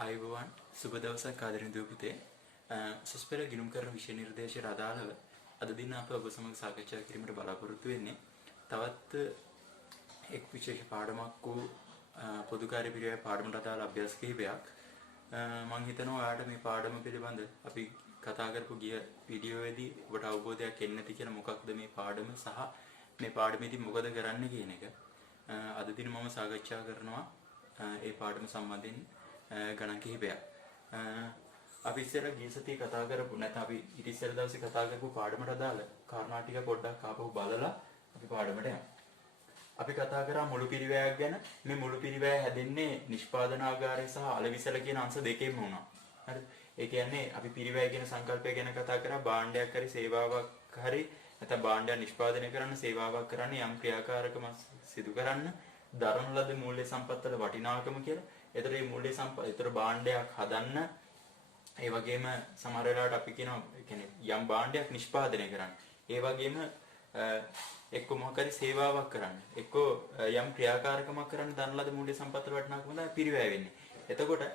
අයිබෝවන් සුබ දවසක් ආදරණීය පුතේ. සුස්පෙර ගිණුම් කරන විෂය නිර්දේශයට අදාළව අද දින අප ඔබ සමග සාකච්ඡා කිරීමට බලාපොරොත්තු වෙන්නේ තවත් එක් විශේෂ පාඩමක් වූ පොදු කාර්ය පිළිවෙලේ පාඩමට අදාළ අභ්‍යාස කිහිපයක්. මම හිතනවා ඔයාලට මේ පාඩම පිළිබඳ අපි කතා කරපු ගිය වීඩියෝවේදී ඔබට අවබෝධයක් එන්නේ නැති කියන මොකක්ද මේ පාඩම සහ මේ පාඩමේදී මොකද කරන්න කියන එක. අද දින මම සාකච්ඡා කරනවා ඒ පාඩම සම්බන්ධයෙන් ගණන් කිහිපයක්. අපි ඉස්සර ගිය සතියේ කතා කරපු නැත්නම් අපි ඊට ඉස්සර දවසේ කතා කරපු පාඩමට අදාළ කාරණා ටික පොඩ්ඩක් ආපහු බලලා අපි පාඩමට යමු. අපි කතා කරා මුළු පිරිවැයක් ගැන. මේ මුළු පිරිවැය හැදෙන්නේ නිෂ්පාදනාගාරය සහ අලවිසල කියන අංශ දෙකෙන්ම වුණා. හරිද? ඒ කියන්නේ අපි පිරිවැය කියන සංකල්පය ගැන කතා කරා භාණ්ඩයක් හරි සේවාවක් හරි නැත්නම් භාණ්ඩයක් නිෂ්පාදනය කරන්න සේවාවක් කරන්න යම් ක්‍රියාකාරකම සිදු කරන්න දරන ලද මූල්‍ය සම්පත්වල වටිනාකම කියලා. ඒතර මේ මූල්‍ය සම්පත් ඒතර භාණ්ඩයක් හදන්න ඒ වගේම සමහර වෙලාවට අපි කියනවා කියන්නේ යම් භාණ්ඩයක් නිෂ්පාදනය කරන්න. ඒ වගේම එක්ක මොකක් හරි සේවාවක් කරන්න. එක්ක යම් ක්‍රියාකාරකමක් කරන්න දරන ලද මූල්‍ය සම්පත්වල වටිනාකම තමයි පිරිවැය වෙන්නේ. එතකොට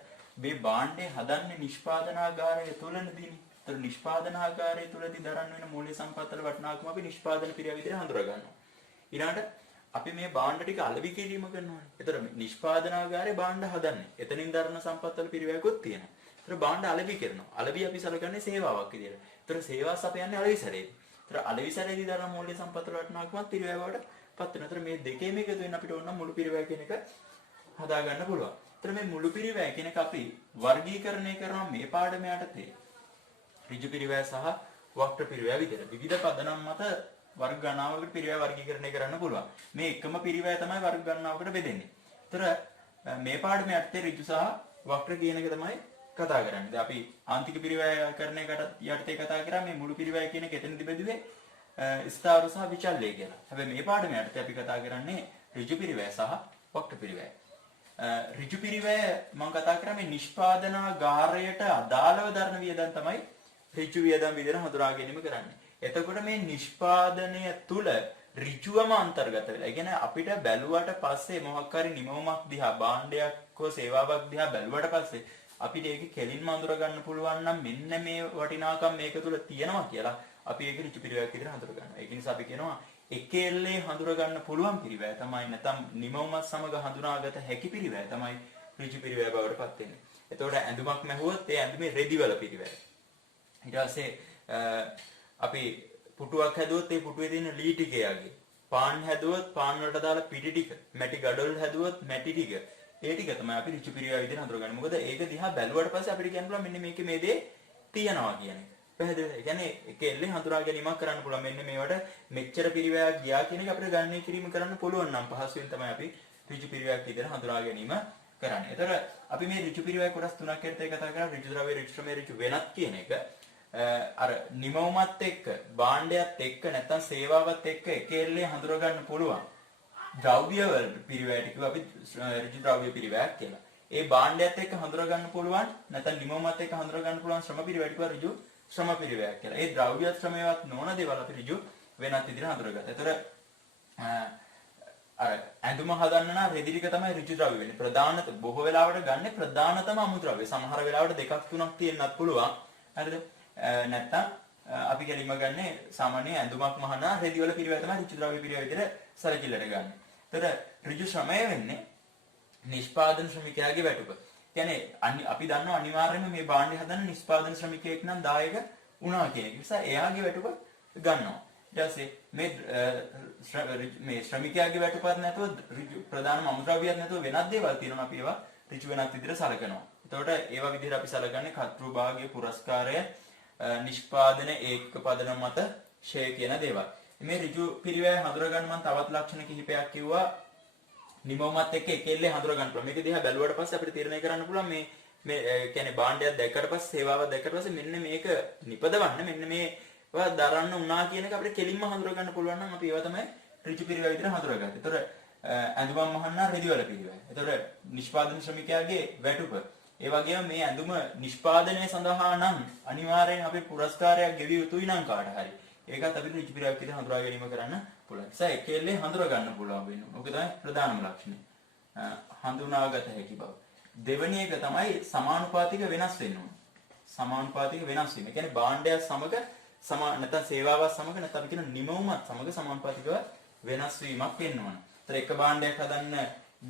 මේ භාණ්ඩේ හදන්නේ නිෂ්පාදනාගාරය තුලනදීනේ. ඒතර නිෂ්පාදනාගාරය තුලදී දරන්න වෙන මූල්‍ය සම්පත්වල වටිනාකම අපි නිෂ්පාදන පිරිවැය විදිහට හඳුනා ගන්නවා. ඊළඟට අපි මේ භාණ්ඩ ටික අලෙවි කිරීම කරනවානේ. ඒතර නිෂ්පාදනාගාරේ භාණ්ඩ හදන්නේ. එතනින් දරන සම්පත්වල පිරිවැයකුත් තියෙනවා. ඒතර භාණ්ඩ අලෙවි කරනවා. අලෙවි අපි සලකන්නේ සේවාවක් විදියට. ඒතර සේවාව සපයන්නේ අලෙවිසරේ. ඒතර අලෙවිසරේදී දරන මූල්‍ය සම්පත්වල වටිනාකමත් පිරිවැය බවට පත් වෙනවා. ඒතර මේ දෙකේම එකතු වෙන අපිට ඕන මුළු පිරිවැය කියන එක හදා ගන්න පුළුවන්. ඒතර මේ මුළු පිරිවැය කියන එක අපි වර්ගීකරණය කරනවා මේ පාඩම යටතේ. ඍජු පිරිවැය සහ වක්‍ර පිරිවැය විදියට. විවිධ පදනම් මත වර්ග ගණනාවකට පිරිවැය වර්ගීකරණය කරන්න පුළුවන්. මේ එකම පිරිවැය තමයි වර්ග ගණනාවකට බෙදෙන්නේ. ඒතර මේ පාඩම යටතේ ඍජු සහ වක්‍ර කියන එක තමයි කතා කරන්නේ. දැන් අපි ආන්තික පිරිවැයකරණයකට යටතේ කතා කරා මේ මුළු පිරිවැය කියන එක එතනදි බෙදුවේ ස්ථාවර සහ විචල්්‍ය කියලා. හැබැයි මේ පාඩම යටතේ අපි කතා කරන්නේ ඍජු පිරිවැය සහ වක්‍ර පිරිවැය. ඍජු පිරිවැය මම කතා කරා මේ නිෂ්පාදනාගාරයට අදාළව දරන වියදම් තමයි ඍජු වියදම් විදිහට හඳුනා ගැනීම කරන්නේ. එතකොට මේ නිෂ්පාදනය තුල ඍජුවම අන්තර්ගත වෙලා. ඒ කියන්නේ අපිට බැලුවට පස්සේ මොකක් හරි නිමවමක් දිහා භාණ්ඩයක් හෝ සේවාවක් දිහා බැලුවට පස්සේ අපිට ඒක කෙලින්ම අඳුර ගන්න පුළුවන් නම් මෙන්න මේ වටිනාකම් මේක තුල තියෙනවා කියලා අපි ඒක ඍජු පිරිවැයක් විදිහට හඳුර ගන්නවා. ඒක නිසා අපි කියනවා එකෙල්ලේ හඳුර ගන්න පුළුවන් පිරිවැය තමයි නැත්නම් නිමවමත් සමග හඳුනාගත හැකි පිරිවැය තමයි ඍජු පිරිවැය බවට පත් වෙන්නේ. එතකොට ඇඳුමක් මැහුවොත් ඒ ඇඳුමේ රෙදිවල පිරිවැය. ඊට පස්සේ අපි පුටුවක් හැදුවොත් ඒ පුටුවේ තියෙන ලී ටික යගේ. පාන් හැදුවොත් පාන් වලට දාලා පිටි ටික. මැටි ගඩොල් හැදුවොත් මැටි ටික. ඒ ටික තමයි අපි ඍජු පිරිවැය විදිහට හඳුනගන්නේ. මොකද ඒක දිහා බැලුවට පස්සේ අපිට කියන්න පුළුවන් මෙන්න මේකේ මේ දේ තියනවා කියන එක. පැහැදිලිද? ඒ කියන්නේ එක එල්ලේ හඳුනා ගැනීමක් කරන්න පුළුවන්. මෙන්න මේවට මෙච්චර පිරිවැයක් ගියා කියන එක අපිට ගණනය කිරීම කරන්න පුළුවන් නම් පහසුවෙන් තමයි අපි ඍජු පිරිවැයක් විදිහට හඳුනා ගැනීම කරන්නේ. ඒතර අපි මේ ඍජු පිරිවැය කොටස් තුනක් යටතේ කතා කරා. ඍජු ද්‍රව්‍ය, ඍජු ශ්‍රමය, ඍජු වෙනත් කියන එක. අර නිමවමත් එක්ක භාණ්ඩයත් එක්ක නැත්නම් සේවාවත් එක්ක එක එල්ලේ හඳුනා ගන්න පුළුවන් ද්‍රව්‍ය වල පිරිවැයට කිව්ව අපි ඍජු ද්‍රව්‍ය පිරිවැයක් කියලා. ඒ භාණ්ඩයත් එක්ක හඳුනා ගන්න පුළුවන් නැත්නම් නිමවමත් එක්ක හඳුනා ගන්න පුළුවන් ශ්‍රම පිරිවැයට කිව්ව ඍජු ශ්‍රම පිරිවැයක් කියලා. ඒ ද්‍රව්‍යත් ශ්‍රමයවත් නොවන දේවල් අපි ඍජු වෙනත් විදිහට හඳුනාගත්තා. ඒතර අර ඇඳුම හදන්න නම් රෙදි ටික තමයි ඍජු ද්‍රව්‍ය වෙන්නේ. ප්‍රධාන බොහෝ වෙලාවට ගන්න ප්‍රධානතම අමුද්‍රව්‍ය. සමහර වෙලාවට දෙකක් තුනක් තියෙන්නත් පුළුවන්. හරිද? නැත්තම් අපි ගැලීම ගන්නේ සාමාන්‍ය ඇඳුමක් මහනා රෙදි වල පිරිවැය තමයි ඍජු ද්‍රව්‍ය පිරිවැය විදිහට සැලකිල්ලට ගන්න. ඒතර ඍජු ශ්‍රමය වෙන්නේ නිෂ්පාදන ශ්‍රමිකයාගේ වැටුප. කියන්නේ අපි දන්නවා අනිවාර්යයෙන්ම මේ භාණ්ඩය හදන්න නිෂ්පාදන ශ්‍රමිකයෙක් නම් දායක වුණා කියන එක. නිසා එයාගේ වැටුප ගන්නවා. ඊට පස්සේ මේ ශ්‍රමිකයාගේ වැටුපත් නැතුව ප්‍රධානම අමුද්‍රව්‍යයක් නැතුව වෙනත් දේවල් තියෙනවා අපි ඒවා ඍජු වෙනත් විදිහට සලකනවා. එතකොට ඒවා විදිහට අපි සලකන්නේ කර්තෘ භාගයේ පුරස්කාරය නිෂ්පාදන ඒක පදනම මත ෂය කියන දේවල්. මේ ඍජු පිරිවැය හඳුනා ගන්න මම තවත් ලක්ෂණ කිහිපයක් කිව්වා. නිමවමත් එක්ක එකෙල්ලේ හඳුනා ගන්න පුළුවන්. මේක දිහා බැලුවට පස්සේ අපිට තීරණය කරන්න පුළුවන් මේ කියන්නේ භාණ්ඩයක් දැක්කට පස්සේ සේවාවක් දැක්කට පස්සේ මෙන්න මේක නිපදවන්න මෙන්න මේවා දරන්න උනා කියන එක අපිට කෙලින්ම හඳුනා ගන්න පුළුවන් නම් අපි ඒවා තමයි ඍජු පිරිවැය විදිහට හඳුනාගන්නේ. ඒතර ඇඳුමක් මහන්නා රෙදිවල පිරිවැය. ඒතර නිෂ්පාදන ශ්‍රමිකයාගේ වැටුප. ඒ වගේම මේ ඇඳුම නිෂ්පාදනය සඳහා නම් අනිවාර්යෙන් අපි පුරස්කාරයක් ගෙවිය යුතුයි නම් කාට හරි. ඒකත් අපිට ඍජු පිරිවැයක් විදිහට හඳුනා ගැනීම කරන්න පුළුවන්. ඒ නිසා එකෙල්ලේ හඳුනා ගන්න පුළුවන් වෙනවා. ඕක තමයි ප්‍රධානම ලක්ෂණය. හඳුනාගත හැකි බව. දෙවෙනි එක තමයි සමානුපාතික වෙනස් වෙන්න ඕන. සමානුපාතික වෙනස් වීම. ඒ කියන්නේ භාණ්ඩයක් සමග නැත්නම් සේවාවක් සමග නැත්නම් අපි කියන නිමවුමත් සමග සමානුපාතිකව වෙනස් වීමක් වෙන්න ඕන. ඒතර එක භාණ්ඩයක් හදන්න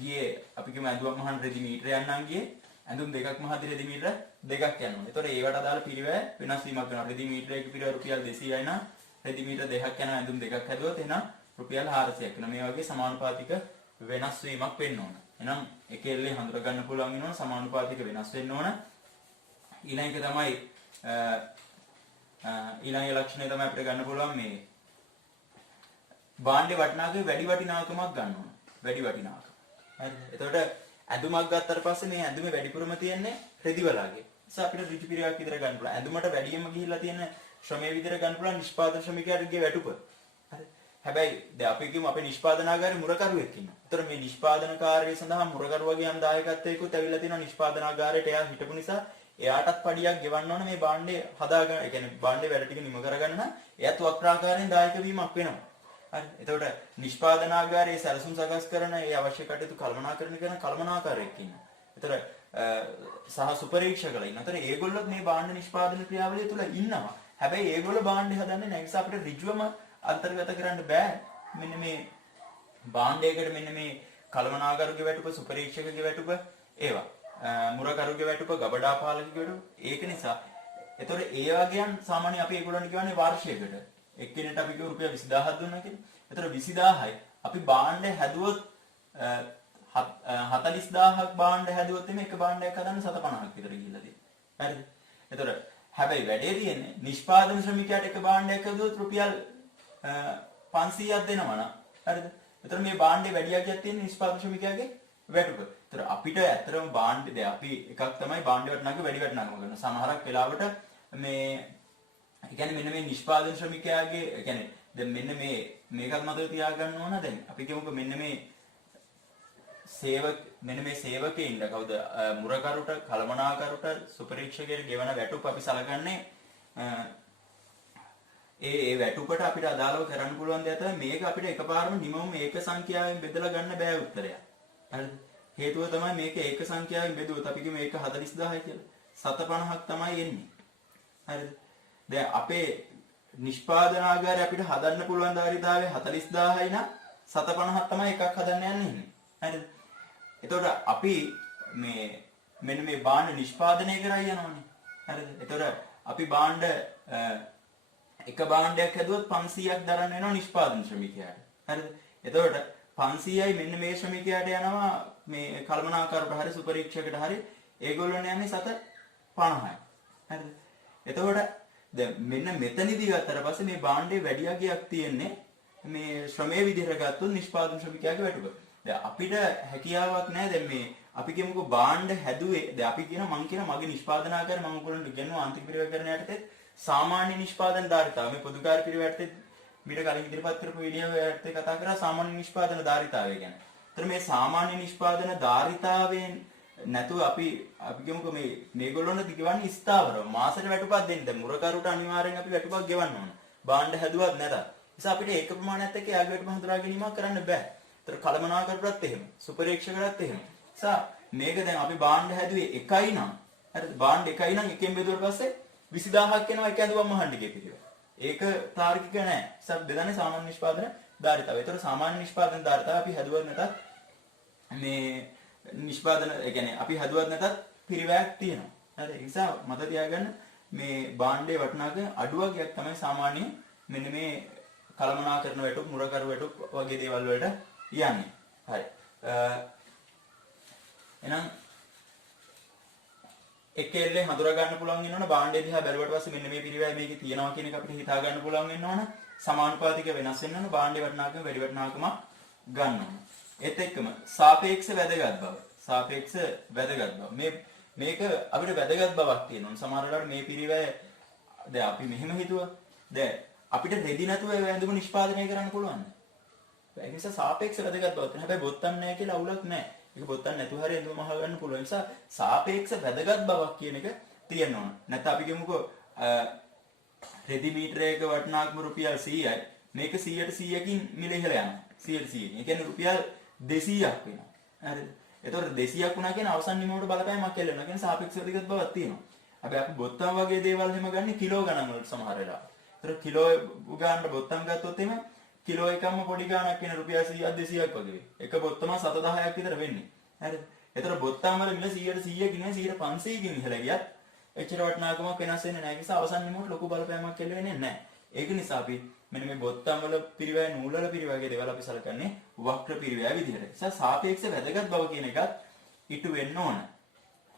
ගියේ අපි කියමු ඇඳුමක් මහන රෙදි මීටරයක් නම් ගියේ ඇඳුම් දෙකක් මහදි රෙදි මීටර දෙකක් යනවා. ඒතර ඒවට අදාළ පිරිවැය වෙනස් වීමක් වෙනවා. රෙදි මීටරයක පිරිවැය රුපියල් 200යි නම් රෙදි මීටර දෙකක් යනවා ඇඳුම් දෙකක් හැදුවොත් එහෙනම් රුපියල් 400ක් වෙනවා. මේ වගේ සමානුපාතික වෙනස් වීමක් වෙන්න ඕන. එහෙනම් එකෙල්ලේ හඳුර ගන්න පුළුවන් වෙනවා සමානුපාතික වෙනස් වෙන්න ඕන. ඊළඟ එක තමයි ඊළඟ ලක්ෂණය තමයි අපිට ගන්න පුළුවන් මේ භාණ්ඩේ වටිනාකම වැඩි වටිනාකමක් ගන්න ඕන. වැඩි වටිනාකම. හරිද? එතකොට ඇඳුමක් ගත්තට පස්සේ මේ ඇඳුමේ වැඩිපුරම තියෙන්නේ රෙදි වලගේ. ඒස අපිට ඍජු පිරියක් විතර ගන්න පුළුවන්. ඇඳුමට වැඩියෙන්ම ගිහිල්ලා තියෙන ශ්‍රමයේ විතර ගන්න පුළුවන් නිෂ්පාදන ශ්‍රමිකයාගේ වැටුප. හරි. හැබැයි දැන් අපි කියමු අපේ නිෂ්පාදනාගාරේ මුරකරුවෙක් ඉන්නවා. ඒතර මේ නිෂ්පාදන කාර්යය සඳහා මුරකරුවගේ යම් දායකත්වයකුත් ඇවිල්ලා තියෙනවා නිෂ්පාදනාගාරයට. එයා හිටපු නිසා එයාටත් පඩියක් ගෙවන්න ඕන මේ භාණ්ඩේ හදාගන්න. ඒ කියන්නේ භාණ්ඩේ වැඩ ටික නිම කරගන්න නම් එයාත් වක්‍රාකාරයෙන් දායක වීමක් වෙනවා. හරි. එතකොට නිෂ්පාදනාගාරයේ සැලසුම් සකස් කරන ඒ අවශ්‍ය කටයුතු කළමනාකරණය කරන කළමනාකාරයෙක් ඉන්නවා. එතකොට සහ සුපරීක්ෂකලා ඉන්නවා. එතකොට ඒගොල්ලෝ මේ භාණ්ඩ නිෂ්පාදන ක්‍රියාවලිය තුල ඉන්නවා. හැබැයි ඒගොල්ලෝ භාණ්ඩේ හදන්නේ නැහැ. ඒ නිසා අපිට ඍජුවම අන්තර්ගත කරන්න බෑ. මෙන්න මේ භාණ්ඩයකට මෙන්න මේ කළමනාකරුගේ වැටුප, සුපරීක්ෂකගේ වැටුප ඒවා. මුරකරුගේ වැටුප, ගබඩා පාලකගේ වැටුප. ඒක නිසා එතකොට ඒ වගේයන් සාමාන්‍ය අපි ඒගොල්ලන්ට කියන්නේ වර්ෂයකට එක්කෙනෙක්ට අපි කිව්ව රුපියල් 20000ක් දුන්නා කියලා. එතකොට 20000යි අපි භාණ්ඩ හැදුවොත් 40000ක් භාණ්ඩ හැදුවොත් එimhe එක භාණ්ඩයක් හදන්න 750ක් විතර ගිහිල්ලා තියෙනවා. හරිද? එතකොට හැබැයි වැඩේ තියෙන්නේ නිෂ්පාදන ශ්‍රමිකයාට එක භාණ්ඩයක් හැදුවොත් රුපියල් 500ක් දෙනවා නේද? හරිද? එතකොට මේ භාණ්ඩේ වැඩියක් තියෙන නිෂ්පාදන ශ්‍රමිකයාගේ වැටුප. එතකොට අපිට ඇත්තටම භාණ්ඩ දැන් අපි එකක් තමයි භාණ්ඩ වටනාක වැඩි වටනාකම ගන්න. සමහරක් වෙලාවට මේ ඒ කියන්නේ මෙන්න මේ නිෂ්පාදන ශ්‍රමිකයාගේ ඒ කියන්නේ දැන් මෙන්න මේකත් මතක තියාගන්න ඕන. දැන් අපි කියමුකෝ මෙන්න මේ සේවකයින්ට කවුද මුරකරුට, කළමනාකරුට, සුපරීක්ෂකයට ගෙවන වැටුප අපි සලකන්නේ ඒ වැටුපට අපිට අදාළව කරන්න පුළුවන් දේ තමයි මේක අපිට එකපාරම නිමවම ඒක සංඛ්‍යාවෙන් බෙදලා ගන්න බෑ උත්තරයක්. හරිද? හේතුව තමයි මේක ඒක සංඛ්‍යාවෙන් බෙදුවොත් අපි කියමු මේක 40000යි කියලා. 750ක් තමයි එන්නේ. හරිද? දැන් අපේ නිෂ්පාදනාගාරය අපිට හදන්න පුළුවන් ධාරිතාවය 40000යි නම් 750ක් තමයි එකක් හදන්න යන්නේ. හරිද? එතකොට අපි මෙන්න මේ භාණ්ඩ නිෂ්පාදනය කරා යනවානේ. හරිද? එතකොට අපි භාණ්ඩ එක භාණ්ඩයක් හැදුවොත් 500ක් දරන්න වෙනවා නිෂ්පාදන ශ්‍රමිකයාට. හරිද? එතකොට 500යි මෙන්න මේ ශ්‍රමිකයාට යනවා මේ කළමනාකරුට හරි සුපරීක්ෂකයට හරි ඒගොල්ලෝනේ යන්නේ 750යි. හරිද? එතකොට දැන් මෙන්න මෙතනදී ගත්තට පස්සේ මේ භාණ්ඩේ වැඩි අගයක් තියෙන්නේ මේ ශ්‍රමයේ විදිහට ගත්තොත් නිෂ්පාදන ශ්‍රමිකයාගේ වැටුප. දැන් අපිට හැකියාවක් නැහැ දැන් මේ අපි කියමුකෝ භාණ්ඩ හැදුවේ දැන් අපි කියන මං කියන මගේ නිෂ්පාදනාගාරය මම ඔයගොල්ලන්ට කියනවා ආන්තික පරිවර්තනයටත් සාමාන්‍ය නිෂ්පාදන ධාරිතාව මේ පොදුකාර පිරිවැටේ මීට කලින් ඉදිරිපත් කරපු වීඩියෝ එකේ කතා කරා සාමාන්‍ය නිෂ්පාදන ධාරිතාවය ගැන. ඒතර මේ සාමාන්‍ය නිෂ්පාදන ධාරිතාවයෙන් නැතුව අපි කියමුකෝ මේගොල්ලොන්ට ගෙවන්නේ ස්ථාවරව මාසෙට වැටුපක් දෙන්න. දැන් මුරකරුට අනිවාර්යෙන් අපි වැටුපක් ගෙවන්න ඕන. භාණ්ඩ හැදුවත් නැතත්. ඒ නිසා අපිට ඒක ප්‍රමාණයත් එක්ක යාගේ වැටුප හඳුනා ගැනීමක් කරන්න බෑ. ඒතර කළමනාකරුටත් එහෙම. සුපරීක්ෂකටත් එහෙම. නිසා මේක දැන් අපි භාණ්ඩ හැදුවේ එකයි නම් හරිද? භාණ්ඩ එකයි නම් එකෙන් බෙදුවට පස්සේ 20000ක් එනවා එක ඇඳුම් මහණ්ඩිකේ පිළිවෙල. ඒක තාර්කික නෑ. සබ් දෙදන්නේ සාමාන්‍ය නිෂ්පාදන ධාරිතාවය. ඒතර සාමාන්‍ය නිෂ්පාදන ධාරිතාව අපි හැදුවත් නැතත් මේ නිෂ්පාදන ඒ කියන්නේ අපි හැදුවත් නැතත් පිරිවැයක් තියෙනවා. හරි ඒ නිසා මත තියාගන්න මේ භාණ්ඩයේ වටිනාකම අඩුවක්යක් තමයි සාමාන්‍ය මෙන්න මේ කළමනාකරන වැටුප් මුරකරු වැටුප් වගේ දේවල් වලට යන්නේ. හරි. එහෙනම් එකෙල්ලේ හඳුනා ගන්න පුළුවන් වෙනවනේ භාණ්ඩය දිහා බැලුවට පස්සේ මෙන්න මේ පිරිවැය මේකේ තියෙනවා කියන එක අපිට හිතා ගන්න පුළුවන් වෙනවනේ සමානුපාතික වෙනස් වෙනවනේ භාණ්ඩයේ වටිනාකම වැඩි වටිනාකමක් ගන්න ඕනේ. ඒත් එක්කම සාපේක්ෂ වැදගත් බව. සාපේක්ෂ වැදගත් බව. මේක අපිට වැදගත් බවක් තියෙනවා. සමහර වෙලාවට මේ පිරිවැය දැන් අපි මෙහෙම හිතුවා. දැන් අපිට රෙදි නැතුව ඒ ඇඳුම නිෂ්පාදනය කරන්න පුළුවන්. ඒක නිසා සාපේක්ෂ වැදගත් බවක් තියෙනවා. හැබැයි බොත්තම් නැහැ කියලා අවුලක් නැහැ. ඒක බොත්තම් නැතුව හරි ඇඳුම මහ ගන්න පුළුවන්. නිසා සාපේක්ෂ වැදගත් බවක් කියන එක තියෙන්න ඕන. නැත්නම් අපි කියමුකෝ රෙදි මීටරයක වටිනාකම රුපියල් 100යි. මේක 100ට 100කින් මිල ඉහළ යනවා. 100ට 100කින්. ඒ කියන්නේ රුපියල් 200ක් වෙනවා. හරිද? එතකොට 200ක් වුණා කියන අවසන් නිමවට බලපෑමක් එල්ලෙනවා. කියන සාපේක්ෂ වැදගත් බවක් තියෙනවා. අපි බොත්තම් වගේ දේවල් එහෙම ගන්න කිලෝ ගණන් වලට සමහර වෙලාවට. ඒතර කිලෝ ගානට බොත්තම් ගත්තොත් එහෙම කිලෝ එකක්ම පොඩි ගාණක් කියන රුපියල් 100ක් 200ක් වගේ. එක බොත්තම 7-10ක් විතර වෙන්නේ. හරිද? ඒතර බොත්තම් වල මිල 100ට 100 කිනේ 500කින් ඉහළ ගියත් එච්චර වටිනාකමක් වෙනස් වෙන්නේ නැහැ. ඒ නිසා අවසන් නිමවට ලොකු බලපෑමක් එල්ල වෙන්නේ නැහැ. ඒක නිසා අපි මෙන්න මේ බොත්තම් වල පිරිවැය නූල් වල පිරිවැයගේ දේවල් අපි සලකන්නේ වක්‍ර පිරිවැය විදිහට. ඒ නිසා සාපේක්ෂ වැදගත් බව කියන එකත් ඉටු වෙන්න ඕන.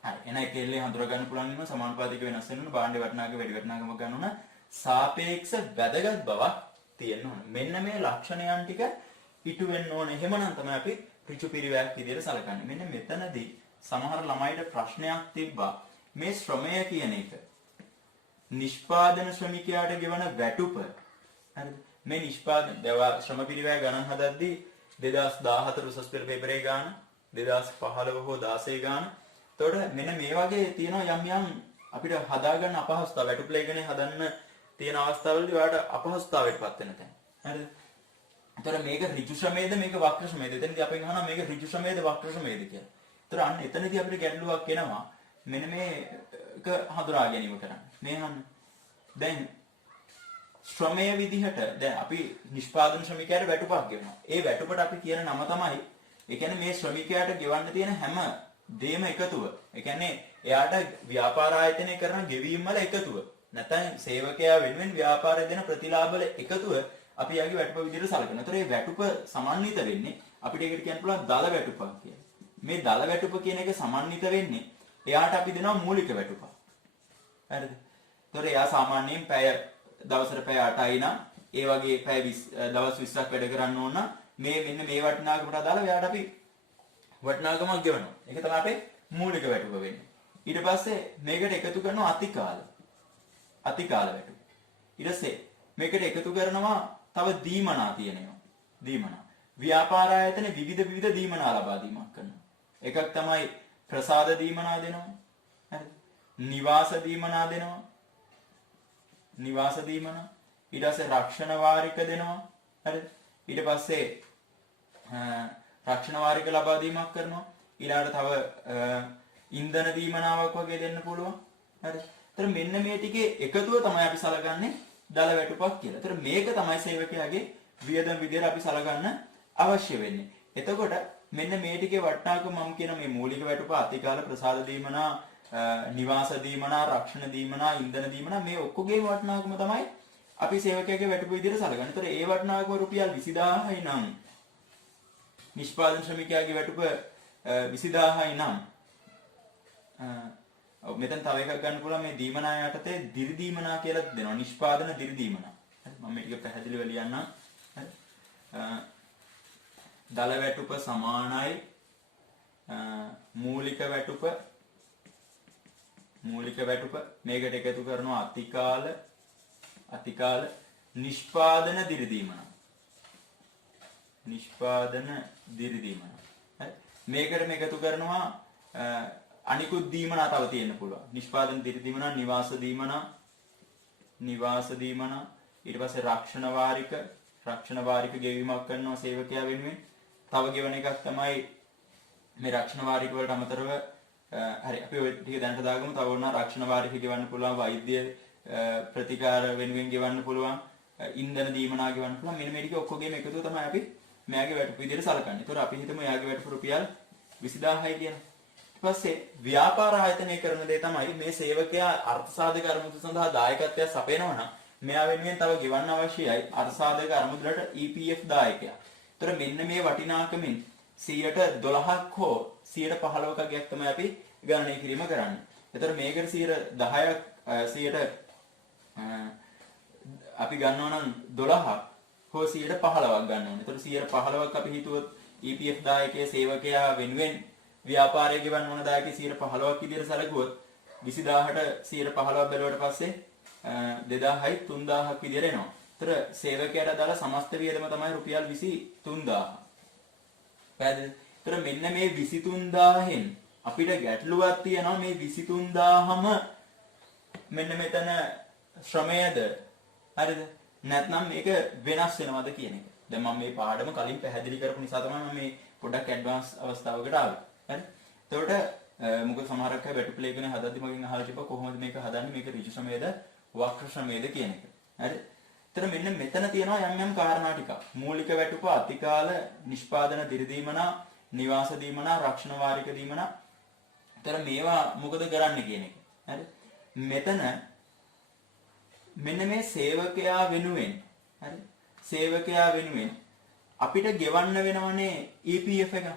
හරි. එහෙනම් ඒක එල්ලේ හඳුනා ගන්න පුළුවන් ඉන්න සමානුපාතික වෙනස් වෙන භාණ්ඩ වටිනාකම වැඩි වටිනාකමක් ගන්න ඕන. සාපේක්ෂ වැදගත් බවක් තියෙන්න ඕන. මෙන්න මේ ලක්ෂණයන් ටික ඉටු වෙන්න ඕන. එහෙමනම් තමයි අපි ඍජු පිරිවැයක් විදිහට සලකන්නේ. මෙන්න මෙතනදී සමහර ළමයිට ප්‍රශ්නයක් තිබ්බා. මේ ශ්‍රමය කියන එක නිෂ්පාදන ශ්‍රමිකයාට ගෙවන වැටුප. හරිද? මේ නිෂ්පාදන ශ්‍රම පිරිවැය ගණන් හදද්දී 2014 උසස් පෙළ පේපරේ ගාන 2015 හෝ 16 ගාන. එතකොට මෙන්න මේ වගේ තියෙනවා යම් අපිට හදාගන්න අපහසුතාව වැටුප් ලේඛනය හදන්න තියෙන අවස්ථාවලදී ඔයාලට අපහසුතාවයටපත් වෙන තැන. හරිද? එතකොට මේක ඍජු ශ්‍රමයේද මේක වක්‍ර ශ්‍රමයේද? එතනදී අපෙන් අහනවා මේක ඍජු ශ්‍රමයේද වක්‍ර ශ්‍රමයේද කියලා. එතකොට අන්න එතනදී අපිට ගැටලුවක් එනවා. මෙන්න මේක හඳුනා ගැනීම කරන්න. මේ අහන්න. දැන් ශ්‍රමයේ විදිහට දැන් අපි නිෂ්පාදන ශ්‍රමිකයාට වැටුපක් ගෙවනවා. ඒ වැටුපට අපි කියන නම තමයි ඒ කියන්නේ මේ ශ්‍රමිකයාට ගෙවන්න තියෙන හැම දෙයක්ම එකතුව. ඒ කියන්නේ එයාට ව්‍යාපාර ආයතනය කරන ගෙවීම් වල එකතුව. නැත්නම් සේවකයා වෙනුවෙන් ව්‍යාපාරය දෙන ප්‍රතිලාභ වල එකතුව අපි යාගේ වැටුප විදිහට සලකනවා. ඒතර මේ වැටුප සමන්විත වෙන්නේ අපිට ඒකට කියන්න පුළුවන් දල වැටුපක් කියලා. මේ දල වැටුප කියන එක සමන්විත වෙන්නේ එයාට අපි දෙනවා මූලික වැටුප. හරිද? ඒතර එයා සාමාන්‍යයෙන් දවසට පැය 8යි නම් ඒ වගේ පැය 20 දවස් 20ක් වැඩ කරන්න ඕන නම් මෙන්න මේ වටිනාකමට අදාළව එයාට අපි වටිනාකමක් ගෙවනවා. ඒක තමයි අපේ මූලික වැටුප වෙන්නේ. ඊට පස්සේ මේකට එකතු කරනවා අතිකාල වැටුප. ඊට පස්සේ මේකට එකතු කරනවා තව දීමනා තියෙනවා. දීමනා. ව්‍යාපාර ආයතන විවිධ දීමනා ලබා දීමක් කරනවා. එකක් තමයි ප්‍රසාද දීමනා දෙනවා. හරිද? නිවාස දීමනා දෙනවා. නිවාස දීමනා. ඊට පස්සේ රක්ෂණ වාරික දෙනවා. හරිද? ඊට පස්සේ රක්ෂණ වාරික ලබා දීමක් කරනවා. ඊළඟට තව ඉන්ධන දීමනාවක් වගේ දෙන්න පුළුවන්. හරිද? ඒතර මෙන්න මේ ටිකේ එකතුව තමයි අපි සලකන්නේ දල වැටුපක් කියලා. ඒතර මේක තමයි සේවකයාගේ වියදම් විදියට අපි සලකන්න අවශ්‍ය වෙන්නේ. එතකොට මෙන්න මේ ටිකේ වටිනාකම මම කියන මේ මූලික වැටුප අතිකාල ප්‍රසාද දීමනා නිවාස දීමනා රක්ෂණ දීමනා ඉන්ධන දීමනා මේ ඔක්කොගේම වටිනාකම තමයි අපි සේවකයාගේ වැටුප විදියට සලකන්නේ. ඒතර ඒ වටිනාකම රුපියල් 20000යි නම් නිෂ්පාදන ශ්‍රමිකයාගේ වැටුප 20000යි නම් මෙතන තව එකක් ගන්න පුළුවන් මේ දීමනා යටතේ දිරි දීමනා කියලා දෙනවා. නිෂ්පාදන දිරි දීමනා. හරි මම මේ ටික පැහැදිලිව ලියන්නම්. හරි දල වැටුප සමානයි මූලික වැටුප මේකට එකතු කරනවා අතිකාල නිෂ්පාදන දිරි දීමනා. හරි මේකට එකතු කරනවා අනිකුත් දීමනා තව තියෙන්න පුළුවන්. නිෂ්පාදන දිරි දීමනා, නිවාස දීමනා, ඊට පස්සේ රක්ෂණ වාරික ගෙවීමක් කරනවා සේවකයා වෙනුවෙන්. තව ගෙවන එකක් තමයි මේ රක්ෂණ වාරික වලට අමතරව හරි අපි ඔය ටික දැනට දාගමු. තව වුණා රක්ෂණ වාරික ගෙවන්න පුළුවන්, වෛද්‍ය ප්‍රතිකාර වෙනුවෙන් ගෙවන්න පුළුවන්, ඉන්ධන දීමනා ගෙවන්න පුළුවන්. මෙන්න මේ ටික ඔක්කොගේම එකතුව තමයි අපි මෙයාගේ වැටුප විදිහට සලකන්නේ. ඒතකොට අපි හිතමු එයාගේ වැටුප රුපියල් 20000යි කියලා. ඊට පස්සේ ව්‍යාපාර ආයතනය කරන දේ තමයි මේ සේවකයා අර්ථසාධක අරමුදල සඳහා දායකත්වයක් සපයනවා නම් මෙයා වෙනුවෙන් තව ගෙවන්න අවශ්‍යයි අර්ථසාධක අරමුදලට EPF දායකයා. ඒතර මෙන්න මේ වටිනාකමින් 12%ක් හෝ 15%ක ගයක් තමයි අපි ගණනය කිරීම කරන්නේ. ඒතර මේකට 10%ක් අපි ගන්නවා නම් 12ක් හෝ 15%ක් ගන්න ඕනේ. ඒතර 15%ක් අපි හිතුවොත් EPF දායකයේ සේවකයා වෙනුවෙන් ව්‍යාපාරයේ ගෙවන්න ඕන දායකයේ 15%ක් විදිහට සැලකුවොත් 20000ට 15%ක් බැලුවට පස්සේ 2000යි 3000ක් විදිහට එනවා. ඒතර සේවකයාට දාලා සමස්ත වියදම තමයි රුපියල් 23000. පැහැදිලිද? ඒතර මෙන්න මේ 23000න් අපිට ගැටලුවක් තියෙනවා මේ 23000ම මෙන්න මෙතන ශ්‍රමයද හරිද? නැත්නම් මේක වෙනස් වෙනවද කියන එක. දැන් මම මේ පාඩම කලින් පැහැදිලි කරපු නිසා තමයි මම මේ පොඩක් ඇඩ්වාන්ස් අවස්ථාවකට ආවේ. හරි. එතකොට මොකද සමහරක් අය වැටුප් ලේඛනය හදද්දි මගෙන් අහලා තිබ්බා කොහොමද මේක හදන්නේ මේක ඍජු ශ්‍රමයේද වක්‍ර ශ්‍රමයේද කියන එක. හරි. එතන මෙන්න මෙතන තියෙනවා යම් යම් කාරණා ටිකක්. මූලික වැටුප, අතිකාල, නිෂ්පාදන දිරිදීමනා, නිවාස දීමනා, රක්ෂණ වාරික දීමනා. එතන මේවා මොකද කරන්නේ කියන එක. හරි. මෙතන මෙන්න මේ සේවකයා වෙනුවෙන් හරි සේවකයා වෙනුවෙන් අපිට ගෙවන්න වෙනවනේ EPF එක.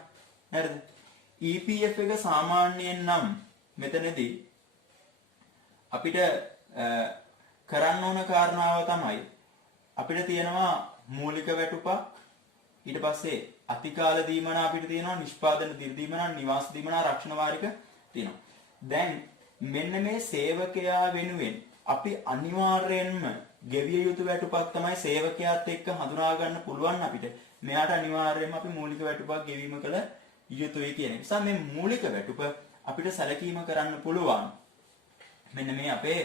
හරිද? EPF එක සාමාන්‍යයෙන් නම් මෙතනදී අපිට කරන්න ඕන කාරණාව තමයි අපිට තියෙනවා මූලික වැටුපක් ඊට පස්සේ අතිකාල දීමනා අපිට තියෙනවා නිෂ්පාදන දිරිදීමනා නිවාස දීමනා රක්ෂණ වාරික තියෙනවා. දැන් මෙන්න මේ සේවකයා වෙනුවෙන් අපි අනිවාර්යයෙන්ම ගෙවිය යුතු වැටුපක් තමයි සේවකයාත් එක්ක හඳුනා ගන්න පුළුවන් අපිට. මෙයාට අනිවාර්යයෙන්ම අපි මූලික වැටුපක් ගෙවීම කළ යුතුයි කියන නිසා මේ මූලික වැටුප අපිට සැලකීම කරන්න පුළුවන්. මෙන්න මේ අපේ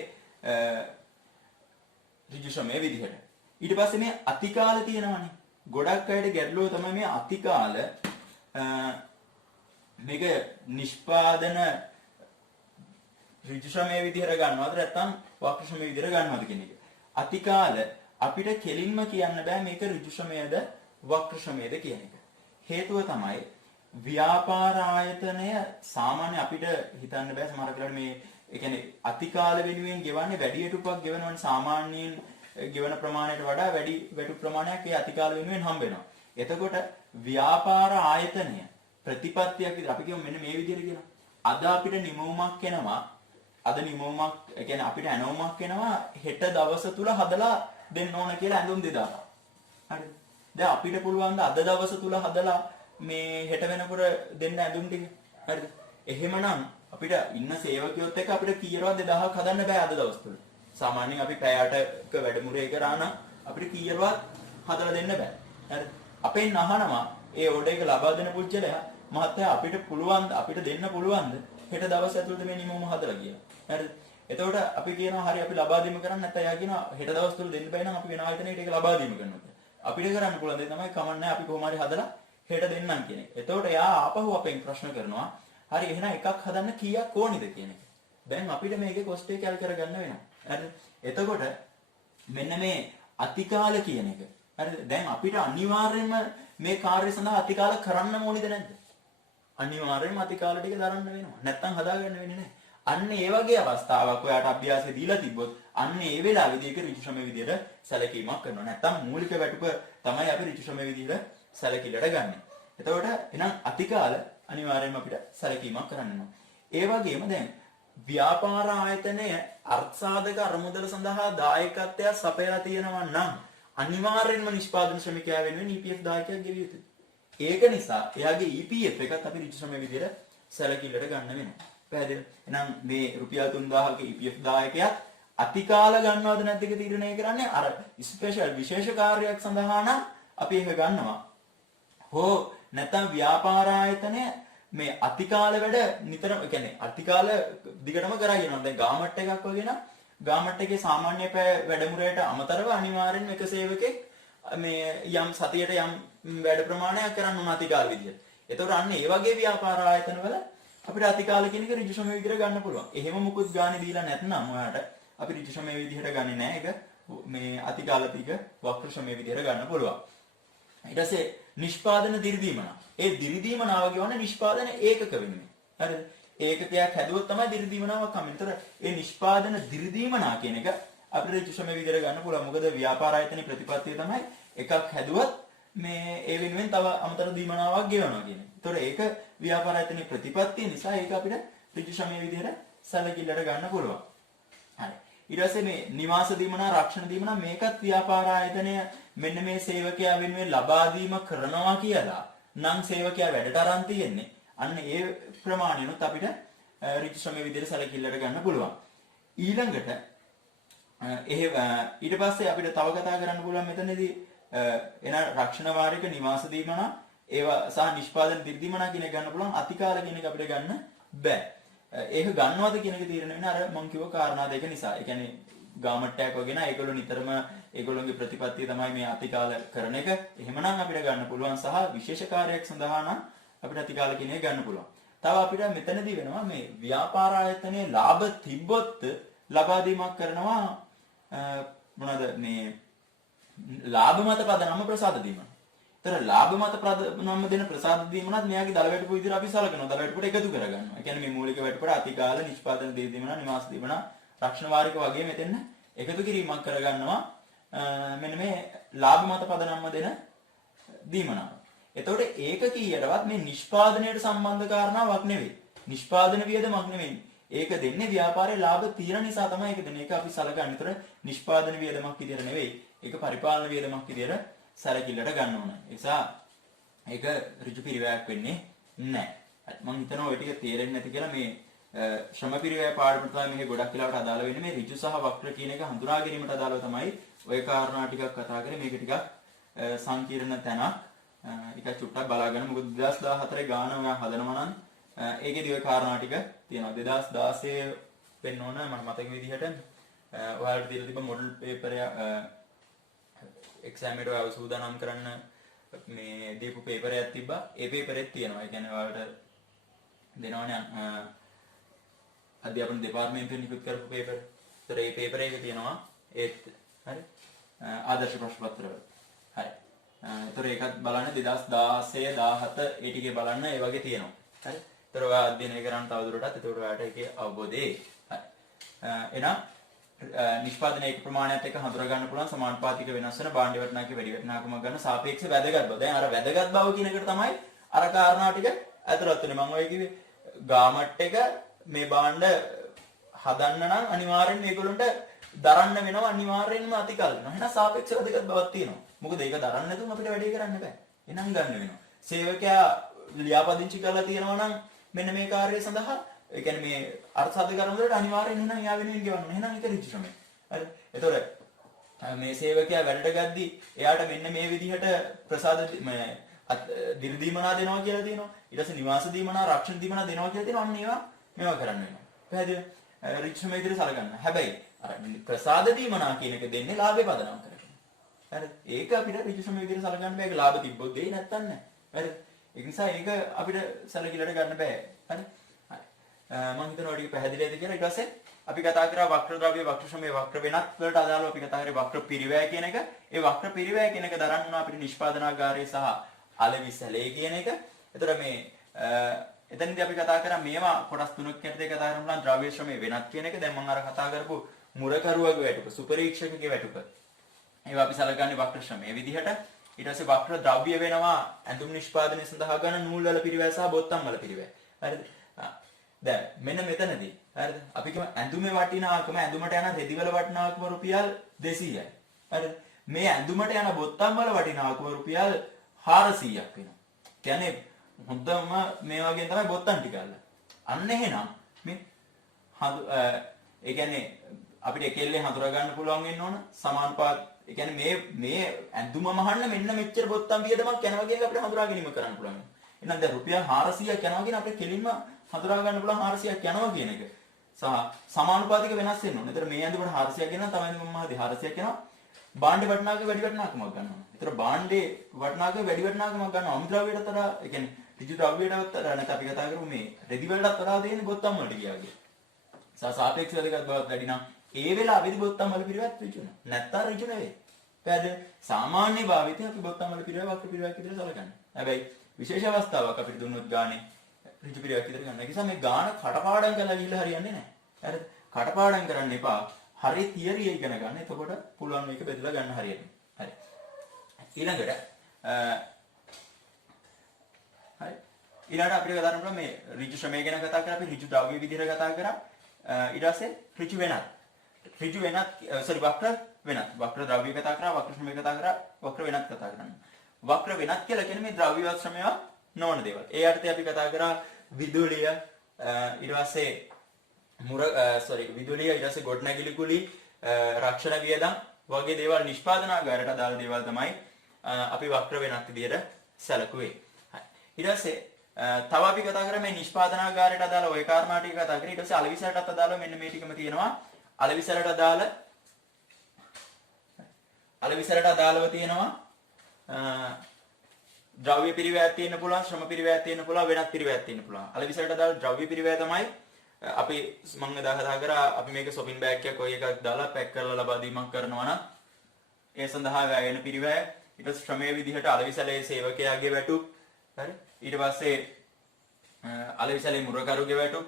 ඍජු ශ්‍රමයේ විදිහට. ඊට පස්සේ මේ අතිකාල තියෙනවානේ. ගොඩක් අයට ගැටලුව තමයි මේ අතිකාල මේක නිෂ්පාදන ඍජු ශ්‍රමයේ විදිහට ගන්නවද නැත්නම් වක්‍ර ශ්‍රමයේ විදිහට ගන්නවද කියන එක. අතිකාල අපිට කෙලින්ම කියන්න බෑ මේක ඍජු ශ්‍රමයේද වක්‍ර ශ්‍රමයේද කියන එක. හේතුව තමයි ව්‍යාපාර ආයතනය සාමාන්‍ය අපිට හිතන්න බෑ සමහර වෙලාවට මේ ඒ කියන්නේ අතිකාල වෙනුවෙන් ගෙවන්නේ වැඩි වැටුපක් ගෙවනවනේ සාමාන්‍යයෙන් ගෙවන ප්‍රමාණයට වඩා වැඩි වැටුප් ප්‍රමාණයක් ඒ අතිකාල වෙනුවෙන් හම්බ වෙනවා. එතකොට ව්‍යාපාර ආයතනය ප්‍රතිපත්තියක් විදිහට අපි කියමු මෙන්න මේ විදිහට කියනවා. අද අපිට නිමවුමක් එනවා. අද නිමවුමක් ඒ කියන්නේ අපිට ඇනවුමක් එනවා හෙට දවස තුල හදලා දෙන්න ඕන කියලා ඇඳුම් 2000. හරිද? දැන් අපිට පුළුවන් ද අද දවස තුල හදලා මේ හෙට වෙනකොට දෙන්න ඇඳුම් ටික. හරිද? එහෙමනම් අපිට ඉන්න සේවකයොත් එක්ක අපිට කීයරවත් 2000ක් හදන්න බෑ අද දවස් තුල. සාමාන්‍යයෙන් අපි පැයටක වැඩමුළුවේ කරා නම් අපිට කීයරවත් හදලා දෙන්න බෑ. හරිද? අපෙන් අහනවා ඒ ඕඩර් එක ලබා දෙන පුජ්‍යලයා මහත්තයා අපිට පුළුවන් අපිට දෙන්න පුළුවන්ද හෙට දවස් ඇතුළත මේ නිමවුම හදලා කියලා. හරිද? එතකොට අපි කියනවා හරි අපි ලබා දීම කරන්න නැත්නම් එයා කියනවා හෙට දවස් තුල දෙන්න බෑ නම් අපි වෙන ආයතනයකට ඒක ලබා දීම කරනවා. අපිට කරන්න පුළුවන් දේ තමයි කමන්නේ අපි කොහොම හරි හදලා හෙට දෙන්නම් කියන එක. එතකොට එයා ආපහු අපෙන් ප්‍රශ්න කරනවා හරි එහෙනම් එකක් හදන්න කීයක් ඕනිද කියන එක. දැන් අපිට මේකේ කොස්ට් එක කැල් කරගන්න වෙනවා. හරිද? එතකොට මෙන්න මේ අතිකාල කියන එක. හරිද? දැන් අපිට අනිවාර්යයෙන්ම මේ කාර්ය සඳහා අතිකාල කරන්න ඕනිද නැද්ද? අනිවාර්යයෙන්ම අතිකාල ටික දරන්න වෙනවා. නැත්තම් හදාගන්න වෙන්නේ නැහැ. අන්න ඒ වගේ අවස්ථාවක් ඔයාට අභ්‍යාසය දීලා තිබ්බොත් අන්න ඒ වෙලාවේදී ඒක ඍජු ශ්‍රමයේ විදියට සැලකීමක් කරනවා. නැත්තම් මූලික වැටුප තමයි අපි ඍජු ශ්‍රමයේ විදියට සැලකිල්ලට ගන්නෙ. එතකොට එහෙනම් අතිකාල අනිවාර්යයෙන්ම අපිට සැලකීමක් කරන්න වෙනවා. ඒ වගේම දැන් ව්‍යාපාර ආයතනය අර්ථසාධක අරමුදල සඳහා දායකත්වයක් සපයලා තියෙනවා නම් අනිවාර්යයෙන්ම නිෂ්පාදන ශ්‍රමිකයා වෙනුවෙන් EPF දායකයෙක් ගෙවිය යුතුයි. ඒක නිසා එයාගේ EPF එකත් අපි ඍජු ශ්‍රමයේ විදියට සැලකිල්ලට ගන්න වෙනවා. පැහැදිලිද? එහෙනම් මේ රුපියල් 3000ක EPF දායකයා අතිකාල ගන්නවද නැද්ද කියලා තීරණය කරන්නේ අර ස්පෙෂල් විශේෂ කාර්යයක් සඳහා නම් අපි ඒක ගන්නවා. හෝ නැත්නම් ව්‍යාපාර ආයතනය මේ අතිකාල වැඩ නිතරම කියන්නේ අතිකාල දිගටම කරා කියනවා. දැන් ගාමට් එකක් වගේ නම් ගාමට් එකේ සාමාන්‍ය වැඩමුළුවට අමතරව අනිවාර්යෙන්ම එක සේවකෙක් මේ යම් සතියට යම් වැඩ ප්‍රමාණයක් කරන්න ඕන අතිකාල විදියට. ඒතකොට අන්න ඒ වගේ ව්‍යාපාර ආයතනවල අපිට අතිකාල කියන එක ඍජු ශ්‍රමයේ විදිහට ගන්න පුළුවන්. එහෙම මුකුත් ගානේ දීලා නැත්නම් ඔයාලට අපි ඍජු ශ්‍රමයේ විදිහට ගන්නේ නැහැ. ඒක මේ අතිකාල ටික වක්‍ර ශ්‍රමයේ විදිහට ගන්න පුළුවන්. ඊට පස්සේ නිෂ්පාදන දිරිදීමනා. ඒ දිරිදීමනාව කියවනේ නිෂ්පාදන ඒකක වෙන්නේ. හරිද? ඒකකයක් හැදුවොත් තමයි දිරිදීමනාවක් හම්බෙන්නේ. ඒතර ඒ නිෂ්පාදන දිරිදීමනා කියන එක අපිට ඍජු ශ්‍රමයේ විදිහට ගන්න පුළුවන්. මොකද ව්‍යාපාර ආයතනයේ ප්‍රතිපත්තිය තමයි එකක් හැදුවත් මේ ඒ වෙනුවෙන් තව අමතර දීමනාවක් ගෙවනවා කියන්නේ. ඒතකොට ඒක ව්‍යාපාර ආයතනයේ ප්‍රතිපත්තිය නිසා ඒක අපිට ඍජු ශ්‍රමයේ විදිහට සැලකිල්ලට ගන්න පුළුවන්. හරි. ඊට පස්සේ මේ නිවාස දීමනා රක්ෂණ දීමනා මේකත් ව්‍යාපාර ආයතනය මෙන්න මේ සේවකයා වෙනුවෙන් ලබා දීම කරනවා කියලා නම් සේවකයා වැඩට අරන් තියෙන්නේ. අන්න ඒ ප්‍රමාණයනොත් අපිට ඍජු ශ්‍රමයේ විදිහට සැලකිල්ලට ගන්න පුළුවන්. ඊළඟට ඊට පස්සේ අපිට තව කතා කරන්න පුළුවන් මෙතනදී එන රක්ෂණ වාරික නිවාස දීමනා ඒවා සහ නිෂ්පාදන දිරිදීමනා කියන එක ගන්න පුළුවන්. අතිකාල කියන එක අපිට ගන්න බෑ. ඒක ගන්නවද කියන එක තීරණය වෙන්නේ අර මම කිව්ව කාරණා දෙක නිසා. ඒ කියන්නේ ගාමට් එකක් වගේ නා ඒගොල්ලෝ නිතරම ඒගොල්ලෝගේ ප්‍රතිපත්තිය තමයි මේ අතිකාල කරන එක. එහෙමනම් අපිට ගන්න පුළුවන් සහ විශේෂ කාර්යයක් සඳහා නම් අපිට අතිකාල කියන එක ගන්න පුළුවන්. තව අපිට මෙතනදී වෙනවා මේ ව්‍යාපාර ආයතනයේ ලාභ තිබ්බොත් ලබා දීමක් කරනවා මොනවාද මේ ලාභ මත පදනම ප්‍රසාද දීම. ඒතර ලාභ මත පදනම දෙන ප්‍රසාද දීමනත් මෙයාගේ දල වැටුපු විදිහට අපි සලකනවා. දල වැටුපට එකතු කරගන්නවා. ඒ කියන්නේ මේ මූලික වැටුපට අතිකාල නිෂ්පාදන දේ දීමන නිවාස දීමන රක්ෂණ වාරික වගේ මෙතෙන් එකතු කිරීමක් කරගන්නවා. මෙන්න මේ ලාභ මත පදනම දෙන දීමනාව. එතකොට ඒක කීයටවත් මේ නිෂ්පාදනයට සම්බන්ධ කාරණාවක් නෙවෙයි. නිෂ්පාදන වියදමක් නෙවෙයි. ඒක දෙන්නේ ව්‍යාපාරයේ ලාභ තියෙන නිසා තමයි ඒක දෙන්නේ. ඒක අපි සලකන්නේ. ඒතර නිෂ්පාදන වියදමක් විදියට නෙවෙයි. ඒක පරිපාලන වියදමක් විදියට සැලකිල්ලට ගන්න ඕන. ඒ නිසා ඒක ඍජු පිරිවැයක් වෙන්නේ නැහැ. මම හිතනවා ওই ටික තේරෙන්නේ නැති කියලා මේ ශ්‍රම පිරිවැය පාඩම තමයි මේක ගොඩක් වෙලාවට අදාළ වෙන්නේ. මේ ඍජු සහ වක්‍ර කියන එක හඳුනා ගැනීමට අදාළව තමයි ওই කාරණා ටිකක් කතා කරේ. මේක ටිකක් සංකීර්ණ තැනක්. ඒක චුට්ටක් බලාගන්න. මොකද 2014 ගාන ඔයා හදනවා නම් ඒකේදී ওই කාරණා ටික තියෙනවා. 2016 වෙන්න ඕන මම මතක විදිහට ඔයාලට දීලා තිබ්බ මොඩල් පේපර් එක්සෑම් එකට ඔයාව සූදානම් කරන්න මේ දීපු පේපර් එකක් තිබ්බා. ඒ පේපරෙත් තියෙනවා. ඒ කියන්නේ ඔයාලට දෙනවනේ අධ්‍යාපන දෙපාර්තමේන්තුවෙන් නිකුත් කරපු පේපර්. ඒතර මේ පේපර් එක තියෙනවා ඒත් හරි ආදර්ශ ප්‍රශ්න පත්‍රවල. හරි. ඒතර ඒකත් බලන්න 2016 17 ඒ ටිකේ බලන්න ඒ වගේ තියෙනවා. හරි. ඒතර ඔයා අධ්‍යයනය කරන්න තවදුරටත් ඒතකොට ඔයාලට ඒකේ අවබෝධය එයි. හරි. එහෙනම් නිෂ්පාදනයේ එක ප්‍රමාණයත් එක්ක හඳුනා ගන්න පුළුවන් සමානුපාතික වෙනස් වෙන භාණ්ඩ වටිනාකමේ වැඩි වටිනාකමක් ගන්න සාපේක්ෂ වැදගත් බව. දැන් අර වැදගත් බව කියන එකට තමයි අර කාරණා ටික ඇතුළත් වෙන්නේ. මම ඔය කිව්වේ ගාමට් එක මේ භාණ්ඩ හදන්න නම් අනිවාර්යෙන් මේගොල්ලන්ට දරන්න වෙනවා අනිවාර්යෙන්ම අතිකල් වෙනවා. එහෙනම් සාපේක්ෂ වැදගත් බවක් තියෙනවා. මොකද ඒක දරන්න නැතුව අපිට වැඩේ කරන්න බෑ. එහෙනම් ගන්න වෙනවා. සේවකයා ලියාපදිංචි කරලා තියෙනවා නම් මෙන්න මේ කාර්යය සඳහා ඒ කියන්නේ මේ අර්ථ සාධකරණ වලට අනිවාර්යෙන් එහෙනම් එයා වෙනුවෙන් ගෙවන්න. එහෙනම් ඒක ඍජු ශ්‍රමය. හරි. එතකොට මේ සේවකයා වැඩට ගද්දි එයාට මෙන්න මේ විදිහට ප්‍රසාද මේ දිරි දීමනා දෙනවා කියලා තියෙනවා. ඊට පස්සේ නිවාස දීමනා, රක්ෂණ දීමනා දෙනවා කියලා තියෙනවා. අන්න මේවා කරන්න වෙනවා. පැහැදිලිද? ඍජු ශ්‍රමය විදිහට සලකන්න. හැබැයි අර ප්‍රසාද දීමනා කියන එක දෙන්නේ ලාභේ පදනම් කරගෙන. හරිද? ඒක අපිට ඍජු ශ්‍රමය විදිහට සලකන්න බෑ. ඒක ලාභ තිබ්බොත් දෙයි නැත්තම් නෑ. හරිද? ඒ නිසා ඒක අපිට සැලකිල්ලට ගන්න බෑ. හරි? මම හිතනවා ටික පැහැදිලිද කියලා. ඊට පස්සේ අපි කතා කරා වක්‍ර ද්‍රව්‍ය, වක්‍ර ශ්‍රමය, වක්‍ර වෙනත් වලට අදාළව අපි කතා කරේ වක්‍ර පිරිවැය කියන එක. ඒ වක්‍ර පිරිවැය කියන එක දරන්න ඕන අපිට නිෂ්පාදනාගාරය සහ අලෙවි සැලේ කියන එක. ඒතර මේ එතනදී අපි කතා කරා මේවා කොටස් තුනක් යටතේ කතා කරමු නම් ද්‍රව්‍ය ශ්‍රමය වෙනත් කියන එක. දැන් මම අර කතා කරපු මුරකරුවගේ වැටුප, සුපරීක්ෂකගේ වැටුප. ඒවා අපි සලකන්නේ වක්‍ර ශ්‍රමය විදිහට. ඊට පස්සේ වක්‍ර ද්‍රව්‍ය වෙනවා ඇඳුම් නිෂ්පාදනය සඳහා ගන්න නූල් වල පිරිවැය සහ බොත්තම් වල පිරිවැය. හරිද? දැන් මෙන්න මෙතනදී හරිද? අපි කියමු ඇඳුමේ වටිනාකම ඇඳුමට යන රෙදි වල වටිනාකම රුපියල් 200යි. හරිද? මේ ඇඳුමට යන බොත්තම් වල වටිනාකම රුපියල් 400ක් වෙනවා. කියන්නේ හොඳම මේ වගේ තමයි බොත්තම් ටික අල්ල. අන්න එහෙනම් මේ ඒ කියන්නේ අපිට එකෙල්ලේ හඳුනා ගන්න පුළුවන් වෙන්න ඕන සමානුපාත. ඒ කියන්නේ මේ ඇඳුම මහන්න මෙන්න මෙච්චර බොත්තම් වියදමක් යනවා කියන එක අපිට හඳුනා ගැනීම කරන්න පුළුවන්. එහෙනම් දැන් රුපියල් 400ක් යනවා කියන අපිට කෙලින්ම හඳුනා ගන්න පුළුවන් 400ක් යනවා කියන එක. සහ සමානුපාතික වෙනස් වෙන්න ඕනේ. ඒතර මේ ඇඳුමට 400ක් යනවා තමයි මමහදී 400ක් යනවා. භාණ්ඩේ වටිනාකම වැඩි වටිනාකමක් ගන්නවා. ඒතර භාණ්ඩේ වටිනාකම වැඩි වටිනාකමක් ගන්නවා. අමුද්‍රව්‍යයට වඩා ඒ කියන්නේ ඍජු ද්‍රව්‍යයට වඩා නැත්නම් අපි කතා කරමු මේ රෙදි වලටත් වඩා දෙන්නේ බොත්තම් වලට කියාගේ. සාපේක්ෂ වැදගත් බවක් වැඩි නම් ඒ වෙලාවෙදි බොත්තම් වල පිළිවෙත් ඍජු නෑ. නැත්තම් ඍජු නෙවෙයි. පැහැදිලි? සාමාන්‍ය භාවිතය අපි බොත්තම් වල පිළිවෙත් වක්‍ර පිළිවෙත් විදිහට සලකන්නේ. හැබැයි විශේෂ අවස්ථාවක් අපිට දුන්නොත් ගානේ ඍජු පිළිවෙත් විදිහට ගන්න. ඒ නිසා මේ ගාන කටපාඩම් කරලා ගිහිල්ලා හරියන්නේ නැහැ. හරිද? කටපාඩම් කරන්න එපා. හරි තියරි ඉගෙන ගන්න. එතකොට පුළුවන් මේක බෙදලා ගන්න හරියට. හරි. ඊළඟට හරි. ඊළඟට අපිට කතා කරමු මේ ඍජු ශ්‍රමය ගැන කතා කරා. අපි ඍජු ද්‍රව්‍ය විදිහට කතා කරා. ඊට පස්සේ ඍජු වෙනත්. ඍජු වෙනත් වක්‍ර වෙනත්. වක්‍ර ද්‍රව්‍ය කතා කරා, වක්‍ර ශ්‍රමය කතා කරා, වක්‍ර වෙනත් කතා කරනවා. වක්‍ර වෙනත් කියලා කියන්නේ මේ ද්‍රව්‍යවත් ශ්‍රමය නොවන දේවල්. ඒ අර්ථය අපි කතා කරා විදුලිය ඊට පස්සේ විදුලිය ඊට පස්සේ ගොඩනැගිලි කුලි රක්ෂණ වියදම් වගේ දේවල් නිෂ්පාදනාගාරයට අදාළ දේවල් තමයි අපි වක්‍ර වෙනත් විදිහට සැලකුවේ. හරි. ඊට පස්සේ තව අපි කතා කරා මේ නිෂ්පාදනාගාරයට අදාළ ওই කාරණා ටික කතා කරා. ඊට පස්සේ අලෙවිසලටත් අදාළව මෙන්න මේ ටිකම තියෙනවා. අලෙවිසලට අදාළව තියෙනවා ද්‍රව්‍ය පිරිවැයක් තියෙන්න පුළුවන්, ශ්‍රම පිරිවැයක් තියෙන්න පුළුවන්, වෙනත් පිරිවැයක් තියෙන්න පුළුවන්. අලෙවිසලට අදාළ ද්‍රව්‍ය පිරිවැය තමයි අපි මම දහදා කරා අපි මේක shopping bag එකක් ඔය එකක් දාලා පැක් කරලා ලබා දීමක් කරනවා නම් ඒ සඳහා වැයෙන පිරිවැය. ඊට පස්සේ ශ්‍රමයේ විදිහට අලෙවිසලේ සේවකයාගේ වැටුප්. හරි. ඊට පස්සේ අලෙවිසලේ මුරකරුගේ වැටුප්.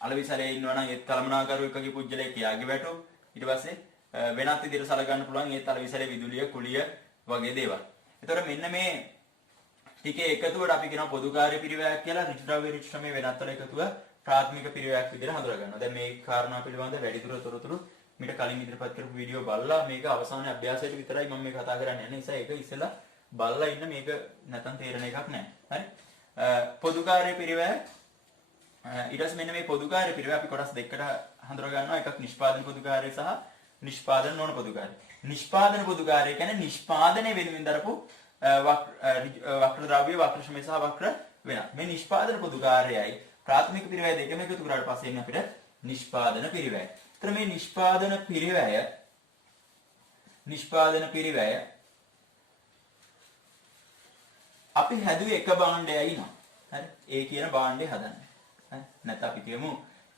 අලෙවිසලේ ඉන්නවා නම් ඒත් කළමනාකරු එකගේ පුජ්‍යලේ කියාගේ වැටුප්. ඊට පස්සේ වෙනත් විදිහට සලකන්න පුළුවන් ඒත් අලෙවිසලේ විදුලිය කුලිය වගේ දේවල්. එතකොට මෙන්න මේ ටිකේ එකතුවට අපි කියනවා පොදුකාර්ය පිරිවැයක් කියලා. ඍජු ද්‍රව්‍ය ඍජු ශ්‍රමයේ වෙනත් වල එකතුව ප්‍රාථමික පිරිවැයක් විදිහට හඳුනා ගන්නවා. දැන් මේ කාරණා පිළිබඳ වැඩිදුර තොරතුරු මීට කලින් ඉදිරිපත් කරපු වීඩියෝ බලලා මේක අවසානයේ අභ්‍යාසයට විතරයි මම මේ කතා කරන්නේ. නිසා ඒක ඉස්සෙල්ලා බලලා ඉන්න මේක නැතන් තේරෙන එකක් නැහැ. හරි? පොදුකාර්ය පිරිවැය ඊට පස්සේ මෙන්න මේ පොදුකාර්ය පිරිවැය අපි කොටස් දෙකකට හඳුනා ගන්නවා. එකක් නිෂ්පාදන පොදුකාර්ය සහ නිෂ්පාදන නොවන පොදුකාර්ය. නිෂ්පාදන පොදුකාර්ය කියන්නේ නිෂ්පාදනය වෙනුවෙන් දරපු වක්‍ර ද්‍රව්‍ය, වක්‍ර ශ්‍රමය සහ වක්‍ර වෙනත්. මේ නිෂ්පාදන පොදුකාර්යයයි ප්‍රාථමික පිරිවැය දෙකම එකතු කරාට පස්සේ එන්නේ අපිට නිෂ්පාදන පිරිවැය. ඒතර මේ නිෂ්පාදන පිරිවැය අපි හැදුවේ එක භාණ්ඩයයි නෝ. හරි? ඒ කියන භාණ්ඩේ හදන්න. හරි? නැත්නම් අපි කියමු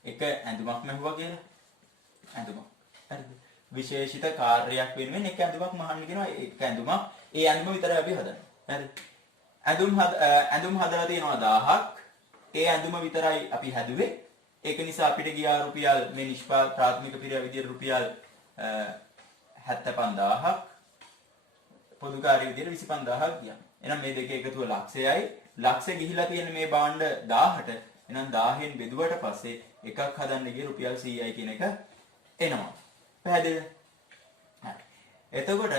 එක ඇඳුමක් මහුවා කියලා. ඇඳුමක්. හරිද? විශේෂිත කාර්යයක් වෙනුවෙන් එක ඇඳුමක් මහන්න කියනවා. එක ඇඳුමක්. ඒ ඇඳුම විතරයි අපි හදන්නේ. හරිද? ඇඳුම් හදලා තියෙනවා 1000ක්. ඒ ඇඳුම විතරයි අපි හැදුවේ. ඒක නිසා අපිට ගියා රුපියල් මේ ප්‍රාථමික පිරිවැය විදියට රුපියල් 75000ක්. පොදුකාර්ය විදියට 25000ක් ගියා. එහෙනම් මේ දෙක එකතුව ලක්ෂයයි. ලක්ෂය ගිහිලා තියෙන මේ භාණ්ඩ 1000ට. එහෙනම් 1000න් බෙදුවට පස්සේ එකක් හදන්න ගියේ රුපියල් 100යි කියන එක එනවා. පැහැදිලිද? හරි. එතකොට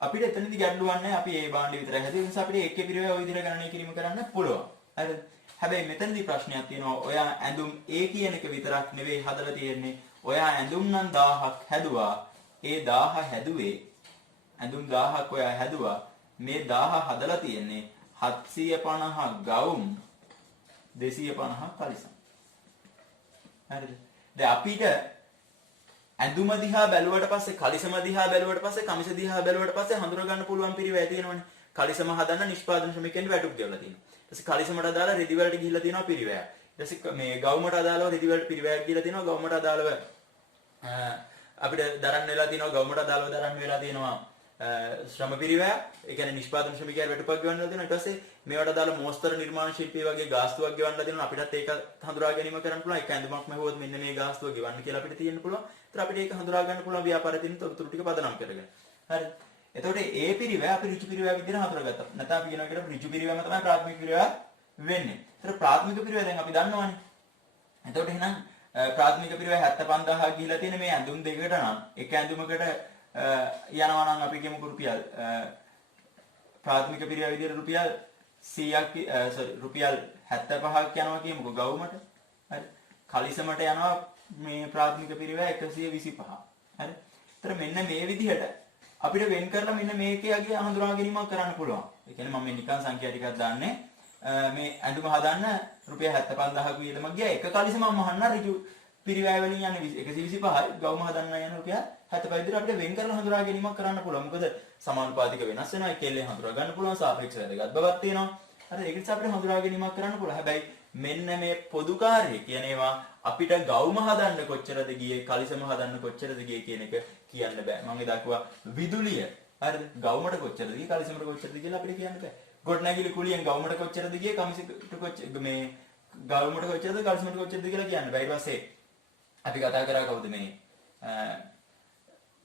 අපිට එතනදි ගැටලුවක් නැහැ. අපි මේ භාණ්ඩ විතරයි හැදුවේ. ඒ නිසා අපිට ඒකේ පිරිවැය ওই විදිහට ගණනය කිරීම කරන්න පුළුවන්. හරිද? හැබැයි මෙතනදී ප්‍රශ්නයක් තියෙනවා. ඔයා ඇඳුම් A කියන එක විතරක් නෙවෙයි හදලා තියෙන්නේ. ඔයා ඇඳුම් නම් 1000ක් හැදුවා. ඒ 1000 හැදුවේ ඇඳුම් 1000ක් ඔයා හැදුවා. මේ 1000 හදලා තියෙන්නේ 750 ගවුම් 250 කලිසම්. හරිද? දැන් අපිට ඇඳුම දිහා බැලුවට පස්සේ කලිසම දිහා බැලුවට පස්සේ කමිස දිහා බැලුවට පස්සේ හඳුනා ගන්න පුළුවන් පිරිවැය තියෙනවනේ. කලිසම හදන්න නිෂ්පාදන ශ්‍රමිකයන් වැටුප් ගෙවලා තියෙනවා. ඊට පස්සේ කලිසමට අදාළ රෙදි වලට ගිහිල්ලා තියෙනවා පිරිවැය. ඊට පස්සේ මේ ගවුමට අදාළව රෙදි වලට පිරිවැයක් ගිහිල්ලා තියෙනවා. ගවුමට අදාළව අපිට දරන්න වෙලා තියෙනවා. ගවුමට අදාළව දරන්න වෙලා තියෙනවා ශ්‍රම පිරිවැය. ඒ කියන්නේ නිෂ්පාදන ශ්‍රමිකයන් වැටුපක් ගෙවන්නලා තියෙනවා. ඊට පස්සේ මේවට අදාළ මෝස්තර නිර්මාණ ශිල්පී වගේ ගාස්තුවක් ගෙවන්නලා තියෙනවා. අපිටත් ඒක හඳුනා ගැනීම කරන්න පුළුවන්. එක ඇඳුමක් මහුවොත් මෙන්න මේ ගාස්තුව ගෙවන්න කියලා අපිට තියෙන්න පුළුවන්. ඒතර අපිට ඒක හඳුනා ගන්න පුළුවන් ව්‍යාපාරයේ තියෙන තොරතුරු ටික පදනම් කරගෙන. හරිද? එතකොට ඒ පිරිවැය අපි ඍජු පිරිවැය විදිහට හඳුනාගත්තා. නැත්නම් අපි කියනවා කියලා ඍජු පිරිවැයම තමයි ප්‍රාථමික පිරිවැය වෙන්නේ. ඒතර ප්‍රාථමික පිරිවැය දැන් අපි දන්නවනේ. එතකොට එහෙනම් ප්‍රාථමික පිරිවැය 75000ක් ගිහිලා තියෙන මේ ඇඳුම් දෙකකට නම් එක ඇඳුමකට යනවා නම් අපි කියමුකෝ රුපියල් ප්‍රාථමික පිරිවැය විදිහට රුපියල් 100ක් රුපියල් 75ක් යනවා කියමුකෝ ගවුමට. හරි. කලිසමට යනවා මේ ප්‍රාථමික පිරිවැය 125. හරි. ඒතර මෙන්න මේ විදිහට අපිට වෙන් කරලා මෙන්න මේකේ හඳුනා ගැනීමක් කරන්න පුළුවන්. ඒ කියන්නේ මම මේ නිකන් සංඛ්‍යා ටිකක් දාන්නේ. මේ ඇඳුම හදන්න රුපියල් 75000ක වියදමක් ගියා. එක කලිසමක් මහන්න ඍජු පිරිවැය වලින් යන්නේ 125යි. ගවුම හදන්න යන රුපියල් 75 විතර අපිට වෙන් කරලා හඳුනා ගැනීමක් කරන්න පුළුවන්. මොකද සමානුපාතික වෙනස් වෙනවා. ඒකෙල්ලේ හඳුනා ගන්න පුළුවන්. සාපේක්ෂ වැදගත් බවක් තියෙනවා. හරි. ඒක නිසා අපිට හඳුනා ගැනීමක් කරන්න පුළුවන්. හැබැයි මෙන්න මේ පොදුකාර්ය කියන ඒවා අපිට ගවුම හදන්න කොච්චරද ගියේ, කලිසම හදන්න කොච්චරද ගියේ කියන එක කියන්න බෑ. මම එදා කිව්වා විදුලිය. හරිද? ගවුමට කොච්චරද ගියේ, කලිසමට කොච්චරද කියලා අපිට කියන්න බෑ. ගොඩනැගිලි කුලියෙන් ගවුමට කොච්චරද ගියේ, කමිසෙට කොච්චර මේ ගවුමට කොච්චරද, කලිසමට කොච්චරද කියලා කියන්න බෑ. ඊට පස්සේ අපි කතා කරා කවුද මේ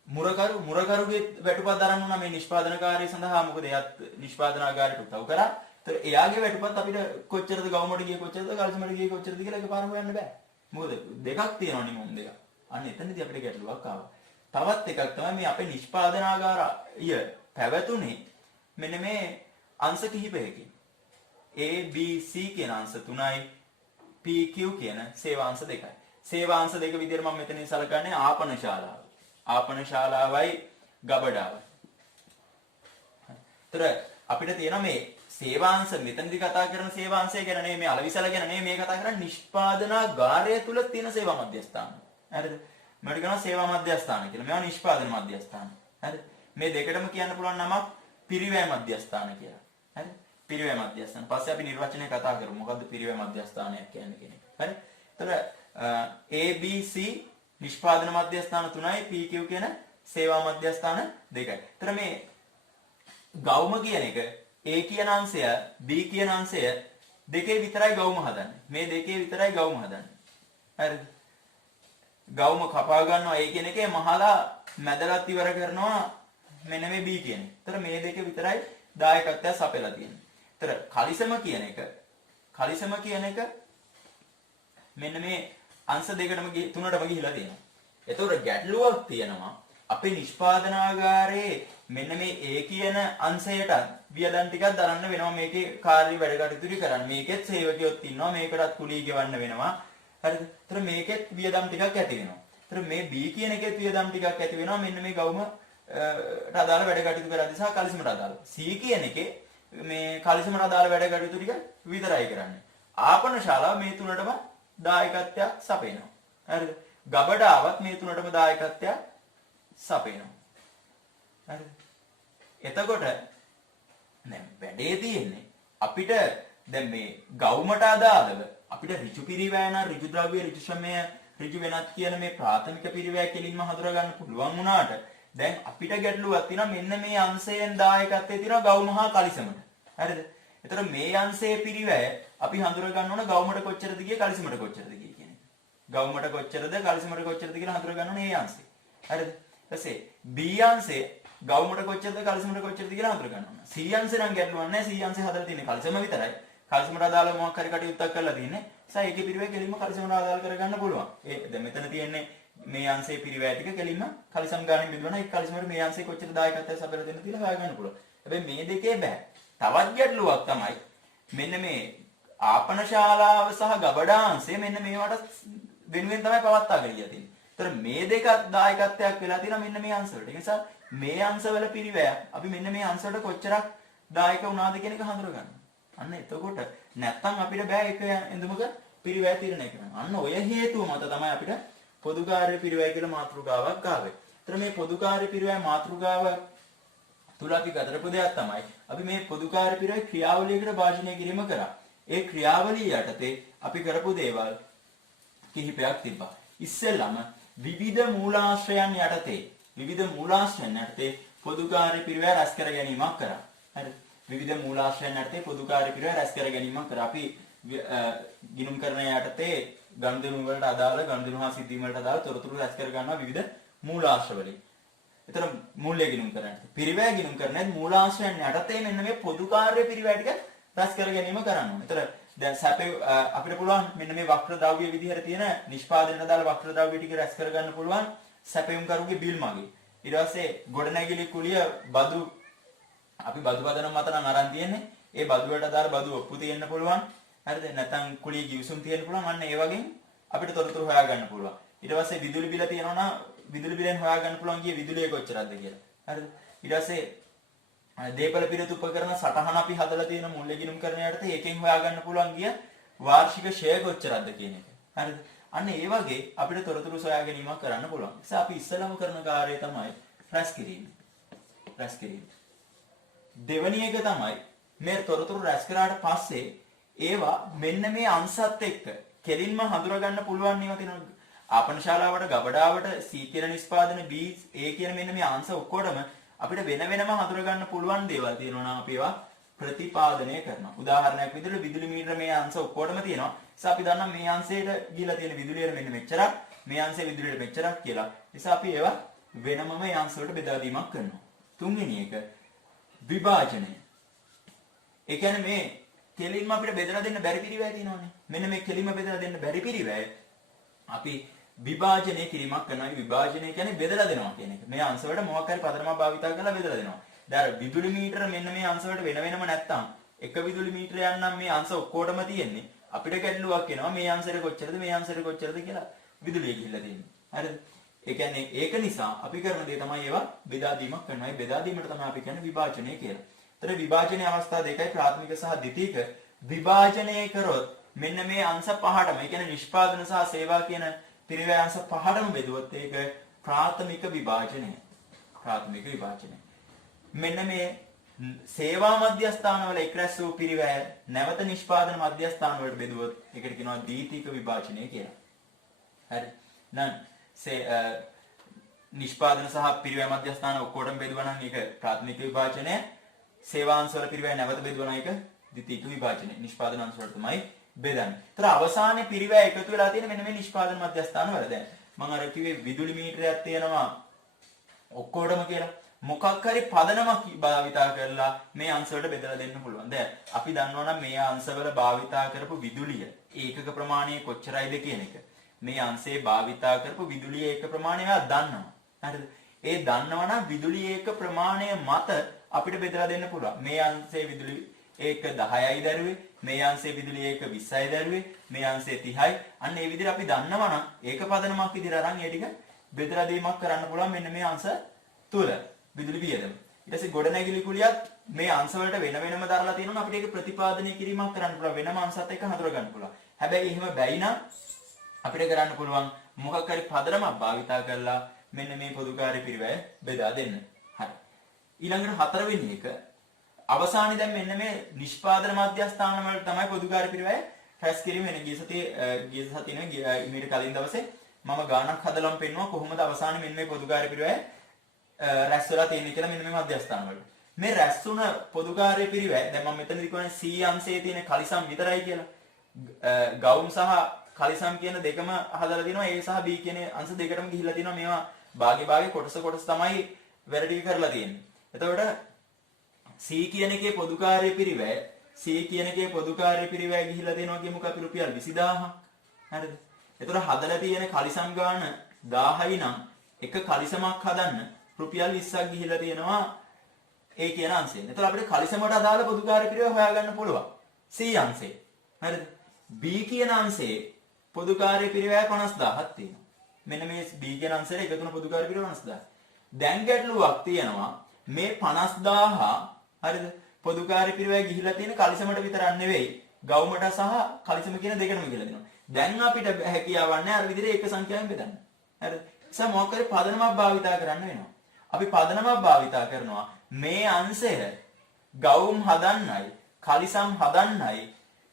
මුරකරුගේ වැටුපක් දරන්න උනා මේ නිෂ්පාදනකාරී සඳහා. මොකද එයාත් නිෂ්පාදනාගාරයට උදව් කරා. ඒතර එයාගේ වැටුපත් අපිට කොච්චරද ගවුමට ගියේ, කොච්චරද කලිසමට ගියේ, කොච්චරද කියලා එකපාරම හොයන්න බෑ. මොකද දෙකක් තියෙනවා නිමුම් දෙක. අන්න එතනදී අපිට ගැටලුවක් ආවා. තවත් එකක් තමයි මේ අපේ නිෂ්පාදනාගාරය පැවතුනේ මෙන්න මේ අංශ කිහිපයකින්. A B C කියන අංශ 3යි, P Q කියන සේවාංශ 2යි. සේවාංශ දෙක විදිහට මම මෙතනින් සලකන්නේ ආපන ශාලාව. ආපන ශාලාවයි ගබඩාවයි. ඒතර අපිට තියෙන මේ සේවාංශ මෙතනදී කතා කරන සේවාංශය ගැන නෙමෙයි, මේ අලවිසල ගැන නෙමෙයි මේ කතා කරන්නේ. නිෂ්පාදනාගාරය තුල තියෙන සේවා මධ්‍යස්ථාන. හරිද? මට කියනවා සේවා මධ්‍යස්ථාන කියලා. මේවා නිෂ්පාදන මධ්‍යස්ථාන. හරිද? මේ දෙකටම කියන්න පුළුවන් නමක් පිරිවැය මධ්‍යස්ථාන කියලා. හරි? පිරිවැය මධ්‍යස්ථාන. පස්සේ අපි නිර්වචනය කතා කරමු. මොකද්ද පිරිවැය මධ්‍යස්ථානයක් කියන්නේ කියන එක. හරි? එතකොට ABC නිෂ්පාදන මධ්‍යස්ථාන 3යි PQ කියන සේවා මධ්‍යස්ථාන 2යි. එතකොට මේ ගෞම කියන එක A කියන අංශය B කියන අංශය දෙකේ විතරයි ගෞම හදන්නේ. මේ දෙකේ විතරයි ගෞම හදන්නේ. හරිද? ගෞම කපා ගන්නවා A කියන එකේ මහලා මැදලත් ඉවර කරනවා මෙන්න මේ B කියන එක. ඒතර මේ දෙකේ විතරයි දායකත්වය සපයලා තියෙන්නේ. ඒතර කලිසම කියන එක මෙන්න මේ අංශ දෙකටම තුනටම ගිහිලා තියෙනවා. ඒතකොට ගැටලුවක් තියෙනවා. අපේ නිෂ්පාදනාගාරයේ මෙන්න මේ A කියන අංශයට වියදම් ටිකක් දරන්න වෙනවා මේකේ කාර්ය වැඩ කටයුතු කරන්න. මේකෙත් සේවකයොත් ඉන්නවා. මේකටත් කුලී ගෙවන්න වෙනවා. හරිද? ඒතර මේකෙත් වියදම් ටිකක් ඇති වෙනවා. ඒතර මේ B කියන එකෙත් වියදම් ටිකක් ඇති වෙනවා. මෙන්න මේ ගෞම අදාළ වැඩ කටයුතු කරද්දී සහ කලිසමට අදාළ. C කියන එකේ මේ කලිසමට අදාළ වැඩ කටයුතු ටික විතරයි කරන්නේ. ආපන ශාලාව මේ තුනටම දායකත්වයක් සපයනවා. හරිද? ගබඩාවත් මේ තුනටම දායකත්වයක් සපයනවා. හරිද? එතකොට දැන් වැඩේ තියෙන්නේ අපිට දැන් මේ ගෞමට අදාළව අපිට ඍජු පිරිවැය නම් ඍජු ද්‍රව්‍ය ඍජු ශ්‍රමය ඍජු වෙනත් කියන මේ ප්‍රාථමික පිරිවැය කෙලින්ම හඳුනා ගන්න පුළුවන් වුණාට දැන් අපිට ගැටලුවක් තියෙනවා මෙන්න මේ අංශයෙන් දායකත්වයේ තියෙනවා ගෞම හා කලිසමට. හරිද? ඒතර මේ අංශයේ පිරිවැය අපි හඳුනා ගන්න ඕන ගෞමට කොච්චරද ගියේ කලිසමට කොච්චරද ගියේ කියන එක. ගෞමට කොච්චරද කලිසමට කොච්චරද කියලා හඳුනා ගන්න ඕනේ මේ අංශය. හරිද? ඊපස්සේ B අංශය ගෞමට කොච්චරද කලිසමට කොච්චරද කියලා හඳුනා ගන්න ඕන. C අංශේ නම් ගැටලුවක් නැහැ. C අංශේ හදලා තියෙන්නේ කලිසම විතරයි. කලිසමට අදාළ මොකක් හරි කටයුත්තක් කරලා තියෙන්නේ. ඒකේ පිරිවැය කෙලින්ම කලිසමට අදාළ කරගන්න පුළුවන්. දැන් මෙතන තියෙන්නේ මේ අංශයේ පිරිවැය ටික කෙලින්ම කලිසම් ගානෙන් බෙදුවා නම් ඒ කලිසමට මේ අංශයේ කොච්චර දායකත්වයක් සපයලා දෙන්න කියලා හොයාගන්න පුළුවන්. හැබැයි මේ දෙකේ බෑ. තවත් ගැටලුවක් තමයි මෙන්න මේ ආපන ශාලාව සහ ගබඩා අංශය මෙන්න මේවට වෙනුවෙන් තමයි පවත්වාගෙන ගියා තියෙන්නේ. ඒතර මේ දෙක දායකත්වයක් වෙලා තියෙනවා මෙන්න මේ අංශවලට. ඒ නිසා මේ අංශවල පිරිවැය අපි මෙන්න මේ අංශවලට කොච්චරක් දායක වුණාද කියන එක හඳුනා ගන්න. අන්න එතකොට නැත්තම් අපිට බෑ එක එඳුමක පිරිවැය තීරණය කරන්න. අන්න ඔය හේතුව මත තමයි අපිට පොදුකාර්ය පිරිවැය කියලා මාතෘකාවක් ආවේ. ඒතර මේ පොදුකාර්ය පිරිවැය මාතෘකාව තුල අපි ගතරපු දෙයක් තමයි අපි මේ පොදුකාර්ය පිරිවැය ක්‍රියාවලියකට භාජනය කිරීම කරා. ඒ ක්‍රියාවලිය යටතේ අපි කරපු දේවල් කිහිපයක් තිබ්බා. ඉස්සෙල්ලාම විවිධ මූලාශ්‍රයන් යටතේ පොදුකාර්ය පිරිවැය රැස් කර ගැනීමක් කරා. හරි. විවිධ මූලාශ්‍රයන් යටතේ පොදුකාර්ය පිරිවැය රැස් කර ගැනීමක් කරා. අපි ගිණුම් කරන යටතේ ගනුදෙනු වලට අදාළ ගනුදෙනු හා සිද්ධීම් වලට අදාළ තොරතුරු රැස් කර ගන්නවා විවිධ මූලාශ්‍ර වලින්. ඒතර මූල්‍ය ගිණුම් කරන්නේ. පිරිවැය ගිණුම් කරන්නේ මූලාශ්‍රයන් යටතේ මෙන්න මේ පොදුකාර්ය පිරිවැය ටික රැස් කර ගැනීම කරනවා. ඒතර දැන් සැපේ අපිට පුළුවන් මෙන්න මේ වක්‍ර ද්‍රව්‍ය විදිහට තියෙන නිෂ්පාදනයට අදාළ වක්‍ර ද්‍රව්‍ය ටික රැස් කර ගන්න පුළුවන් සැපයුම් කරුගේ බිල් මගේ. ඊට පස්සේ ගොඩනැගිලි කුලිය බදු අපි බදු පදනම මත නම් අරන් තියෙන්නේ. ඒ බදු වලට අදාළ බදු ඔප්පු තියෙන්න පුළුවන්. හරිද? නැත්නම් කුලිය ගිවිසුම් තියෙන්න පුළුවන්. අන්න ඒ වගේ අපිට තොරතුරු හොයා ගන්න පුළුවන්. ඊට පස්සේ විදුලි බිල තියෙනවා නම් විදුලි බිලෙන් හොයා ගන්න පුළුවන් කියේ විදුලිය කොච්චරද කියලා. හරිද? ඊට පස්සේ දීපල පිරිත උපකරණ සටහන අපි හදලා තියෙන මූල්‍ය ගිණුම් කරන යටතේ ඒකෙන් හොයා ගන්න පුළුවන් කිය වාර්ෂික ෂෙයා කොච්චරද කියන එක. හරිද? අන්න ඒ වගේ අපිට තොරතුරු සොයා ගැනීමක් කරන්න පුළුවන්. ඒ නිසා අපි ඉස්සෙල්ලාම කරන කාර්යය තමයි රැස් කිරීම. දෙවැනි එක තමයි මේ තොරතුරු රැස් කරාට පස්සේ ඒවා මෙන්න මේ අංශත් එක්ක කෙලින්ම හඳුනා ගන්න පුළුවන් ඒවා තියෙනවා. ආපන ශාලාවට ගබඩාවට C කියන නිෂ්පාදන B A කියන මෙන්න මේ අංශ ඔක්කොටම අපිට වෙන වෙනම හඳුනා ගන්න පුළුවන් දේවල් තියෙනවා නම් අපි ඒවා ප්‍රතිපාදනය කරනවා. උදාහරණයක් විදිහට විදුලි මීටර මේ අංශ ඔක්කොටම තියෙනවා. නිසා අපි දන්නවා මේ අංශයට ගිහිලා තියෙන විදුලියට මෙන්න මෙච්චරක්, මේ අංශයේ විදුලියට මෙච්චරක් කියලා. නිසා අපි ඒවා වෙනමම මේ අංශ වලට බෙදා දීමක් කරනවා. තුන්වෙනි එක විභාජනය. ඒ කියන්නේ මේ කෙලින්ම අපිට බෙදලා දෙන්න බැරි පිරිවැය තියෙනවානේ. මෙන්න මේ කෙලින්ම බෙදලා දෙන්න බැරි පිරිවැය අපි විභාජනය කිරීමක් කරනවා. විභාජනය කියන්නේ බෙදලා දෙනවා කියන එක. මේ අංශ වලට මොකක් හරි පදනමක් භාවිත කරලා බෙදලා දෙනවා. දැන් විදුලි මීටර මෙන්න මේ අංශ වලට වෙන වෙනම නැත්තම් එක විදුලි මීටරයක් නම් මේ අංශ ඔක්කොටම තියෙන්නේ. අපිට ගැටලුවක් එනවා මේ අංශයට කොච්චරද මේ අංශයට කොච්චරද කියලා විදුලිය ගිහිල්ලා තියෙන්නේ. හරිද? ඒ කියන්නේ ඒක නිසා අපි කරන දේ තමයි ඒවා බෙදා දීමක් කරනවා. ඒ බෙදා දීමට තමයි අපි කියන්නේ විභාජනය කියලා. ඒතර විභාජනයේ අවස්ථා දෙකයි ප්‍රාථමික සහ ද්විතීක. විභාජනය කරොත් මෙන්න මේ අංශ පහටම, ඒ කියන්නේ නිෂ්පාදන සහ සේවා කියන පිරිවැය අංශ පහටම බෙදුවොත් ඒක ප්‍රාථමික විභාජනය. මෙන්න මේ සේවා මධ්‍යස්ථාන වල එක්රැස් වූ පිරිවැය නැවත නිෂ්පාදන මධ්‍යස්ථාන වලට බෙදුවොත් ඒකට කියනවා ද්විතීක විභාජනය කියලා. හරි. නම් නිෂ්පාදන සහ පිරිවැය මධ්‍යස්ථාන ඔක්කොටම බෙදුවා නම් ඒක ප්‍රාථමික විභාජනය. සේවාංශ වල පිරිවැය නැවත බෙදුවා නම් ඒක ද්විතීක විභාජනය. නිෂ්පාදන අංශ වලට තමයි බෙදන්නේ. ඒතර අවසානයේ පිරිවැය එකතු වෙලා තියෙන මෙන්න මේ නිෂ්පාදන මධ්‍යස්ථාන වල. දැන් මම අර කිව්වේ විදුලි මීටරයක් තියෙනවා ඔක්කොටම කියලා. මොකක් හරි පදනමක් භාවිතා කරලා මේ අංශ වලට බෙදලා දෙන්න පුළුවන්. දැන් අපි දන්නවා නම් මේ අංශවල භාවිතා කරපු විදුලිය ඒකක ප්‍රමාණය කොච්චරයිද කියන එක. මේ අංශයේ භාවිතා කරපු විදුලිය ඒක ප්‍රමාණය එයා දන්නවා. හරිද? ඒ දන්නවා නම් විදුලිය ඒක ප්‍රමාණය මත අපිට බෙදලා දෙන්න පුළුවන්. මේ අංශයේ විදුලි ඒක 10යි දරුවේ, මේ අංශයේ විදුලිය ඒක 20යි දරුවේ, මේ අංශයේ 30යි. අන්න ඒ විදිහට අපි දන්නවා නම් ඒක පදනමක් විදිහට අරන් ඒ ටික බෙදලා දීමක් කරන්න පුළුවන් මෙන්න මේ අංශ තුල. විදුලි වියදම. ඊට පස්සේ ගොඩනැගිලි කුලියත් මේ අංශ වලට වෙන වෙනම දාලා තියෙනවා අපිට ඒක ප්‍රතිපාදනය කිරීමක් කරන්න පුළුවන්. වෙනම අංශات එක්ක හඳුර ගන්න පුළුවන්. හැබැයි එහෙම බැයි නම් අපිට කරන්න පුළුවන් මොකක් හරි පදනමක් භාවිතා කරලා මෙන්න මේ පොදුකාර්ය පිරිවැය බෙදා දෙන්න. හරි. ඊළඟට හතරවෙනි එක අවසානයේ දැන් මෙන්න මේ නිෂ්පාදන මධ්‍යස්ථාන වල තමයි පොදුකාර්ය පිරිවැය රැස් කිරීම වෙන. ගිය සතියේ ඊට කලින් දවසේ මම ගානක් හදලාම පෙන්නුවා කොහොමද අවසානයේ මෙන්න මේ පොදුකාර්ය පිරිවැය රැස් වෙලා තියෙන්නේ කියලා මෙන්න මේ මධ්‍යස්ථාන වල. මේ රැස් වුණ පොදුකාර්ය පිරිවැය දැන් මම මෙතනදී කියන්නේ C අංශයේ තියෙන කලිසම් විතරයි කියලා. ගවුම් සහ කලිසම් කියන දෙකම හදලා දිනවා. A සහ B කියන අංශ දෙකටම ගිහිල්ලා තිනවා. මේවා භාගේ කොටස තමයි වැරදි කරලා තියෙන්නේ. එතකොට C කියන එකේ පොදුකාර්ය පිරිවැය ගිහිල්ලා දෙනවා කියමුකෝ අපි රුපියල් 20000. හරිද? එතකොට හදලා තියෙන කලිසම් ගාන 1000යි නම් එක කලිසමක් හදන්න රුපියල් 20ක් ගිහිලා තියෙනවා ඒ කියන අංශයෙන්. එතකොට අපිට කලිසමට අදාළ පොදුකාර්ය පිරිවැය හොයාගන්න පුළුවන්. C අංශේ. හරිද? B කියන අංශේ පොදුකාර්ය පිරිවැය 50000ක් තියෙනවා. මෙන්න මේ B කියන අංශයට එකතු වෙන පොදුකාර්ය පිරිවැය 50000. දැන් ගැටලුවක් තියෙනවා මේ 50000 හරිද? පොදුකාර්ය පිරිවැය ගිහිලා තියෙන කලිසමට විතරක් නෙවෙයි ගවුමට සහ කලිසම කියන දෙකටම ගිහිලා දෙනවා. දැන් අපිට හැකියාවක් නැහැ අර විදිහට ඒක සංඛ්‍යාවෙන් බෙදන්න. හරිද? ඒ මොකක් හරි පදනමක් භාවිතා කරන්න වෙනවා. අපි පදනමක් භාවිතා කරනවා මේ අංශය ගවුම් හදන්නයි කලිසම් හදන්නයි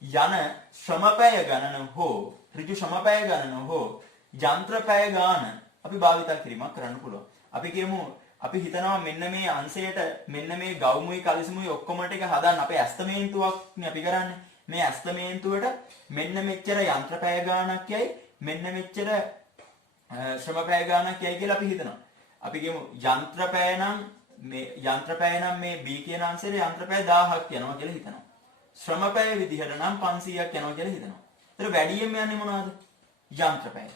යන ශ්‍රමපැය ගණන හෝ ඍජු ශ්‍රමපැය ගණන හෝ යන්ත්‍රපැය ගාන අපි භාවිතා කිරීමක් කරන්න පුළුවන්. අපි කියමු අපි හිතනවා මෙන්න මේ අංශයට මෙන්න මේ ගවුමුයි කලිසමුයි ඔක්කොම ටික හදන්න අපේ ඇස්තමේන්තුවක් නේ අපි කරන්නේ. මේ ඇස්තමේන්තුවට මෙන්න මෙච්චර යන්ත්‍රපැය ගානක් යයි මෙන්න මෙච්චර ශ්‍රමපැය ගානක් යයි කියලා අපි හිතනවා. අපි කියමු යන්ත්‍රපැය නම් මේ B කියන අංශයේ යන්ත්‍රපැය 1000ක් යනවා කියලා හිතනවා. ශ්‍රමපැය විදිහට නම් 500ක් යනවා කියලා හිතනවා. ඒතර වැඩියෙන් යන්නේ මොනවද? යන්ත්‍රපැය.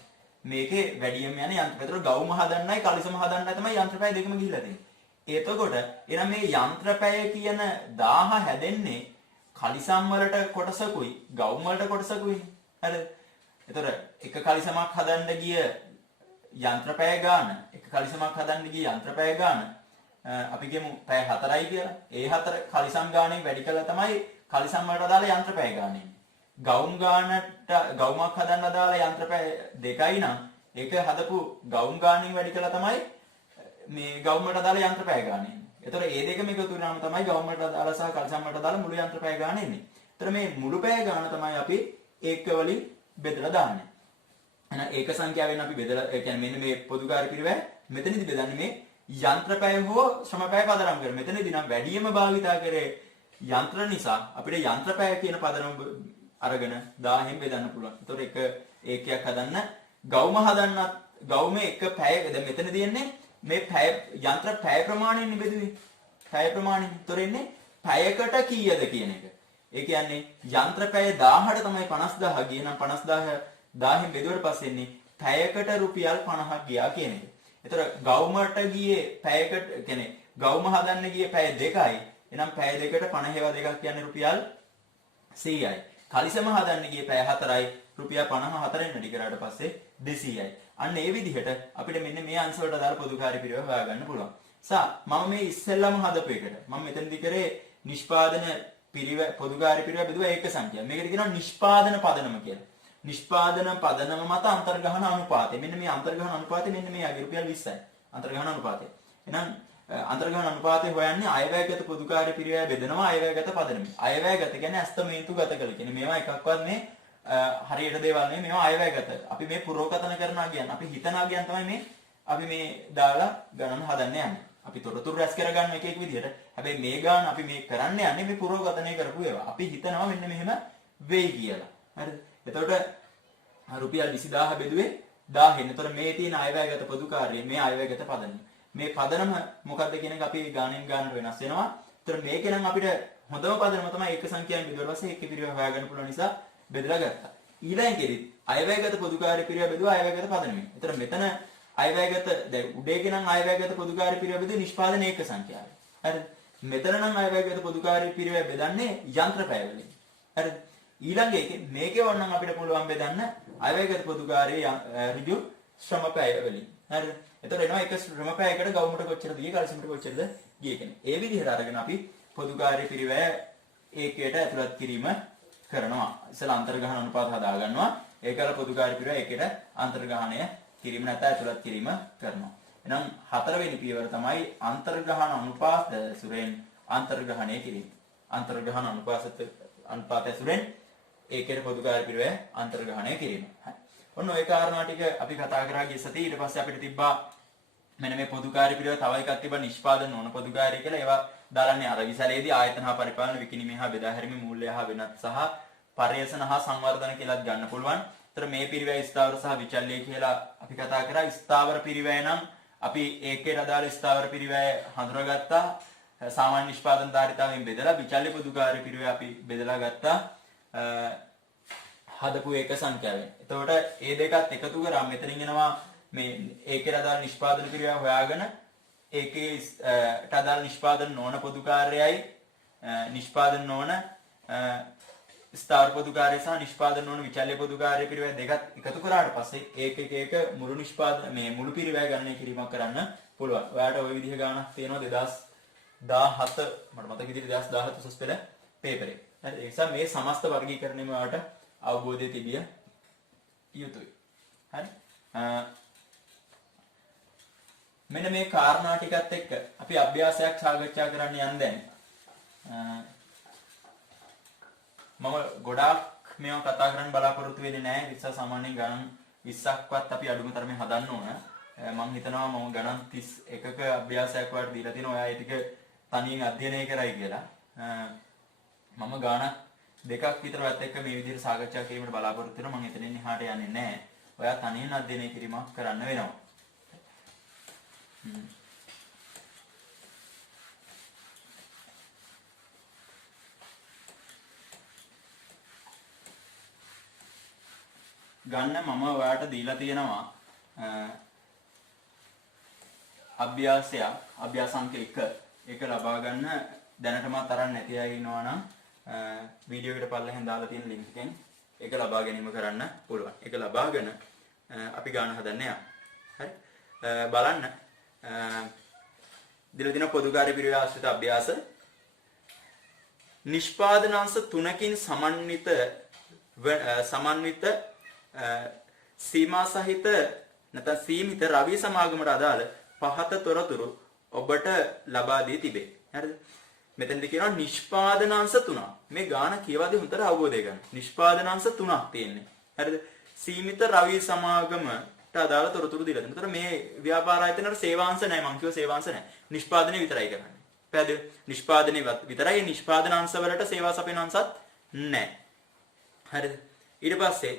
මේකේ වැඩියෙන් යන්නේ යන්ත්‍රපැය. ඒතර ගවුම හදන්නයි කලිසම හදන්නයි තමයි යන්ත්‍රපැය දෙකම ගිහිල්ලා තියෙන්නේ. එතකොට එහෙනම් මේ යන්ත්‍රපැය කියන 1000 හැදෙන්නේ කලිසම් වලට කොටසකුයි ගවුම් වලට කොටසකුයි. හරිද? ඒතර එක කලිසමක් හදන්න ගිය යන්ත්‍රපැය ගාන එක කලිසමක් හදන්න ගිය යන්ත්‍රපැය ගාන අපි කියමු පැය 4යි කියලා. ඒ 4 කලිසම් ගාණයෙන් වැඩි කළා තමයි කලිසම් වලට අදාළ යන්ත්‍රපැය ගාන එන්නේ. ගවුමක් හදන්න අදාළ යන්ත්‍රපැය 2යි නම් ඒක හදපු ගවුම් ගාණයෙන් වැඩි කළා තමයි මේ ගවුම් වලට අදාළ යන්ත්‍රපැය ගාන එන්නේ. ඒතර මේ දෙකම එකතු වුණාම තමයි ගවුම් වලට අදාළ සහ කලිසම් වලට අදාළ මුළු යන්ත්‍රපැය ගාන එන්නේ. ඒතර මේ මුළු පැය ගාන තමයි අපි ඒක වලින් බෙදලා දාන්නේ. එහෙනම් ඒක සංඛ්‍යාවෙන් අපි බෙදලා ඒ කියන්නේ මෙන්න මේ පොදුකාර්ය පිරිවැය මෙතනදී බෙදන්නේ මේ යන්ත්‍රපැය හෝ ශ්‍රමපැය පදනම් කරගෙන. මෙතනදී නම් වැඩිම භාවිතා කරේ යන්ත්‍ර නිසා අපිට යන්ත්‍රපැය කියන පදනම අරගෙන 1000න් බෙදන්න පුළුවන්. ඒතකොට එක ඒකයක් හදන්න ගවුම හදන්නත් ගවුමේ එක පැය දැන් මෙතනදී එන්නේ මේ පැය යන්ත්‍ර පැය ප්‍රමාණයෙන් බෙදුවේ. පැය ප්‍රමාණයෙන්. ඒතොර එන්නේ පැයකට කීයද කියන එක. ඒ කියන්නේ යන්ත්‍රපැය 1000ට තමයි 50000 ගියේ නම් 50000 1000න් බෙදුවට පස්සේ එන්නේ පැයකට රුපියල් 50ක් ගියා කියන එක. ඒතර ගවුමට ගියේ පැයකට කියන්නේ ගවුම හදන්න ගියේ පැය 2යි. එහෙනම් පැය 2කට 50 ඒවා දෙකක් කියන්නේ රුපියල් 100යි. කලිසම හදන්න ගියේ පැය 4යි. රුපියල් 54න් වැඩි කරාට පස්සේ 200යි. අන්න ඒ විදිහට අපිට මෙන්න මේ අංශ වලට දාලා පොදුකාර්ය පිරිවැය හොයාගන්න පුළුවන්. මම මේ ඉස්සෙල්ලාම හදපු එකට මම මෙතනදී කරේ නිෂ්පාදන පිරිවැය පොදුකාර්ය පිරිවැය බෙදුවා ඒක සංඛ්‍යාව. මේකට කියනවා නිෂ්පාදන පදනම කියලා. නිෂ්පාදන පදනම මත අන්තර්ගහන අනුපාතය. මෙන්න මේ අන්තර්ගහන අනුපාතය මෙන්න මේ ආගේ රුපියල් 20යි. අන්තර්ගහන අනුපාතය. එහෙනම් අන්තර්ගහන අනුපාතය හොයන්නේ අයවැයගත පොදුකාර්ය පිරිවැය බෙදනවා අයවැයගත පදනමෙන්. අයවැයගත කියන්නේ අස්තමේන්තු ගත කළ. කියන්නේ මේවා එකක්වත් මේ හරියට දේවල් නෙමෙයි. මේවා අයවැයගත. අපි මේ පුරෝකතන කරනවා කියන්නේ අපි හිතනවා කියන තමයි මේ අපි මේ දාලා ගණන් හදන්න යන්නේ. අපි තොරතුරු රැස් කරගන්න එක එක විදිහට. හැබැයි මේ ගාන අපි මේ කරන්න යන්නේ මේ පුරෝකතනය කරපු ඒවා. අපි හිතනවා මෙන්න මෙහෙම වෙයි කියලා. හරිද? එතකොට රුපියල් 20000 බෙදුවේ 1000. එතකොට මේ තියෙන අයවැයගත පොදුකාර්යය මේ අයවැයගත පදනම. මේ පදනම මොකක්ද කියන එක අපි ගානෙන් ගානට වෙනස් වෙනවා. එතකොට මේකේ නම් අපිට හොඳම පදනම තමයි ඒක සංඛ්‍යාවෙන් බෙදුවා පස්සේ ඒක පිරිවෙව හොයාගන්න පුළුවන් නිසා බෙදලා ගත්තා. ඊළඟෙදි අයවැයගත පොදුකාර්ය පිරිවෙව බෙදුවා අයවැයගත පදනමෙන්. එතකොට මෙතන අයවැයගත දැන් උඩේගේ නම් අයවැයගත පොදුකාර්ය පිරිවෙව බෙදුවේ නිෂ්පාදන ඒක සංඛ්‍යාවයි. හරිද? මෙතන නම් අයවැයගත පොදුකාර්ය පිරිවෙව බෙදන්නේ යන්ත්‍ර පැය වලින්. හරිද? ඊළඟ එකේ මේකේ වොන්නම් අපිට පුළුවන් බෙදන්න අයවැයගත පොදුකාර්ය ඍජු ශ්‍රම පැය වලින්. හරිද? එතකොට එනවා එක ශ්‍රම පැයකට ගවුමට කොච්චරද ගියේ කල්සිමට කොච්චරද ගියේ කියන්නේ. ඒ විදිහට අරගෙන අපි පොදුකාර්ය පිරිවැය ඒකයට ඇතුළත් කිරීම කරනවා. ඉතලා අන්තර්ගහන අනුපාත හදා ගන්නවා. ඒකල පොදුකාර්ය පිරිවැය ඒකයට අන්තර්ගහණය කිරීම නැත්නම් ඇතුළත් කිරීම කරනවා. එහෙනම් හතරවෙනි පියවර තමයි අන්තර්ගහන අනුපාත සුරෙන් අන්තර්ගහණය කිරීම. අන්තර්ගහන අනුපාත සුරෙන් ඒකේ පොදුකාර්ය පිරිවැය අන්තර්ගහණය කිරීම. හරි. ඔන්න ඔය කාරණා ටික අපි කතා කරා ගිය සතියේ. ඊට පස්සේ අපිට තිබ්බා මෙන්න මේ පොදුකාර්ය පිරිවැය තව එකක් තිබ්බා නිෂ්පාදන නොවන පොදුකාර්ය කියලා. ඒවා දාලන්නේ අර විසලයේදී ආයතන හා පරිපාලන විකිණීමේ හා බෙදා හැරීමේ මූල්‍ය හා වෙනත් සහ පර්යේෂණ හා සංවර්ධන කියලාත් ගන්න පුළුවන්. ඒතර මේ පිරිවැය ස්ථාවර සහ විචල්්‍ය කියලා අපි කතා කරා. ස්ථාවර පිරිවැය නම් අපි ඒකේ අදාළ ස්ථාවර පිරිවැය හඳුනාගත්තා. සාමාන්‍ය නිෂ්පාදන ධාරිතාවෙන් බෙදලා විචල්්‍ය පොදුකාර්ය පිරිවැය අපි බෙදලා ගත්තා. හදපු ඒක සංඛ්‍යාවෙන්. එතකොට මේ දෙකත් එකතු කරා මෙතනින් එනවා මේ ඒකේ අදාළ නිෂ්පාදන පිරිවැය හොයාගෙන ඒකේ අදාළ නිෂ්පාදන නොවන පොදුකාර්යයයි නිෂ්පාදන නොවන ස්ථාවර පොදුකාර්ය සහ නිෂ්පාදන නොවන විචල්්‍ය පොදුකාර්ය පිරිවැය දෙකත් එකතු කරාට පස්සේ ඒක මුළු නිෂ්පාදන මේ මුළු පිරිවැය ගණනය කිරීමක් කරන්න පුළුවන්. ඔයාලට ওই විදිහ ගානක් තියෙනවා 2017 මට මතක විදිහට 2017 උසස් පෙළ පේපරේ. හරි ඒ නිසා මේ සමස්ත වර්ගීකරණයම ඔයාලට අවබෝධය තිබිය යුතුයි. හරි. මෙන්න මේ කාරණා ටිකත් එක්ක අපි අභ්‍යාසයක් සාකච්ඡා කරන්න යන්න දැන්. මම ගොඩාක් මේවා කතා කරන්න බලාපොරොත්තු වෙන්නේ නැහැ. නිසා සාමාන්‍යයෙන් ගණන් 20ක්වත් අපි අඩුම තරමේ හදන්න ඕන. මම හිතනවා මම ගණන් 31ක අභ්‍යාසයක් වලට දීලා තිනවා. ඔයා ඒ ටික තනියෙන් අධ්‍යයනය කරයි කියලා. මම ගානක් දෙකක් විතරවත් එක්ක මේ විදිහට සාකච්ඡා කිරීමට බලාපොරොත්තු වෙනවා. මම එතනින් එහාට යන්නේ නැහැ. ඔයා තනියෙන් අධ්‍යයනය කිරීමක් කරන්න වෙනවා. ගන්න මම ඔයාලට දීලා තියෙනවා අභ්‍යාස අංක 1 ඒක ලබා ගන්න දැනටමත් අරන් නැති අය ඉන්නවා නම් වීඩියෝ එකට පල්ලෙහෙන් දාලා තියෙන ලින්ක් එකෙන් ඒක ලබා ගැනීම කරන්න පුළුවන්. ඒක ලබාගෙන අපි ගාන හදන්න යමු. හරි. බලන්න දින දින පොදුකාර්ය පිරිවෙල ආශ්‍රිත අභ්‍යාස නිෂ්පාදනාංශ 3කින් සමන්විත සීමා සහිත නැත්නම් සීමිත රවි සමාගමට අදාළ පහත තොරතුරු ඔබට ලබා දී තිබේ. හරිද? මෙතනදී කියනවා නිෂ්පාදනාංශ 3. මේ ගාන කියවදී හොඳට අවබෝධය ගන්න. නිෂ්පාදනාංශ 3ක් තියෙන්නේ. හරිද? සීමිත රවි සමාගමට අදාළ තොරතුරු දීලා තියෙනවා. ඒතර මේ ව්‍යාපාර ආයතනවල සේවාංශ නැහැ. මං කිව්ව සේවාංශ නැහැ. නිෂ්පාදනය විතරයි කරන්නේ. පැහැදිලි? නිෂ්පාදනය විතරයි. නිෂ්පාදනාංශ වලට සේවා සපයන අංශත් නැහැ. හරිද? ඊට පස්සේ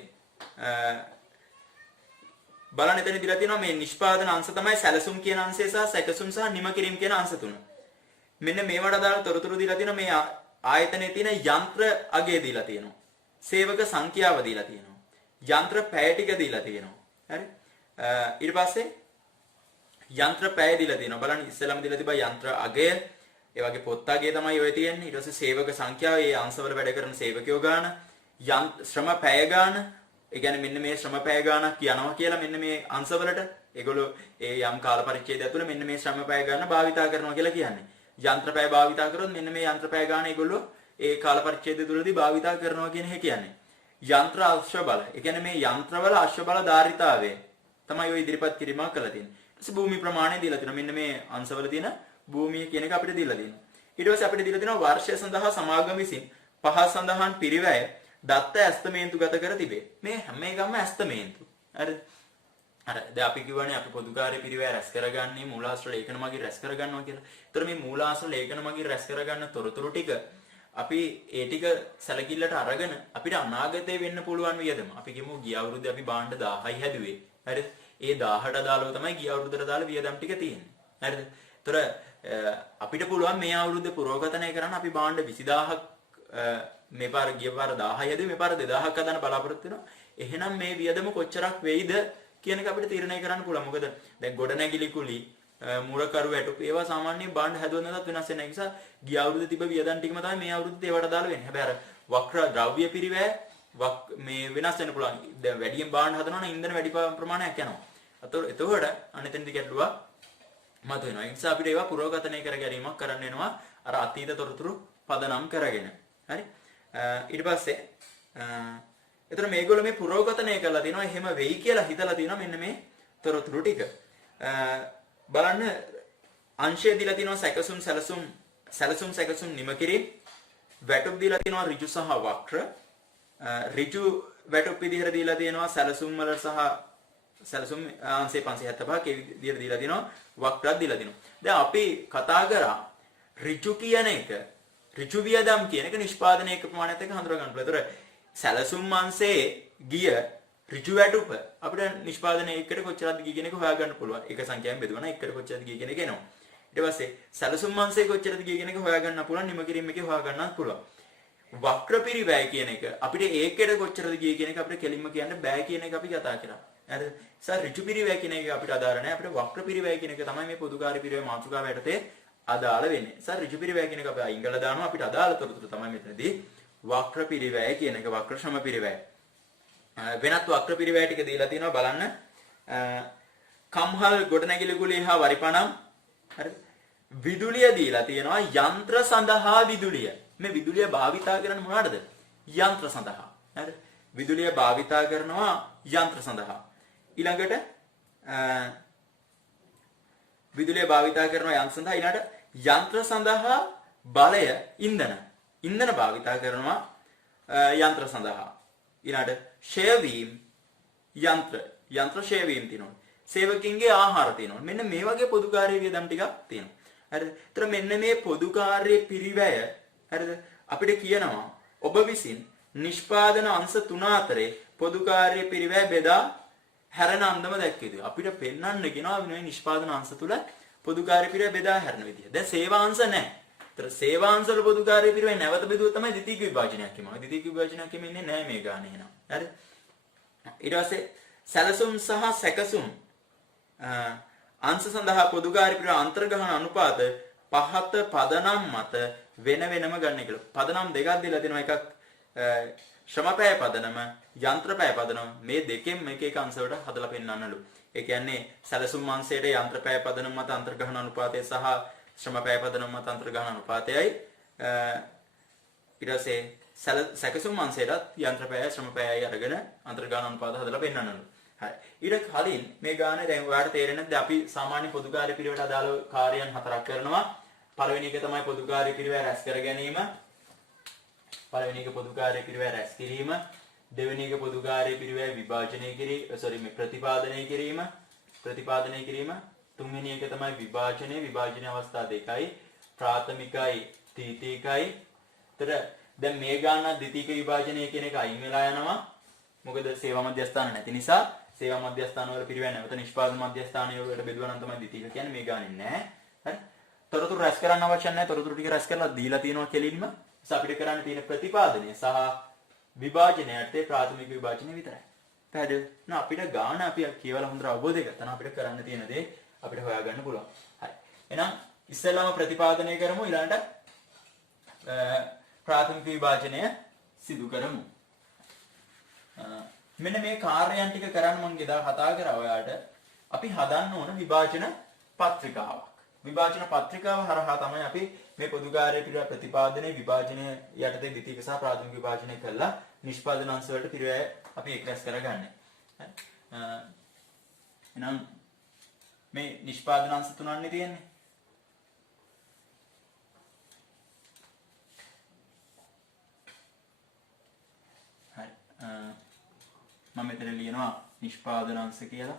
බලන්න එතන දීලා තියෙනවා මේ නිෂ්පාදන අංශ තමයි සැලසුම් කියන අංශය සහ සැකසුම් සහ නිම කිරීම කියන අංශ තුන. මෙන්න මේවට අදාළ තොරතුරු දීලා තියෙනවා මේ ආයතනයේ තියෙන යන්ත්‍ර අගය දීලා තියෙනවා. සේවක සංඛ්‍යාව දීලා තියෙනවා. යන්ත්‍ර පැය ටික දීලා තියෙනවා. හරි? ඊට පස්සේ යන්ත්‍ර පැය දීලා තියෙනවා. බලන්න ඉස්සෙල්ලාම දීලා තිබා යන්ත්‍ර අගය, ඒ වගේ පොත් අගය තමයි ඔය තියෙන්නේ. ඊට පස්සේ සේවක සංඛ්‍යාව, ඒ අංශවල වැඩ කරන සේවකයෝ ගාන, ශ්‍රම පැය ගාන, ඒ කියන්නේ මෙන්න මේ ශ්‍රම පැය ගානක් යනවා කියලා මෙන්න මේ අංශවලට ඒගොල්ලෝ ඒ යම් කාල පරිච්ඡේදය ඇතුළේ මෙන්න මේ ශ්‍රම පැය ගාන භාවිතා කරනවා කියලා කියන්නේ. යන්ත්‍ර පැය භාවිතා කරොත් මෙන්න මේ යන්ත්‍ර පැය ගාන ඒගොල්ලෝ ඒ කාල පරිච්ඡේදය තුළදී භාවිතා කරනවා කියන එක කියන්නේ. යන්ත්‍ර අශ්ව බල. ඒ කියන්නේ මේ යන්ත්‍රවල අශ්ව බල ධාරිතාවය තමයි ඔය ඉදිරිපත් කිරීමක් කරලා තියෙන්නේ. ඊට පස්සේ භූමි ප්‍රමාණය දීලා තියෙනවා. මෙන්න මේ අංශවල තියෙන භූමිය කියන එක අපිට දීලා තියෙනවා. ඊට පස්සේ අපිට දීලා තියෙනවා වර්ෂය සඳහා සමාගම විසින් පහ සඳහන් පිරිවැය දත්ත ඇස්තමේන්තු ගත කර තිබේ. මේ හැම එකම ඇස්තමේන්තු. හරිද? අර දැන් අපි කියවනේ අපි පොදුකාර්ය පිරිවැය රැස් කරගන්නේ මූලාශ්‍ර ලේඛන මගින් රැස් කරගන්නවා කියලා. ඒතර මේ මූලාශ්‍ර ලේඛන මගින් රැස් කරගන්න තොරතුරු ටික අපි ඒ ටික සැලකිල්ලට අරගෙන අපිට අනාගතේ වෙන්න පුළුවන් වියදම. අපි කියමු ගිය අවුරුද්දේ අපි භාණ්ඩ 1000යි හැදුවේ. හරිද? ඒ 1000ට අදාළව තමයි ගිය අවුරුද්දට අදාළ වියදම් ටික තියෙන්නේ. හරිද? ඒතර අපිට පුළුවන් මේ අවුරුද්දේ පුරෝගතනය කරන්න අපි භාණ්ඩ 20000ක් මේ පාර ගිය පාර 1000යි හැදුවේ මේ පාර 2000ක් හදන්න බලාපොරොත්තු වෙනවා. එහෙනම් මේ වියදම කොච්චරක් වෙයිද කියන එක අපිට තීරණය කරන්න පුළුවන්. මොකද දැන් ගොඩනැගිලි කුලි මුරකරු වැටුප් ඒවා සාමාන්‍යයෙන් භාණ්ඩ හැදුවොත් වෙනස් වෙන නිසා ගිය අවුරුද්දේ තිබ්බ වියදම් ටිකම තමයි මේ අවුරුද්දේ ඒවට අදාළ වෙන්නේ. හැබැයි අර වක්‍ර ද්‍රව්‍ය පිරිවැය මේ වෙනස් වෙන්න පුළුවන්. දැන් වැඩියෙන් භාණ්ඩ හදනවා නම් ඉන්ධන වැඩි ප්‍රමාණයක් යනවා. එතකොට අනිතෙන්දි ගැටලුවක් මත වෙනවා. ඒ නිසා අපිට ඒවා පුරෝගතනය කර ගැනීමක් කරන්න වෙනවා අර අතීත තොරතුරු පදනම් කරගෙන. හරි? ඊට පස්සේ එතන මේගොල්ලෝ මේ පුරෝගතනය කරලා තිනවා එහෙම වෙයි කියලා හිතලා තිනවා මෙන්න මේ තොරතුරු ටික. බලන්න අංශය දීලා තිනවා සැලසුම් සැකසුම් නිම කිරීම. වැටුප් දීලා තිනවා ඍජු සහ වක්‍ර. ඍජු වැටුප් විදිහට දීලා තියෙනවා සැලසුම් වල සහ සැලසුම් අංශය 575 ඒ විදිහට දීලා තිනවා වක්‍රත් දීලා තිනවා. දැන් අපි කතා කරා ඍජු කියන එක ඍජු වියදම් කියන එක නිෂ්පාදනයේ එක ප්‍රමාණයත් එක්ක හඳුනා ගන්න පුළුවන්. ඒතර සැලසුම් අංශයේ ගිය ඍජු වැටුප අපිට නිෂ්පාදනයේ එකට කොච්චරද ගිය කියන එක හොයාගන්න පුළුවන්. එක සංඛ්‍යාවෙන් බෙදුවා නම් එකට කොච්චරද ගිය කියන එක එනවා. ඊට පස්සේ සැලසුම් අංශයේ කොච්චරද ගිය කියන එක හොයාගන්න පුළුවන්. නිම කිරීම එකේ හොයාගන්නත් පුළුවන්. වක්‍ර පිරිවැය කියන එක අපිට ඒකෙට කොච්චරද ගිය කියන එක අපිට කෙලින්ම කියන්න බෑ කියන එක අපි කතා කරා. හරිද? සර් ඍජු පිරිවැය කියන එක අපිට අදාළ නැහැ. අපිට වක්‍ර පිරිවැය කියන එක තමයි මේ පොදුකාර්ය පිරිවැය මාතෘකාව යටතේ අදාළ වෙන්නේ. සර් ඍජු පිරිවැය කියන එක අපි අයින් කරලා දානවා. අපිට අදාළ තොරතුරු තමයි මෙතනදී වක්‍ර පිරිවැය කියන එක වක්‍ර ශ්‍රම පිරිවැය. වෙනත් වක්‍ර පිරිවැය ටික දීලා තියෙනවා බලන්න. කම්හල් ගොඩනැගිලි කුලිය හා වරිපණම්. හරිද? විදුලිය දීලා තියෙනවා යන්ත්‍ර සඳහා විදුලිය. මේ විදුලිය භාවිතා කරන්නේ මොනවටද? යන්ත්‍ර සඳහා. හරිද? විදුලිය භාවිතා කරනවා යන්ත්‍ර සඳහා. ඊළඟට විදුලිය භාවිතා කරනවා යන්ත්‍ර සඳහා. ඊළඟට යන්ත්‍ර සඳහා බලය ඉන්ධන භාවිතා කරනවා යන්ත්‍ර සඳහා. ඊළඟට ෂය වීම යන්ත්‍ර ෂය වීම තියෙනවා. සේවකින්ගේ ආහාර තියෙනවා. මෙන්න මේ වගේ පොදු කාර්ය වියදම් ටිකක් තියෙනවා. හරිද? ඒතර මෙන්න මේ පොදු කාර්ය පිරිවැය හරිද? අපිට කියනවා ඔබ විසින් නිෂ්පාදන අංශ 3 අතරේ පොදු කාර්ය පිරිවැය බෙදා හැරෙන අන්දම දැක්විය යුතුයි. අපිට පෙන්වන්න කියනවා මේ නිෂ්පාදන අංශ තුල පොදු කාර්ය පිරිවැය බෙදා හැරෙන විදිය. දැන් සේවා අංශ නැහැ. ඒතර සේවා අංශ වල පොදු කාර්ය පිරිවැය නැවත බෙදුවොත් තමයි ද්විතීයික විභාජනයක් කියනවා. ද්විතීයික විභාජනයක් කියන්නේ නැහැ මේ ගානේ එහෙනම්. හරිද? ඊට පස්සේ සැලසුම් සහ සැකසුම් අංශ සඳහා පොදු කාර්ය පිරිවැය අන්තර්ගහන අනුපාත පහත පදනම් මත වෙන වෙනම ගන්න කියලා. පදනම් දෙකක් දීලා තියෙනවා. එකක් ශ්‍රමපෑය පදනම, යන්ත්‍රපෑය පදනම. මේ දෙකෙන් එක එක අංශ වලට හදලා පෙන්නන්නලු. ඒ කියන්නේ සැලසුම් අංශයට යන්ත්‍රපෑය පදනම මත අන්තර්ගහන අනුපාතය සහ ශ්‍රමපෑය පදනම මත අන්තර්ගහන අනුපාතයයි. ඊට පස්සේ සැකසුම් අංශයට යන්ත්‍රපෑය ශ්‍රමපෑයයි අරගෙන අන්තර්ගහන අනුපාත හදලා පෙන්නන්නලු. හරි. ඊට කලින් මේ ගානේ දැන් ඔයාලට තේරෙන්නේ නැද්ද අපි සාමාන්‍ය පොදු කාර්ය පිරිවෙලට අදාළ කාර්යයන් 4ක් කරනවා. පළවෙනි එක තමයි පොදු කාර්ය පිරිවෙල රැස් කර ගැනීම. පළවෙනි එක පොදු කාර්ය පිරිවෙල රැස් කිරීම. දෙවෙනි එක පොදු කාර්ය පිරිවෙල විභාජනය කිරීම. ප්‍රතිපාදනය කිරීම. තුන්වෙනි එක තමයි විභාජන අවස්ථා දෙකයි. ප්‍රාථමිකයි ද්විතීයිකයි. ඒතර දැන් මේ ගාන ද්විතීයික විභාජනය කියන එක අයින් වෙලා යනවා. මොකද සේවා මධ්‍යස්ථාන නැති නිසා සේවා මධ්‍යස්ථාන වල පිරිවෙල නැවත නිෂ්පාදන මධ්‍යස්ථානය වලට බෙදුවා නම් තමයි ද්විතීයික කියන්නේ මේ ගානේ නැහැ. හරි. තොරතුරු රැස් කරන්න අවශ්‍ය නැහැ. තොරතුරු ටික රැස් කරලා දීලා තියෙනවා කෙලින්ම. අපිට කරන්න තියෙන ප්‍රතිපාදනය සහ විභාජනයට ප්‍රාථමික විභාජනය විතරයි. පැහැදිලිද? නෝ අපිට ගාන අපි කියවලා හොඳට අවබෝධය ගත්තා. අපිට කරන්න තියෙන දේ අපිට හොයාගන්න පුළුවන්. හරි. එහෙනම් ඉස්සෙල්ලාම ප්‍රතිපාදනය කරමු. ඊළඟට ප්‍රාථමික විභාජනය සිදු කරමු. මෙන්න මේ කාර්යයන් ටික කරන්න මම එදා කතා කරා ඔයාලට. අපි හදන්න ඕන විභාජන පත්‍රිකාවක්. විභාජන පත්‍රිකාව හරහා තමයි අපි මේ පොදු කාර්ය පිළිවෙල ප්‍රතිපාදනයේ විභාජනය යටතේ ද්විතීයික සහ ප්‍රාථමික විභාජනය කළා නිෂ්පාදන අංශ වලට පිළිවෙල අපි ඒක රැස් කරගන්නේ. හරි. එහෙනම් මේ නිෂ්පාදන අංශ තුනන්නේ තියෙන්නේ. මම මෙතන ලියනවා නිෂ්පාදන අංශ කියලා.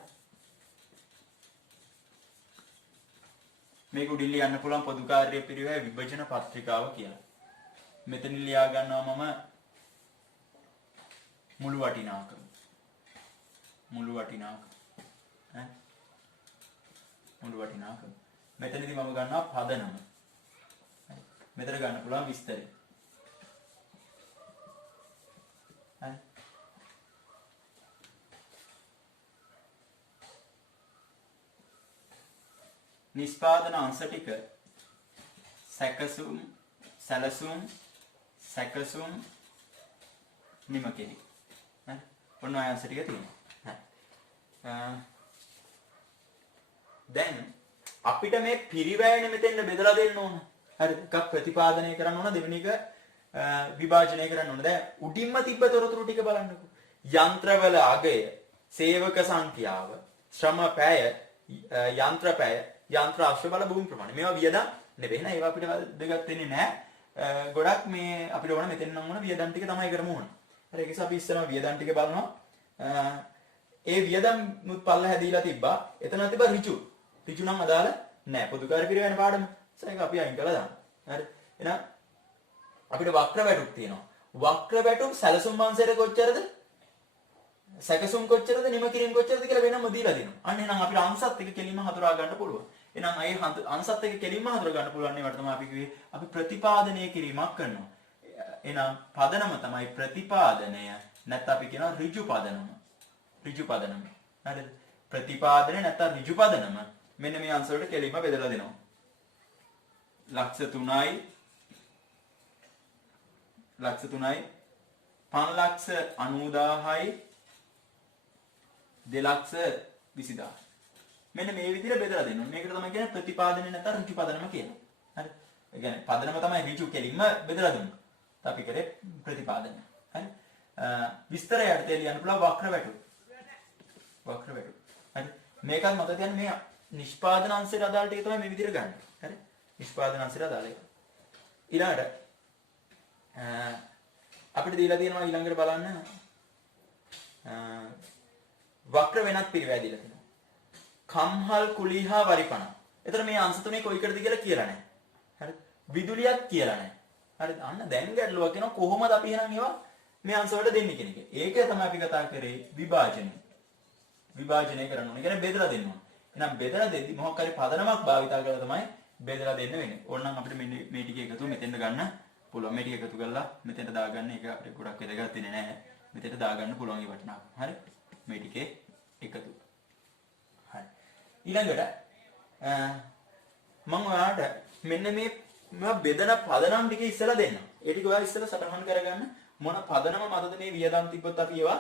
මේක උඩින් ලියන්න පුළුවන් පොදු කාර්ය පිරිවෙයි විභජන පත්‍රිකාව කියලා. මෙතන ලියා ගන්නවා මම මුළු වටිනාකම. මුළු වටිනාකම. මුළු වටිනාකම. මෙතනදී මම ගන්නවා පදනම. මෙතන ගන්න පුළුවන් විස්තරය. හරි. නිෂ්පාදන අංශ ටික සැකසුම් නිම කෙරි. හරි. ඔන්න ඔය අංශ ටික තියෙනවා. හරි. දැන් අපිට මේ පිරිවැයනේ මෙතෙන්ද බෙදලා දෙන්න ඕන. හරිද? එකක් ප්‍රතිපාදනය කරන්න ඕන, දෙවෙනි එක විභාජනය කරන්න ඕන. දැන් උඩින්ම තිබ්බ තොරතුරු ටික බලන්නකෝ. යන්ත්‍රවල අගය, සේවක සංඛ්‍යාව, ශ්‍රම පැය, යන්ත්‍ර පැය, යන්ත්‍ර අශ්ව බල භූමි ප්‍රමාණය. මේවා වියදම් නෙවෙයි නේද? ඒවා අපිට දෙගත් වෙන්නේ නැහැ. ගොඩක් මේ අපිට ඕන මෙතෙන් නම් ඕන වියදම් ටික තමයි කරමු ඕන. හරි ඒක නිසා අපි ඉස්සරම වියදම් ටික බලනවා. ඒ වියදම් මුත් පල්ල හැදීලා තිබ්බා. එතන තිබ්බ ඍජු. ඍජු නම් අදාළ නැහැ. පොදු කාර්ය පිරිවෙන පාඩම. ඒක අපි අයින් කළා දාන්න. හරි. එහෙනම් අපිට වක්‍ර වැටුප් තියෙනවා. වක්‍ර වැටුප් සැලසුම් අංශයට කොච්චරද? සැකසුම් කොච්චරද? නිම කිරීම කොච්චරද කියලා වෙනම දීලා දෙනවා. අන්න එහෙනම් අපිට අංශත් එක කෙලින්ම හඳුනා ගන්න පුළුවන්. එහෙනම් අය අංශත් එක කෙලින්ම හඳුනා ගන්න පුළුවන් නේ වට තමයි අපි කිව්වේ අපි ප්‍රතිපාදනය කිරීමක් කරනවා. එහෙනම් පදනම තමයි ප්‍රතිපාදනය. නැත්නම් අපි කියනවා ඍජු පදනම. ඍජු පදනම. හරිද? ප්‍රතිපාදනය නැත්නම් ඍජු පදනම. මෙන්න මේ අංශ වලට කෙලින්ම බෙදලා දෙනවා. ලක්ෂ 3යි 5,90,000යි 2,20,000. මෙන්න මේ විදිහට බෙදලා දෙන්න ඕනේ. මේකට තමයි කියන්නේ ප්‍රතිපාදනය නැත්නම් ඍජු පදනම කියලා. හරි. ඒ කියන්නේ පදනම තමයි ඍජු කෙලින්ම බෙදලා දුන්නේ. අපි කරේ ප්‍රතිපාදනය. හරි. විස්තරයට ලියන්න පුළුවන් වක්‍ර වැටුප්. වක්‍ර වැටුප්. හරි. මේකත් මත තියන්න මේ නිෂ්පාදන අංශයට අදාළ ටික තමයි මේ විදිහට ගන්න. හරි. නිෂ්පාදන අංශයට අදාළ එක. ඊළඟට අපිට දීලා තියෙනවා ඊළඟට බලන්න වක්‍ර වෙනත් පිරිවැය දීලා තියෙනවා. කම්හල් කුලීහා වරිපණ. එතන මේ අංශ තුනේ කොයිකටද කියලා කියලා නැහැ. හරි. විදුලියක් කියලා නැහැ. හරිද? අන්න දැන් ගැටලුවක් වෙනවා කොහොමද අපි එහෙනම් ඒවා මේ අංශ වලට දෙන්නේ කියන එක. ඒක තමයි අපි කතා කරේ විභාජනය. විභාජනය කරන්න ඕනේ. කියන්නේ බෙදලා දෙන්න ඕනේ. එහෙනම් බෙදලා දෙද්දි මොකක් හරි පදනමක් භාවිතා කරලා තමයි බෙදලා දෙන්න වෙන්නේ. ඕනනම් අපිට මේ ටික එකතු මෙතෙන්ට ගන්න පුළුවන්. මේ ටික එකතු කරලා මෙතෙන්ට දාගන්න එක අපිට ගොඩක් වැදගත් වෙන්නේ නැහැ. මෙතෙන්ට දාගන්න පුළුවන් ඒ වටිනාකම. හරි. මේ ටිකේ එකතු. හරි. ඊළඟට මම ඔයාලට මෙන්න මේ බෙදන පදනම් ටික ඉස්සලා දෙන්න. ඒ ටික ඔයාලා ඉස්සලා සටහන් කරගන්න මොන පදනම මතද මේ වියදම් තිබ්බොත් අපි ඒවා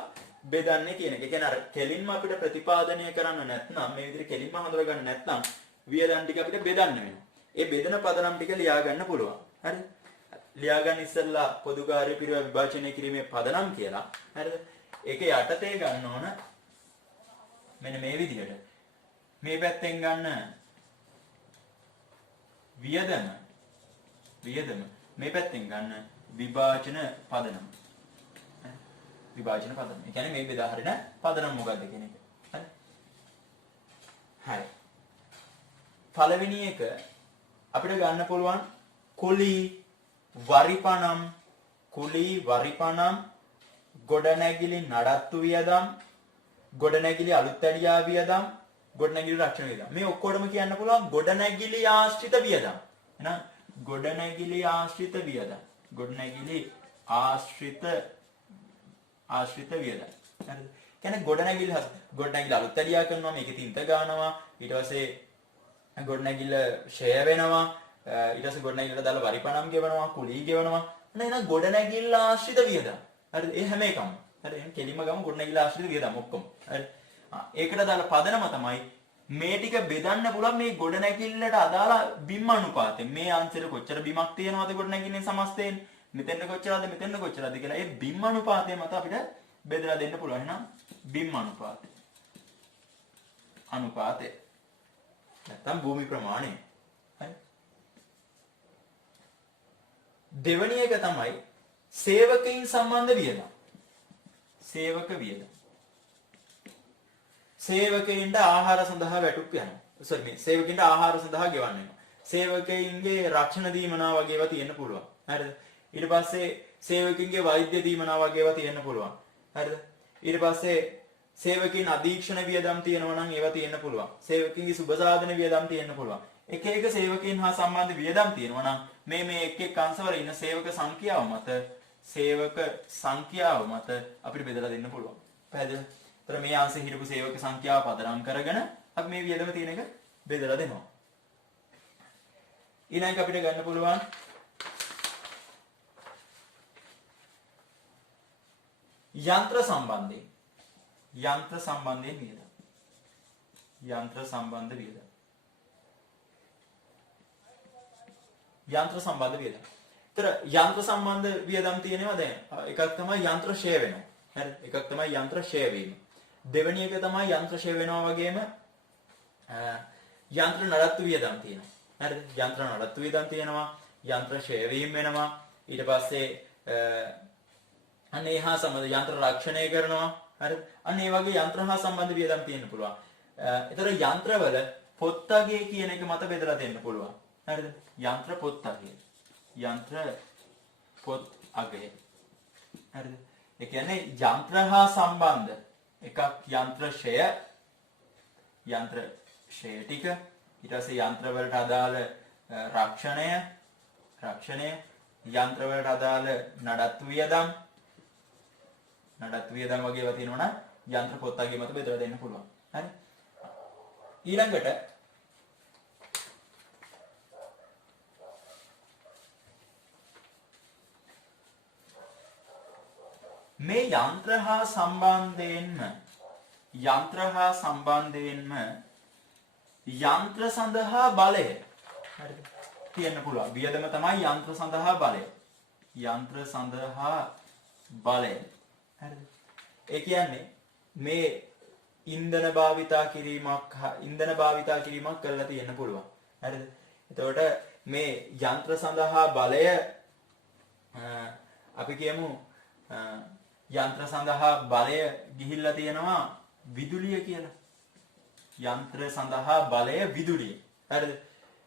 බෙදන්නේ කියන එක. ඒ කියන්නේ අර කෙලින්ම අපිට ප්‍රතිපාදනය කරන්න නැත්නම් මේ විදිහට කෙලින්ම හඳුනා ගන්න නැත්නම් වියදම් ටික අපිට බෙදන්න වෙනවා. ඒ බෙදන පදනම් ටික ලියා ගන්න පුළුවන්. හරි. ලියා ගන්න ඉස්සෙල්ලා පොදු කාර්ය පිරිවෙල විභාජනය කිරීමේ පදනම් කියලා. හරිද? ඒක යටතේ ගන්න ඕන මෙන්න මේ විදිහට. මේ පැත්තෙන් ගන්න වියදම මේ පැත්තෙන් ගන්න විභාජන පදනම. විභාජන පදනම. ඒ කියන්නේ මේ බෙදා හරින පදනම මොකක්ද කියන එක. හරි. හරි. පළවෙනි එක අපිට ගන්න පුළුවන් කුලී වරිපණම් ගොඩනැගිලි නඩත්තු වියදම් ගොඩනැගිලි අලුත්ඇඩියා වියදම් ගොඩනැගිලි රක්ෂණ වියදම්. මේ ඔක්කොටම කියන්න පුළුවන් ගොඩනැගිලි ආශ්‍රිත වියදම්. එහෙනම් ගොඩනැගිලි ආශ්‍රිත වියදම්. ගොඩනැගිලි ආශ්‍රිත වියදම්. හරිද? කියන්නේ ගොඩනැගිලි අලුත්ඇඩියා කරනවා, මේකේ තින්ත ගන්නවා, ඊට පස්සේ ගොඩනැගිල්ල ෂෙය වෙනවා, ඊට පස්සේ ගොඩනැගිල්ලට දාලා වරිපණම් ගෙවනවා, කුලී ගෙවනවා. එහෙනම් ගොඩනැගිල්ල ආශ්‍රිත වියදම්. හරිද? ඒ හැම එකම. හරි. එහෙනම් කෙලින්ම ගමු ගොඩනැගිල්ල ආශ්‍රිත වියදම් ඔක්කොම. හරි. ඒකට දාලා පදනම තමයි මේ ටික බෙදන්න පුළුවන් මේ ගොඩනැගිල්ලට අදාළ බිම් අනුපාතය. මේ අංශෙට කොච්චර බිමක් තියෙනවද ගොඩනැගිල්ලේ සමස්තයෙන්? මෙතෙන්ද කොච්චරද මෙතෙන්ද කොච්චරද කියලා ඒ බිම් අනුපාතය මත අපිට බෙදලා දෙන්න පුළුවන්. එහෙනම් බිම් අනුපාතය. නැත්නම් භූමි ප්‍රමාණය. හරි. දෙවැනි එක තමයි සේවකයින් සම්බන්ධ වියදම්. සේවක වියදම්. සේවකයින්ට ආහාර සඳහා වැටුප් යනවා. සෝරි සේවකයින්ට ආහාර සඳහා ගෙවන්න වෙනවා. සේවකයින්ගේ රක්ෂණ දීමනා වගේ ඒවා තියෙන්න පුළුවන්. හරිද? ඊට පස්සේ සේවකයින්ගේ වෛද්‍ය දීමනා වගේ ඒවා තියෙන්න පුළුවන්. හරිද? ඊට පස්සේ සේවකයින් අධීක්ෂණ වියදම් තියෙනවා නම් ඒවා තියෙන්න පුළුවන්. සේවකයින්ගේ සුබ සාධන වියදම් තියෙන්න පුළුවන්. එක එක සේවකයින් හා සම්බන්ධ වියදම් තියෙනවා නම් මේ එක් එක් අංශවල ඉන්න සේවක සංඛ්‍යාව මත අපිට බෙදලා දෙන්න පුළුවන්. පැහැදිලිද? ඒතර මේ අංශේ හිටපු සේවක සංඛ්‍යාව පදනම් කරගෙන අපි මේ වියදම තියෙන එක බෙදලා දෙනවා. ඊළඟට අපිට ගන්න පුළුවන් යන්ත්‍ර සම්බන්ධයෙන් වියදම්. යන්ත්‍ර සම්බන්ධ වියදම්. යන්ත්‍ර සම්බන්ධ වියදම්. ඒතර යන්ත්‍ර සම්බන්ධ වියදම් තියෙනවා දැන්. එකක් තමයි යන්ත්‍ර ෂේ වෙනවා. හරිද? එකක් තමයි යන්ත්‍ර ෂේ වීම. දෙවෙනි එක තමයි යන්ත්‍ර ෂේ වෙනවා වගේම යන්ත්‍ර නඩත්තු වියදම් තියෙනවා. හරිද? යන්ත්‍ර නඩත්තු වියදම් තියෙනවා. යන්ත්‍ර ෂේ වීම වෙනවා. ඊට පස්සේ අන්න ඒ හා සම්බන්ධ යන්ත්‍ර රක්ෂණය කරනවා. හරිද? අන්න ඒ වගේ යන්ත්‍ර හා සම්බන්ධ වියදම් තියෙන්න පුළුවන්. ඒතර යන්ත්‍රවල පොත් අගය කියන එක මත බෙදලා දෙන්න පුළුවන්. හරිද? යන්ත්‍ර පොත් අගය. යන්ත්‍ර පොත් අගය. හරිද? ඒ කියන්නේ යන්ත්‍ර හා සම්බන්ධ එකක් යන්ත්‍ර ෂය ටික ඊට පස්සේ යන්ත්‍ර වලට අදාළ රක්ෂණය යන්ත්‍ර වලට අදාළ නඩත්තු වියදම් වගේ ඒවා තියෙනවා නම් යන්ත්‍ර පොත් අගය මත බෙදලා දෙන්න පුළුවන්. හරි? ඊළඟට මේ යන්ත්‍ර හා සම්බන්ධයෙන්ම යන්ත්‍ර සඳහා බලය හරිද තියෙන්න පුළුවන්. වියදම තමයි යන්ත්‍ර සඳහා බලය. හරිද? ඒ කියන්නේ මේ ඉන්ධන භාවිතා කිරීමක් කරලා තියෙන්න පුළුවන්. හරිද? එතකොට මේ යන්ත්‍ර සඳහා බලය අපි කියමු යන්ත්‍ර සඳහා බලය ගිහිල්ලා තියෙනවා විදුලිය කියලා. යන්ත්‍ර සඳහා බලය විදුලිය. හරිද?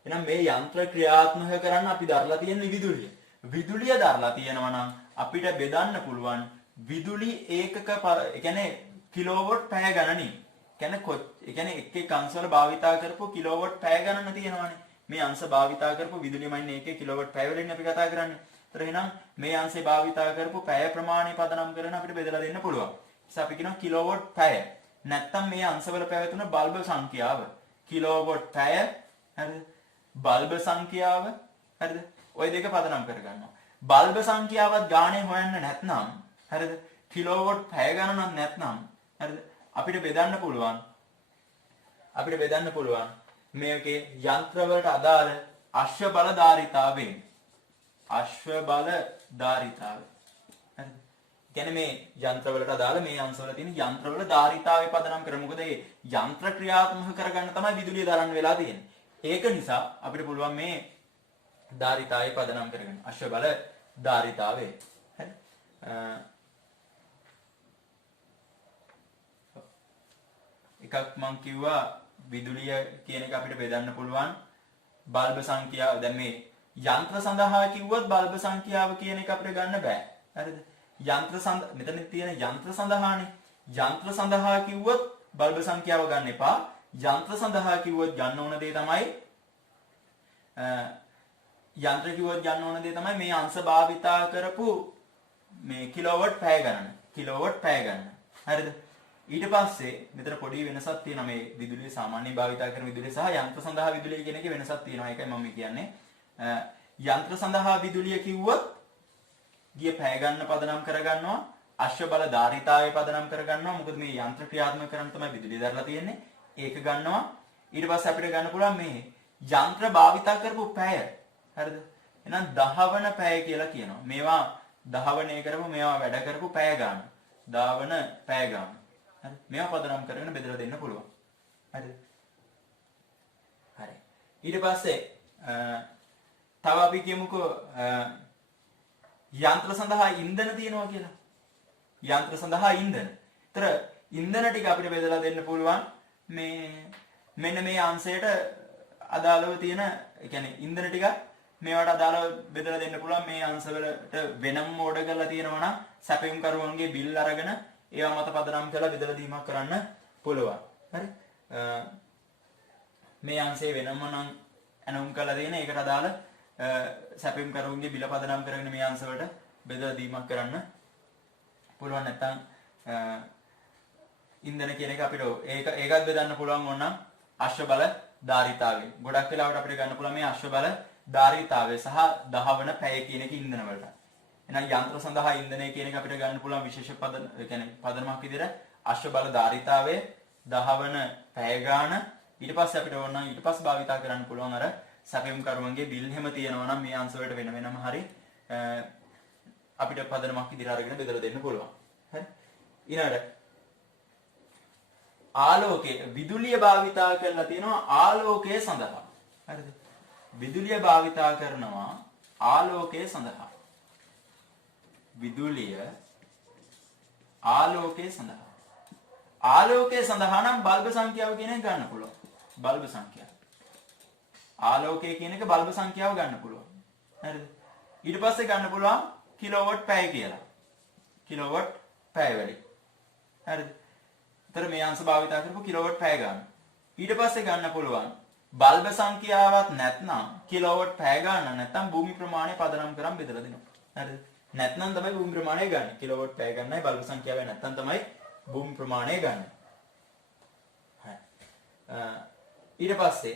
එහෙනම් මේ යන්ත්‍ර ක්‍රියාත්මක කරන්න අපි දරලා තියෙන්නේ විදුලිය. විදුලිය දරලා තියෙනවා නම් අපිට බෙදන්න පුළුවන් විදුලි ඒකක ඒ කියන්නේ කිලෝවොට් පැය ගණනින්. ඒ කියන්නේ එක් එක් අංශවල භාවිතා කරපු කිලෝවොට් පැය ගණන තියෙනවානේ. මේ අංශ භාවිතා කරපු විදුලිය මයින්නේ ඒකේ කිලෝවොට් පැය වලින් අපි කතා කරන්නේ. ඒතර එහෙනම් මේ අංශේ භාවිතා කරපු පැය ප්‍රමාණය පදනම් කරගෙන අපිට බෙදලා දෙන්න පුළුවන්. ඉතින් අපි කියනවා කිලෝවොට් පැය. නැත්තම් මේ අංශවල පැවතුන බල්බ සංඛ්‍යාව. කිලෝවොට් පැය හරිද? බල්බ සංඛ්‍යාව හරිද? ওই දෙක පදනම් කරගන්නවා. බල්බ සංඛ්‍යාවත් ගානේ හොයන්න නැත්නම් හරිද? කිලෝවොට් පැය ගණනක් නැත්නම් හරිද? අපිට බෙදන්න පුළුවන් මේකේ යන්ත්‍ර වලට අදාළ අශ්ව බල ධාරිතාවෙන්. හරිද? කියන්නේ මේ යන්ත්‍ර වලට අදාළ මේ අංශවල තියෙන යන්ත්‍ර වල ධාරිතාවේ පදනම් කරමු. මොකද මේ යන්ත්‍ර ක්‍රියාත්මක කරගන්න තමයි විදුලිය දරන්න වෙලා තියෙන්නේ. ඒක නිසා අපිට පුළුවන් මේ ධාරිතාවේ පදනම් කරගන්න. අශ්ව බල ධාරිතාවේ. හරි? එකක් මම කිව්වා විදුලිය කියන එක අපිට බෙදන්න පුළුවන් බල්බ සංඛ්‍යාව. දැන් මේ යන්ත්‍ර සඳහා කිව්වොත් බල්බ සංඛ්‍යාව කියන එක අපිට ගන්න බෑ. හරිද? මෙතන තියෙන යන්ත්‍ර සඳහානේ. යන්ත්‍ර සඳහා කිව්වොත් බල්බ සංඛ්‍යාව ගන්න එපා. යන්ත්‍ර සඳහා කිව්වොත් ගන්න ඕන දේ තමයි මේ අංශ භාවිතා කරපු මේ කිලෝවොට් පැය ගණන. හරිද? ඊට පස්සේ මෙතන පොඩි වෙනසක් තියෙනවා මේ විදුලිය සාමාන්‍යයෙන් භාවිතා කරන විදුලිය සහ යන්ත්‍ර සඳහා විදුලිය කියන එකේ වෙනසක් තියෙනවා. ඒකයි මම කියන්නේ. යන්ත්‍ර සඳහා විදුලිය කිව්වොත් ගිය පැය ගන්න පදනම් කරගන්නවා. අශ්ව බල ධාරිතාවේ පදනම් කරගන්නවා. මොකද මේ යන්ත්‍ර ක්‍රියාත්මක කරන්න තමයි විදුලිය දරලා තියෙන්නේ. ඒක ගන්නවා. ඊට පස්සේ අපිට ගන්න පුළුවන් මේ යන්ත්‍ර භාවිතා කරපු පැය. හරිද? එහෙනම් දහවන පැය කියලා කියනවා. මේවා දහවණය කරපු මේවා වැඩ කරපු පැය ගන්න. දහවන පැය ගන්න. හරි? මේවා පදනම් කරගෙන බෙදලා දෙන්න පුළුවන්. හරිද? හරි. ඊට පස්සේ තව අපි කියමුකෝ යන්ත්‍ර සඳහා ඉන්ධන තියෙනවා කියලා. යන්ත්‍ර සඳහා ඉන්ධන. ඒතර ඉන්ධන ටික අපිට බෙදලා දෙන්න පුළුවන් මේ මෙන්න මේ අංශයට අදාළව තියෙන ඒ කියන්නේ ඉන්ධන ටික මේවට අදාළව බෙදලා දෙන්න පුළුවන් මේ අංශවලට වෙනම ඕඩර් කරලා තියෙනවා නම් සැපයුම් කරුවන්ගේ බිල් අරගෙන ඒවා මත පදනම් කරලා බෙදලා දීමක් කරන්න පුළුවන්. හරි. මේ අංශේ වෙනම නම් ඇනුම් කරලා දෙන ඒකට අදාළ සැපයුම් කරුවන්ගේ බිල පදනම් කරගෙන මේ අංශවලට බෙදලා දීමක් කරන්න පුළුවන්. නැත්නම් ඉන්ධන කියන එක අපිට ඒකත් බෙදන්න පුළුවන් ඕනනම් අශ්ව බල ධාරිතාවය. ගොඩක් වෙලාවට අපිට ගන්න පුළුවන් මේ අශ්ව බල ධාරිතාවය සහ දහවන පැය කියන එක ඉන්ධන වලට. එහෙනම් යන්ත්‍ර සඳහා ඉන්ධනය කියන එක අපිට ගන්න පුළුවන් විශේෂ පද ඒ කියන්නේ පදනමක් විදිහට අශ්ව බල ධාරිතාවය දහවන පැය ගාන ඊට පස්සේ අපිට ඕන නම් ඊට පස්සේ භාවිතා කරන්න පුළුවන් අර සැපයුම් කරුවන්ගේ බිල් හැම තියෙනවා නම් මේ අංශ වලට වෙන වෙනම හරි අපිට පදනමක් විදිහට අරගෙන බෙදලා දෙන්න පුළුවන්. හරි. ඊළඟට ආලෝකය විදුලිය භාවිතා කරලා තියෙනවා ආලෝකය සඳහා. හරිද? විදුලිය භාවිතා කරනවා ආලෝකය සඳහා. විදුලිය ආලෝකය සඳහා. ආලෝකය සඳහා නම් බල්බ සංඛ්‍යාව කියන එක ගන්න පුළුවන්. බල්බ සංඛ්‍යාව. ආලෝකය කියන එක බල්බ සංඛ්‍යාව ගන්න පුළුවන්. හරිද? ඊට පස්සේ ගන්න පුළුවන් කිලෝවොට් පැය කියලා. කිලෝවොට් පැය වැඩි. හරිද? ඒතර මේ අංශ භාවිතා කරපු කිලෝවොට් පැය ගන්න. ඊට පස්සේ ගන්න පුළුවන් බල්බ සංඛ්‍යාවක් නැත්නම් කිලෝවොට් පැය ගන්න නැත්නම් භූමි ප්‍රමාණය පදනම් කරන් බෙදලා දෙනවා. හරිද? නැත්නම් තමයි භූමි ප්‍රමාණය ගන්න. කිලෝවොට් පැය ගන්නයි බල්බ සංඛ්‍යාව නැත්නම් තමයි භූමි ප්‍රමාණය ගන්න. හරි. ඊට පස්සේ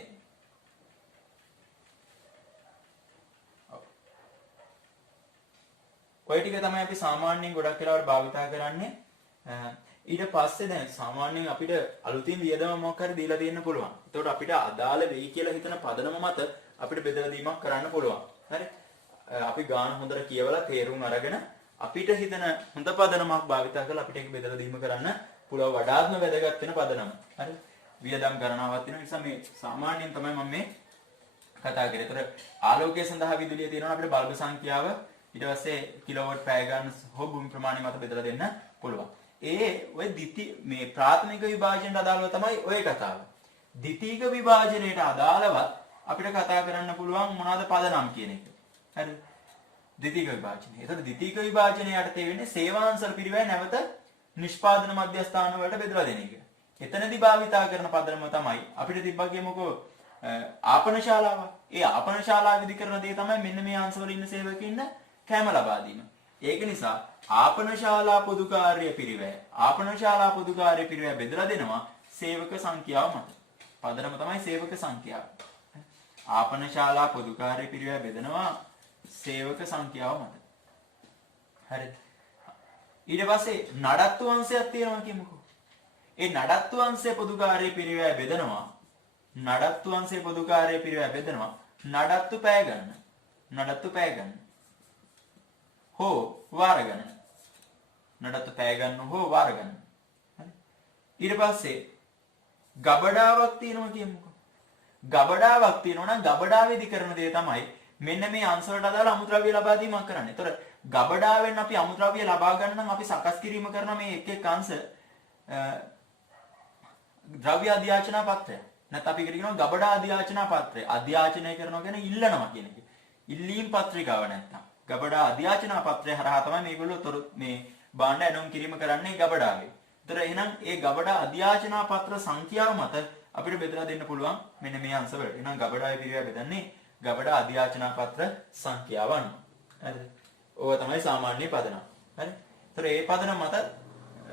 ඔය ටික තමයි අපි සාමාන්‍යයෙන් ගොඩක් වෙලාවට භාවිතා කරන්නේ. ඊට පස්සේ දැන් සාමාන්‍යයෙන් අපිට අලුතින් වියදම මොකක් හරි දීලා දෙන්න පුළුවන්. එතකොට අපිට අදාළ වෙයි කියලා හිතන පදනම මත අපිට බෙදලා දීමක් කරන්න පුළුවන්. හරි. අපි ගාන හොඳට කියවලා තේරුම් අරගෙන අපිට හිතන හොඳ පදනමක් භාවිතා කරලා අපිට ඒක බෙදලා දීම කරන්න පුළුවන්. වඩාත්ම වැදගත් වෙන පදනම. හරි. වියදම් ගණනාවක් තියෙන නිසා මේ සාමාන්‍යයෙන් තමයි මම මේ කතා කරේ. ඒතර ආලෝකය සඳහා විදුලිය තියෙනවා අපිට බල්බ සංඛ්‍යාව ඊට පස්සේ කිලෝවොට් පැය ගන්න හෝ භූමි ප්‍රමාණය මත බෙදලා දෙන්න පුළුවන්. ඔය මේ ප්‍රාථමික විභාජනයට අදාළව තමයි ඔය කතාව. ද්විතීක විභාජනයට අදාළව අපිට කතා කරන්න පුළුවන් මොනවාද පදනම් කියන එක. හරිද? ද්විතීක විභාජනය. ඒතකොට ද්විතීක විභාජනය යටතේ වෙන්නේ සේවාංශල පිරිවැය නැවත නිෂ්පාදන මධ්‍යස්ථාන වලට බෙදලා දෙන එක. එතනදී භාවිතා කරන පදනම තමයි අපිට තිබ්බා කියමුකෝ ආපන ශාලාව. ඒ ආපන ශාලාව විදි කරන දේ තමයි මෙන්න මේ අංශවල ඉන්න සේවකින්න කැම ලබා දීම. ඒක නිසා ආපන ශාලා පොදු කාර්ය පිරිවැය ආපන ශාලා පොදු කාර්ය පිරිවැය බෙදලා දෙනවා සේවක සංඛ්‍යාව මත. පදනම තමයි සේවක සංඛ්‍යාව. ආපන ශාලා පොදු කාර්ය පිරිවැය බෙදනවා සේවක සංඛ්‍යාව මත. හරිද? ඊට පස්සේ නඩත්තු අංශයක් තියෙනවා කියමුකෝ. ඒ නඩත්තු අංශයේ පොදු කාර්ය පිරිවැය බෙදනවා නඩත්තු අංශයේ පොදු කාර්ය පිරිවැය බෙදනවා නඩත්තු පැය ගන්න. නඩත්තු පැය ගන්න. හෝ වාර ගණන. නඩත්තු පැය ගන්න හෝ වාර ගණන. හරි. ඊට පස්සේ ගබඩාවක් තියෙනවා කියමුකෝ. ගබඩාවක් තියෙනවා නම් ගබඩාවේදී කරන දේ තමයි මෙන්න මේ අංශ වලට අදාළ අමුද්‍රව්‍ය ලබා දීමක් කරන්නේ. ඒතර ගබඩාවෙන් අපි අමුද්‍රව්‍ය ලබා ගන්න නම් අපි සකස් කිරීම කරන මේ එක එක අංශ ද්‍රව්‍ය අධ්‍යාචනා පත්‍රය. නැත්නම් අපි කියනවා ගබඩා අධ්‍යාචනා පත්‍රය. අධ්‍යාචනය කරනවා කියන්නේ ඉල්ලනවා කියන එක. ඉල්ලීම් පත්‍රිකාව නැත්නම් ගබඩා අධ්‍යාචනා පත්‍රය හරහා තමයි මේගොල්ලෝ මේ භාණ්ඩ ඇනුම් කිරීම කරන්නේ ගබඩාවේ. ඒතර එහෙනම් ඒ ගබඩා අධ්‍යාචනා පත්‍ර සංඛ්‍යාව මත අපිට බෙදලා දෙන්න පුළුවන් මෙන්න මේ අංශ වලට. එහෙනම් ගබඩාවේ පිරිවැය බෙදන්නේ ගබඩා අධ්‍යාචනා පත්‍ර සංඛ්‍යාව අනුව. හරිද? ඕවා තමයි සාමාන්‍ය පදනම. හරි? ඒතර මේ පදනම මත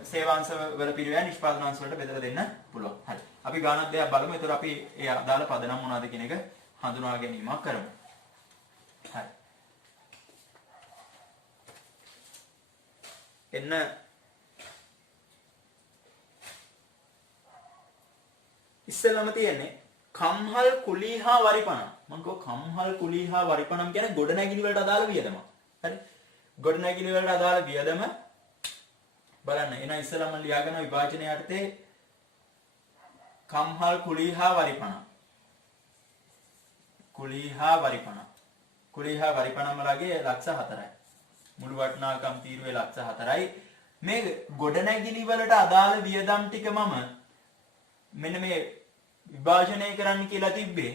සේවාංශ වල පිරිවැය නිෂ්පාදන අංශ වලට බෙදලා දෙන්න පුළුවන්. හරි. අපි ගානක් දෙයක් බලමු. ඒතර අපි ඒ අදාළ පදනම මොනවද කියන එක හඳුනා ගැනීමක් කරමු. හරි. එන්න ඉස්සෙල්ලාම තියෙන්නේ කම්හල් කුලී හා වරිපණම්. මම කිව්වා කම්හල් කුලී හා වරිපණම් කියන්නේ ගොඩනැගිලි වලට අදාළ වියදම. හරි? ගොඩනැගිලි වලට අදාළ වියදම බලන්න. එහෙනම් ඉස්සෙල්ලාම ලියාගෙන විභාජනය යටතේ කම්හල් කුලී හා වරිපණම්. කුලී හා වරිපණම්. කුලී හා වරිපණම් වලගේ ලක්ෂ 4යි. මුළු වටිනාකම් තීරුවේ ලක්ෂ 4යි. මේ ගොඩනැගිලි වලට අදාළ වියදම් ටික මම මෙන්න මේ විභාජනය කරන්න කියලා තිබ්බේ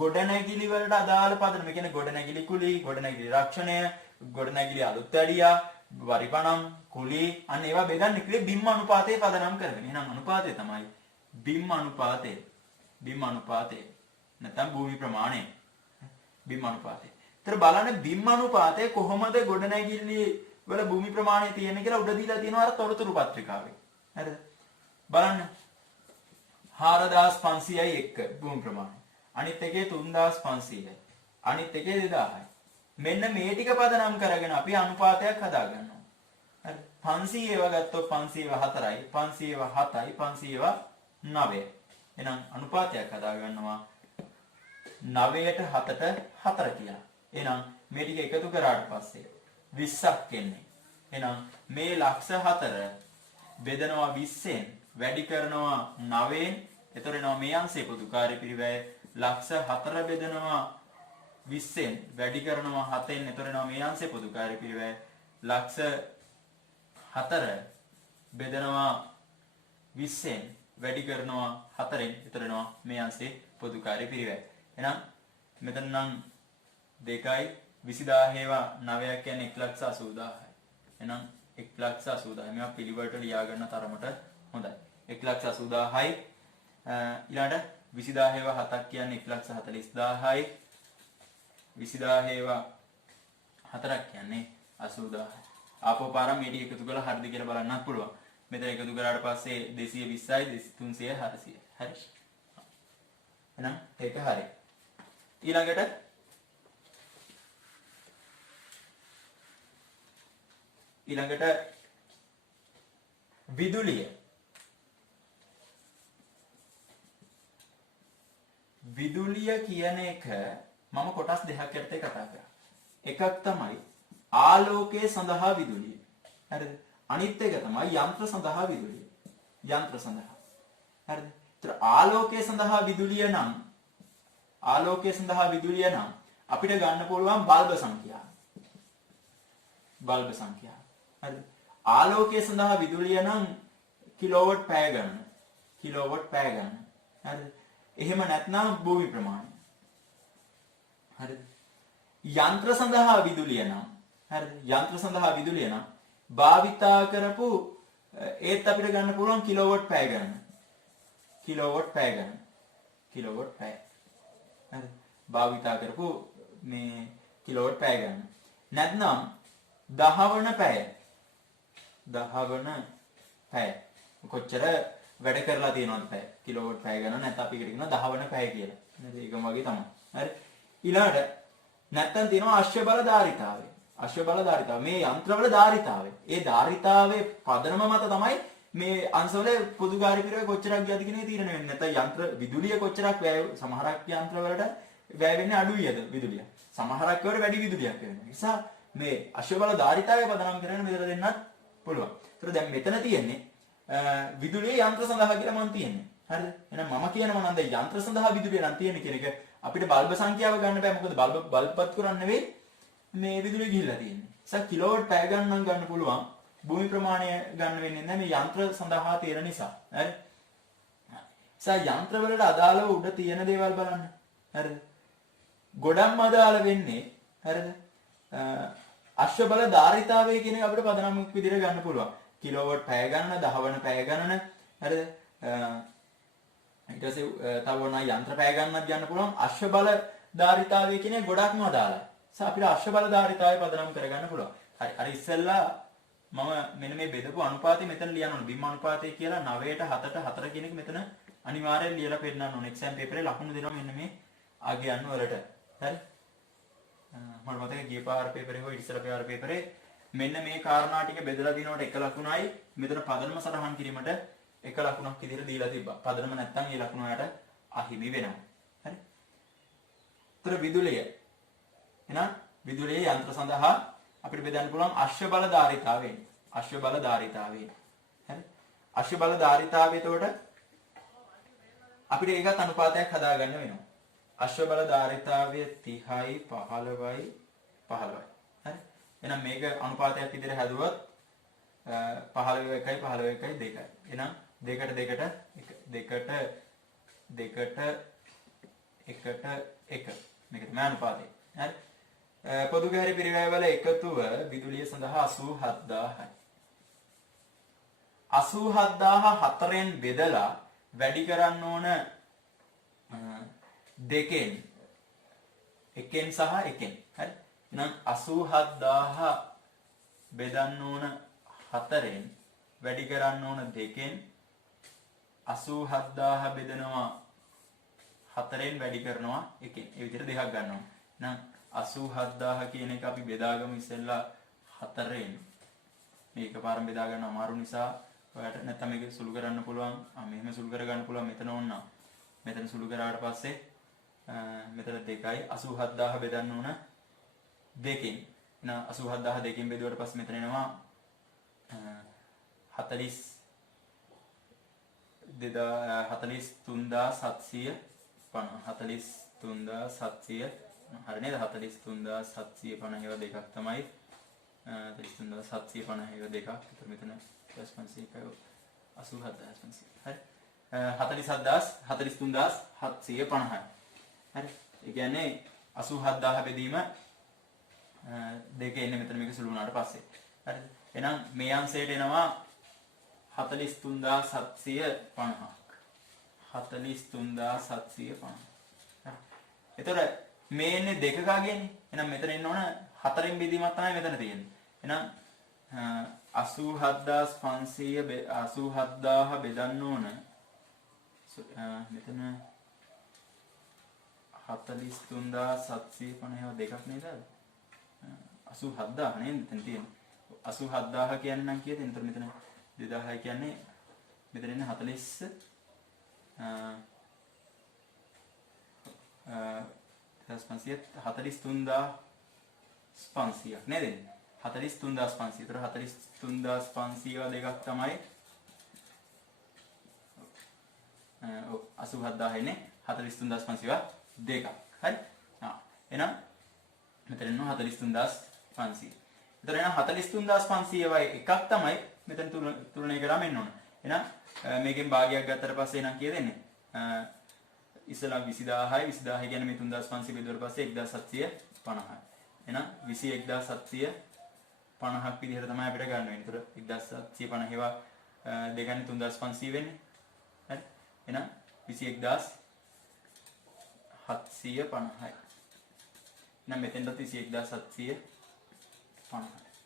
ගොඩනැගිලි වලට අදාළ පදනම. ඒ කියන්නේ ගොඩනැගිලි කුලී, ගොඩනැගිලි රක්ෂණය, ගොඩනැගිලි අලුත් වැඩියා, වරිපණම්, කුලී අන්න ඒවා බෙදන්න කිව්වේ බිම් අනුපාතයේ පදනම් කරගෙන. එහෙනම් අනුපාතය තමයි බිම් අනුපාතය. බිම් අනුපාතය. නැත්නම් භූමි ප්‍රමාණය. බිම් අනුපාතය. ඒතර බලන්න බිම් අනුපාතය කොහොමද ගොඩනැගිලි වල භූමි ප්‍රමාණය තියෙන්නේ කියලා උඩ දීලා තියෙනවා අර තොරතුරු පත්‍රිකාවේ. හරිද? බලන්න 4500යි එක භූමි ප්‍රමාණය. අනිත් එකේ 3500යි. අනිත් එකේ 2000යි. මෙන්න මේ ටික පදනම් කරගෙන අපි අනුපාතයක් හදා ගන්නවා. හරි. 500 ඒවා ගත්තොත් 500 ඒවා 4යි, 500 ඒවා 7යි, 500 ඒවා 9යි. එහෙනම් අනුපාතයක් හදා ගන්නවා 9ට 7ට 4 කියලා. එහෙනම් මේ ටික එකතු කරාට පස්සේ 20ක් එන්නේ. එහෙනම් මේ ලක්ෂ 4 බෙදනවා 20ෙන් වැඩි කරනවා 9ෙන්. එතකොට එනවා මේ අංශයේ පොදුකාරී පිරිවැය ලක්ෂ 4 බෙදනවා 20ෙන් වැඩි කරනවා 7ෙන්. එතකොට එනවා මේ අංශයේ පොදුකාරී පිරිවැය ලක්ෂ 4 බෙදනවා 20ෙන් වැඩි කරනවා 4ෙන්. එතකොට එනවා මේ අංශයේ පොදුකාරී පිරිවැය. එහෙනම් මෙතන නම් 2යි 20000 ඒවා 9ක් කියන්නේ 1,80,000යි. එහෙනම් 1,80,000. මේවා පිළිවෙලට ලියා ගන්න තරමට හොඳයි. 1,80,000යි ඊළඟට 20000 ඒවා 7ක් කියන්නේ 1,40,000යි. 20000 ඒවා 4ක් කියන්නේ 80000යි. ආපහු පාරම් මේ ටික එකතු කරලා හරිද කියලා බලන්නත් පුළුවන්. මෙතන එකතු කරාට පස්සේ 220යි 300යි 400යි. හරි. එහෙනම් ඒක හරි. ඊළඟට විදුලිය. විදුලිය කියන එක මම කොටස් දෙකක් යටතේ කතා කරා. එකක් තමයි ආලෝකය සඳහා විදුලිය. හරිද? අනිත් එක තමයි යන්ත්‍ර සඳහා විදුලිය. යන්ත්‍ර සඳහා. හරිද? ඒතර ආලෝකය සඳහා විදුලිය නම් අපිට ගන්න පුළුවන් බල්බ සංඛ්‍යාව. බල්බ සංඛ්‍යාව. හරිද? ආලෝකය සඳහා විදුලිය නම් කිලෝවොට් පැය ගන්න. කිලෝවොට් පැය ගන්න. හරිද? එහෙම නැත්නම් භූමි ප්‍රමාණය. හරිද? යන්ත්‍ර සඳහා විදුලිය නම් හරිද? යන්ත්‍ර සඳහා විදුලිය නම් භාවිතා කරපු ඒත් අපිට ගන්න පුළුවන් කිලෝවොට් පැය ගන්න. කිලෝවොට් පැය ගන්න. කිලෝවොට් පැය. හරිද? භාවිතා කරපු මේ කිලෝවොට් පැය ගන්න. නැත්නම් දහවන පැය. දහවන පැය. කොච්චර වැඩ කරලා තියෙනවද පැය? කිලෝවොට් පැය ගන්න නැත්නම් අපි කියනවා දහවන පැය කියලා. නේද? ඒකම වගේ තමයි. හරි. ඊළඟට නැත්නම් තියෙනවා අශ්ව බල ධාරිතාවය. අශ්ව බල ධාරිතාව. මේ යන්ත්‍රවල ධාරිතාවය. ඒ ධාරිතාවයේ පදනම මත තමයි මේ අංශවල පොදුකාරී පිරවේ කොච්චරක් ගියද කියන එක තීරණය වෙන්නේ. නැත්නම් යන්ත්‍ර විදුලිය කොච්චරක් වැය සමහරක් යන්ත්‍ර වලට වැය වෙන්නේ අඩුයිද විදුලිය. සමහරක් වල වැඩි විදුලියක් වෙනවා. නිසා මේ අශ්ව බල ධාරිතාවය පදනම් කරගෙන මෙතන දෙන්නත් පුළුවන්. ඒතර දැන් මෙතන තියෙන්නේ විදුලිය යන්ත්‍ර සඳහා කියලා මම තියන්නේ. හරිද? එහෙනම් මම කියනවා නම් දැන් යන්ත්‍ර සඳහා විදුලිය නම් තියෙන්නේ කියන එක අපිට බල්බ සංඛ්‍යාව ගන්න බෑ. මොකද බල්බ්පත් කරන්නේ නෙවෙයි මේ විදුලිය ගිහිල්ලා තියෙන්නේ. නිසා කිලෝවොට් පැය ගණන් ගන්න පුළුවන්. භූමි ප්‍රමාණය ගන්න වෙන්නේ නැහැ මේ යන්ත්‍ර සඳහා තියෙන නිසා. හරි? නිසා යන්ත්‍ර වලට අදාළව උඩ තියෙන දේවල් බලන්න. හරිද? ගොඩක්ම අදාළ වෙන්නේ හරිද? අශ්ව බල ධාරිතාවය කියන එක අපිට පදනමක් විදිහට ගන්න පුළුවන්. කිලෝවොට් පැය ගණන, දහවන පැය ගණන, හරිද? ඊට පස්සේ තව වුණා යන්ත්‍ර පැය ගණනක් ගන්න පුළුවන්. අශ්ව බල ධාරිතාවය කියන එක ගොඩක්ම අදාළයි. නිසා අපිට අශ්ව බල ධාරිතාවය පදනම් කරගන්න පුළුවන්. හරි. අර ඉස්සෙල්ලා මම මෙන්න මේ බෙදපු අනුපාතය මෙතන ලියන්න ඕනේ. බිම් අනුපාතය කියලා 9ට 7ට 4 කියන එක මෙතන අනිවාර්යෙන් ලියලා පෙන්නන්න ඕනේ. එක්සෑම් පේපරේ ලකුණු දෙනවා මෙන්න මේ ආගයන් වලට. හරි? මම මතකයි ගිය පාර පේපරේ හොය ඉස්සර පාර පේපරේ මෙන්න මේ කාරණා ටික බෙදලා දිනවට එක ලකුණයි මෙතන පදනම සටහන් කිරීමට එක ලකුණක් විදිහට දීලා තිබ්බා. පදනම නැත්තම් ඒ ලකුණ ඔයාලට අහිමි වෙනවා. හරි? ඒතර විදුලිය. එහෙනම් විදුලියේ යන්ත්‍ර සඳහා අපිට බෙදන්න පුළුවන් අශ්ව බල ධාරිතාවයෙන්. අශ්ව බල ධාරිතාවයෙන්. හරි? අශ්ව බල ධාරිතාවය එතකොට අපිට ඒකත් අනුපාතයක් හදාගන්න වෙනවා. අශ්ව බල ධාරිතාවය 30යි 15යි 15යි. හරි? එහෙනම් මේක අනුපාතයක් විදිහට හැදුවොත් 15 2යි 2යි. එහෙනම් 2ට 2ට 1 මේක තමයි අනුපාතය. හරි. පොදු ගැහැරි පිරිවැයවල එකතුව විදුලිය සඳහා 87000යි. 87000 4ෙන් බෙදලා වැඩි කරන්න ඕන දෙකෙන් එකෙන් සහ එකෙන්. හරි. එහෙනම් 87000 බෙදන්න ඕන 4ෙන් වැඩි කරන්න ඕන දෙකෙන් 87000 බෙදනවා 4ෙන් වැඩි කරනවා එකෙන්. ඒ විදිහට දෙකක් ගන්නවා. එහෙනම් 87000 කියන එක අපි බෙදාගමු ඉස්සෙල්ලා 4ෙන්. මේක පාරම බෙදා ගන්න අමාරු නිසා ඔයාලට නැත්නම් මේක සුළු කරන්න පුළුවන්. මෙහෙම සුළු කර ගන්න පුළුවන් මෙතන ඕන. මෙතන සුළු කරාට පස්සේ මෙතන 2යි 87000 බෙදන්න ඕන දෙකෙන්. එහෙනම් 87000 දෙකෙන් බෙදුවට පස්සේ මෙතන එනවා 43750 43750 හරි නේද 43750 ඒවා දෙකක් තමයි 43750 ඒවා දෙකක්. ඒතර මෙතන +500 87000 හරි 43750 හරි. ඒ කියන්නේ 87000 බෙදීම දෙක එන්නේ මෙතන මේක සුළු වුණාට පස්සේ. හරිද? එහෙනම් මේ අංශයට එනවා 43750ක්. 43750. හරි. එතකොට මේ එන්නේ දෙකකගෙන්නේ. එහෙනම් මෙතන එන්න ඕන 4න් බෙදීමක් තමයි මෙතන තියෙන්නේ. එහෙනම් 87000 බෙදන්න ඕන මෙතන 43750 දෙකක් නේද? 87000 නේද මෙතන තියෙන්නේ. 87000 කියන්නේ නම් කීයද? එතකොට මෙතන 2000 කියන්නේ මෙතන ඉන්නේ 40 43500ක් නේද? 43500. ඒතර 43500 දෙකක් තමයි 87000 ඉන්නේ 43500 දෙකක්. හරි? එහෙනම් මෙතන ඉන්නවා 43500. එතකොට එහෙනම් 43500 වයි එකක් තමයි මෙතන තුලණය කරාම එන්න ඕන. එහෙනම් මේකෙන් භාගයක් ගත්තට පස්සේ එහෙනම් කීයද එන්නේ? ඉස්සලා 20000යි 20000 කියන්නේ මේ 3500 බෙදුවට පස්සේ 1750යි. එහෙනම් 21750ක් විදිහට තමයි අපිට ගන්න වෙන්නේ. ඒතර 1750 ඒවා දෙකන්නේ 3500 වෙන්නේ. හරි? එහෙනම් 21750යි. එහෙනම් මෙතෙන්ට 21750යි.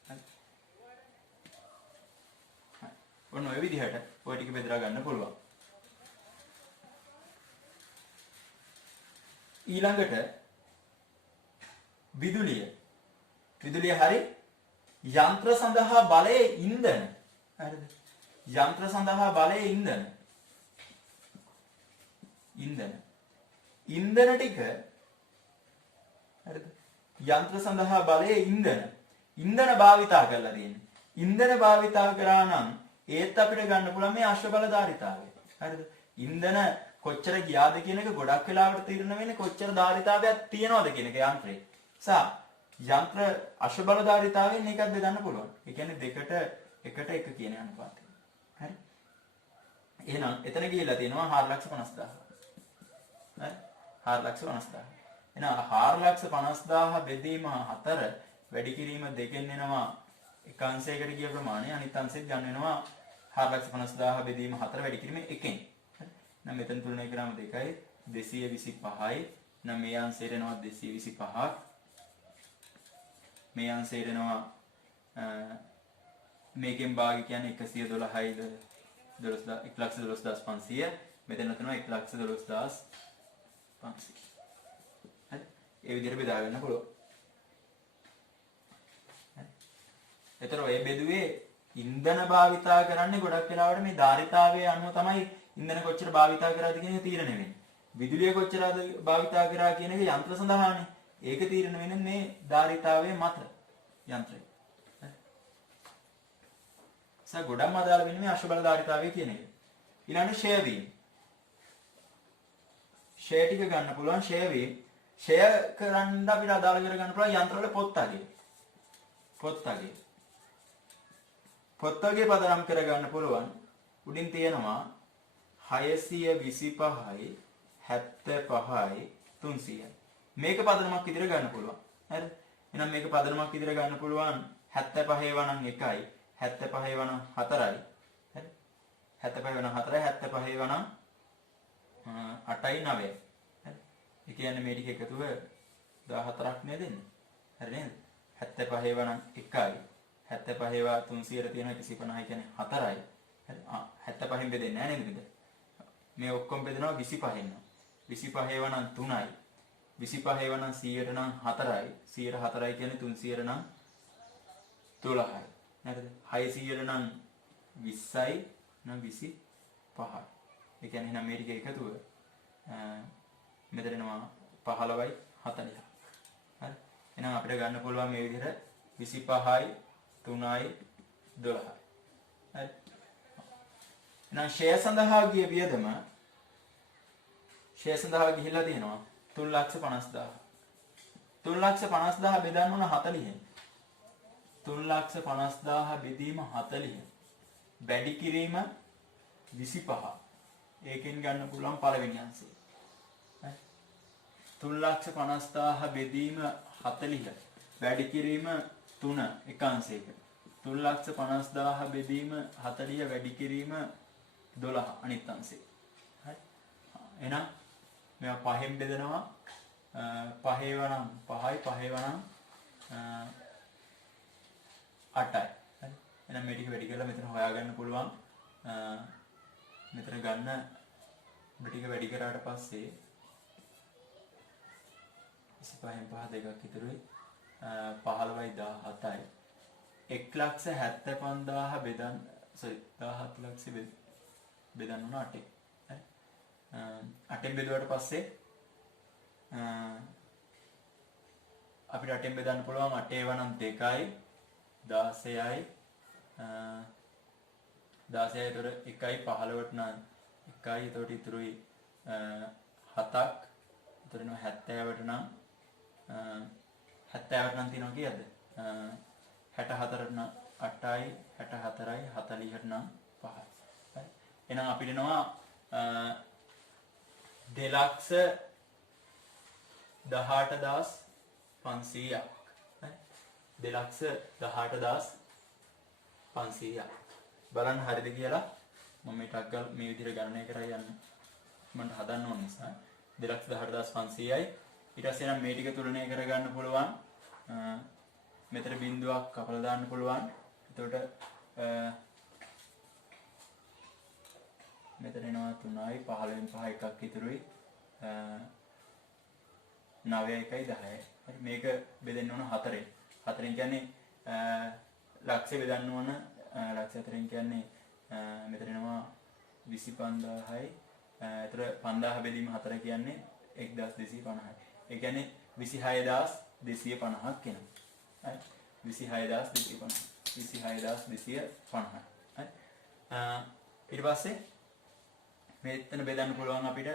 හරි. ඔන්න ඔය විදිහට ඔය ටික බෙදලා ගන්න පුළුවන්. ඊළඟට විදුලිය හරි යන්ත්‍ර සඳහා බලයේ ඉන්ධන. හරිද? යන්ත්‍ර සඳහා බලයේ ඉන්ධන ටික හරිද? යන්ත්‍ර සඳහා බලයේ ඉන්ධන භාවිතා කරලා තියෙන්නේ. ඉන්ධන භාවිතා කරා නම් ඒත් අපිට ගන්න පුළුවන් මේ අශ්ව බලධාරිතාවය. හරිද? ඉන්ධන කොච්චර ගියාද කියන එක ගොඩක් වෙලාවට තීරණය වෙන්නේ කොච්චර ධාරිතාවයක් තියනවද කියන එක යන්ත්‍රේ. යන්ත්‍ර අශ්ව බලධාරිතාවයෙන් එකක් බෙදන්න පුළුවන්. ඒ කියන්නේ 2ට 1ට 1 කියන අනුපාතය. හරි? එහෙනම් එතන ගිහිල්ලා තියෙනවා 450000. හරි? 450000. එහෙනම් 450000 බෙදීම 4 වැඩි කිරීම 2කින් එනවා එක අංශයකට ගිය ප්‍රමාණය. අනිත් අංශෙත් ගන්න වෙනවා 450000 බෙදීම 4 වැඩි කිරීම 1කින්. හරි? නම් මෙතන තුලණය කරාම 2යි 225යි. නම් මේ අංශයට එනවා 225ක්. මේ අංශයට එනවා මේකෙන් භාගය කියන්නේ 112යිද 112500. මෙතන තියෙනවා 112500. හරි? ඒ විදිහට බෙදා ගන්න පුළුවන්. හරි? ඒතර ඔය බෙදුවේ ඉන්ධන භාවිතා කරන්නේ ගොඩක් වෙලාවට මේ ධාරිතාවයේ අනුව තමයි ඉන්ධන කොච්චර භාවිතා කරාද කියන එක තීරණය වෙන්නේ. විදුලිය කොච්චරද භාවිතා කරා කියන එක යන්ත්‍ර සඳහානේ. ඒක තීරණය වෙන්නේ මේ ධාරිතාවයේ මත යන්ත්‍රය. හරි? ගොඩක්ම අදාළ වෙන්නේ මේ අශ්ව බලධාරිතාවය කියන එක. ඊළඟට ෂෙයා වීම. ෂෙයා ටික ගන්න පුළුවන් ෂෙයා වීම. ෂෙයා කරන්න අපිට අදාළ කර ගන්න පුළුවන් යන්ත්‍රවල පොත් අගය. පොත් වගේ පදනම් කරගන්න පුළුවන්. උඩින් තියෙනවා 625යි 75යි 300යි. මේක පදනමක් විදිහට ගන්න පුළුවන්. හරිද? එහෙනම් මේක පදනමක් විදිහට ගන්න පුළුවන් 75 වණන් 1යි 75 වණන් 4යි. හරි? 75 වණන් 4යි 75 වණන් 8යි 9යි. හරි? ඒ කියන්නේ මේ ටික එකතුව 14ක් නේද එන්නේ? හරි නේද? 75 වණන් 1යි 75 වා 300ට තියෙන 150 කියන්නේ 4යි. හරි? 75න් බෙදෙන්නේ නැහැ නේද? මේ ඔක්කොම බෙදනවා 25න්. 25 වණන් 3යි. 25 වණන් 100ට නම් 4යි. 100ට 4යි කියන්නේ 300ට නම් 12යි. නේද? 600ට නම් 20යි නම් 25යි. ඒ කියන්නේ එහෙනම් මේ ටික එකතුව මෙතන එනවා 15යි 40යි. හරි? එහෙනම් අපිට ගන්න පුළුවන් මේ විදිහට 25යි 3යි 12යි. හරි? එහෙනම් ෂෙයා සඳහා ගිය වියදම ෂෙයා සඳහා ගිහිල්ලා තියෙනවා 3,50,000. 3,50,000 බෙදන්න ඕන 40න්. 3,50,000 බෙදීම 40. වැඩි කිරීම 25. ඒකෙන් ගන්න පුළුවන් පළවෙනි අංශය. 3,50,000 බෙදීම 40. වැඩි කිරීම 3 එක අංශයක. 3,50,000 බෙදීම 40 වැඩි කිරීම 12 අනිත් අංශය. හරි. එහෙනම් මේවා පහෙන් බෙදනවා. පහේ වණන් 5යි පහේ වණන් 8යි. හරි. එහෙනම් මේ ටික වැඩි කරලා මෙතන හොයාගන්න පුළුවන්. මෙතන ගන්න මේ ටික වැඩි කරාට පස්සේ 25න් 5 දෙකක් ඉතුරුයි. 15යි 17යි. 1,75,000 බෙදන්න 17 ලක්ෂ බෙදන්න උන 8. හරි. 8න් බෙදුවට පස්සේ අපිට 8න් බෙදන්න පුළුවන් 8 වණන් 2යි 16යි 16යි ඒතර 1යි 15ට නම් 1යි ඒතකොට ඉතුරුයි 7ක් ඒතර එනවා 70ට නම් 70ට නම් තියෙනවා කීයද 64ට නම් 8යි 64යි 40ට නම් 5යි. හරි. එහෙනම් අපිට එනවා 2,18,500ක්. හරි. 2,18,500ක්. බලන්න හරිද කියලා මම මේ ටක් ගාලා මේ විදිහට ගණනය කරලා යන්න මම හදන්න ඕන නිසා 2,18,500යි. ඊට පස්සේ නම් මේ ටික තුලනය කරගන්න පුළුවන්. මෙතන බිඳුවක් කපලා දාන්න පුළුවන්. එතකොට මෙතන එනවා 3යි 15න් 5 එකක් ඉතුරුයි 9යි 1යි 10යි. හරි මේක බෙදෙන්න ඕන 4ෙන්. 4ෙන් කියන්නේ ලක්ෂය බෙදන්න ඕන ලක්ෂ 4ෙන් කියන්නේ මෙතන එනවා 25000යි. ඒතර 5000 බෙදීම 4 කියන්නේ 1250යි. ඒ කියන්නේ 26250ක් එනවා. හරි 26250. 26250. හරි ඊට පස්සේ මෙතන බෙදන්න පුළුවන් අපිට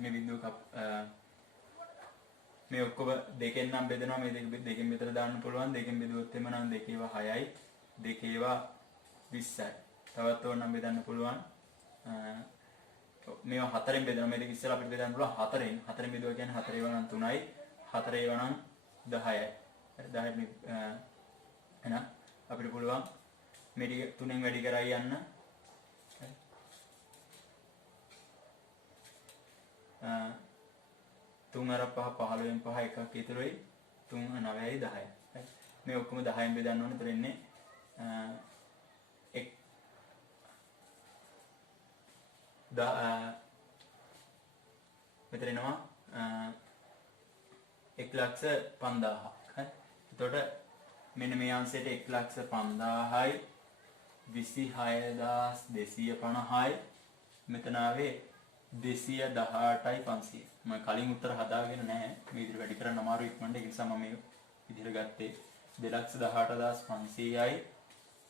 මේ බිඳුව මේ ඔක්කොම දෙකෙන් නම් බෙදනවා මේ දෙකෙන් මෙතන දාන්න පුළුවන් දෙකෙන් බෙදුවොත් එම නම් 2/6යි 2/20යි තවත් ඕනනම් බෙදන්න පුළුවන් මේවා 4ෙන් බෙදනවා මේ දෙක ඉස්සෙල්ලා අපිට බෙදන්න පුළුවන් 4ෙන් බෙදුවා කියන්නේ 4 වණන් 3යි 4 වණන් 10යි හරි 10 එහෙනම් අපිට පුළුවන් මේ ටික 3ෙන් වැඩි කරලා යන්න 3/5 15න් 5 එකක් ඉතුරුයි 3 9යි 10යි. හරි. මේ ඔක්කොම 10න් බෙදන්න ඕනේ. ඒතර එන්නේ මෙතන එනවා 1,50,000ක්. හරි. එතකොට මෙන්න මේ අංශයට 1,50,000යි 26,250යි මෙතන ආවේ 218,500. මම කලින් උත්තර හදාගෙන නැහැ. මේ විදිහට වැඩි කරන්න අමාරු ඉක්මනට ඒ නිසා මම මේ විදිහට ගත්තේ 2,18,500යි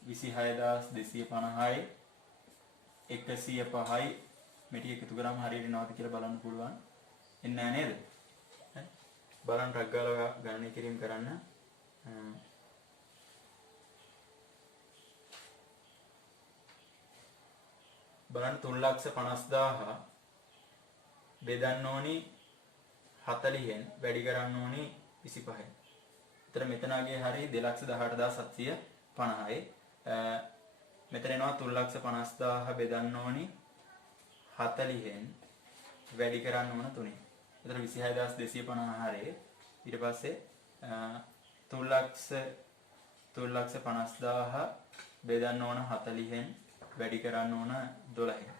26,250යි 105යි මේ ටික එකතු කරාම හරියට එනවද කියලා බලන්න පුළුවන්. එන්නේ නැහැ නේද? හරි. බලන්න ටක් ගාලා ගණනය කිරීම කරන්න. බලන්න 3,50,000 බෙදන්න ඕනි 40න් වැඩි කරන්න ඕනි 25න්. එතන මෙතනගේ හරිය 2,18,750යි. මෙතන එනවා 3,50,000 බෙදන්න ඕනි 40න් වැඩි කරන්න ඕන 3න්. එතන 26,250 හරිය. ඊට පස්සේ 3,50,000 බෙදන්න ඕන 40න් වැඩි කරන්න ඕන 12න්.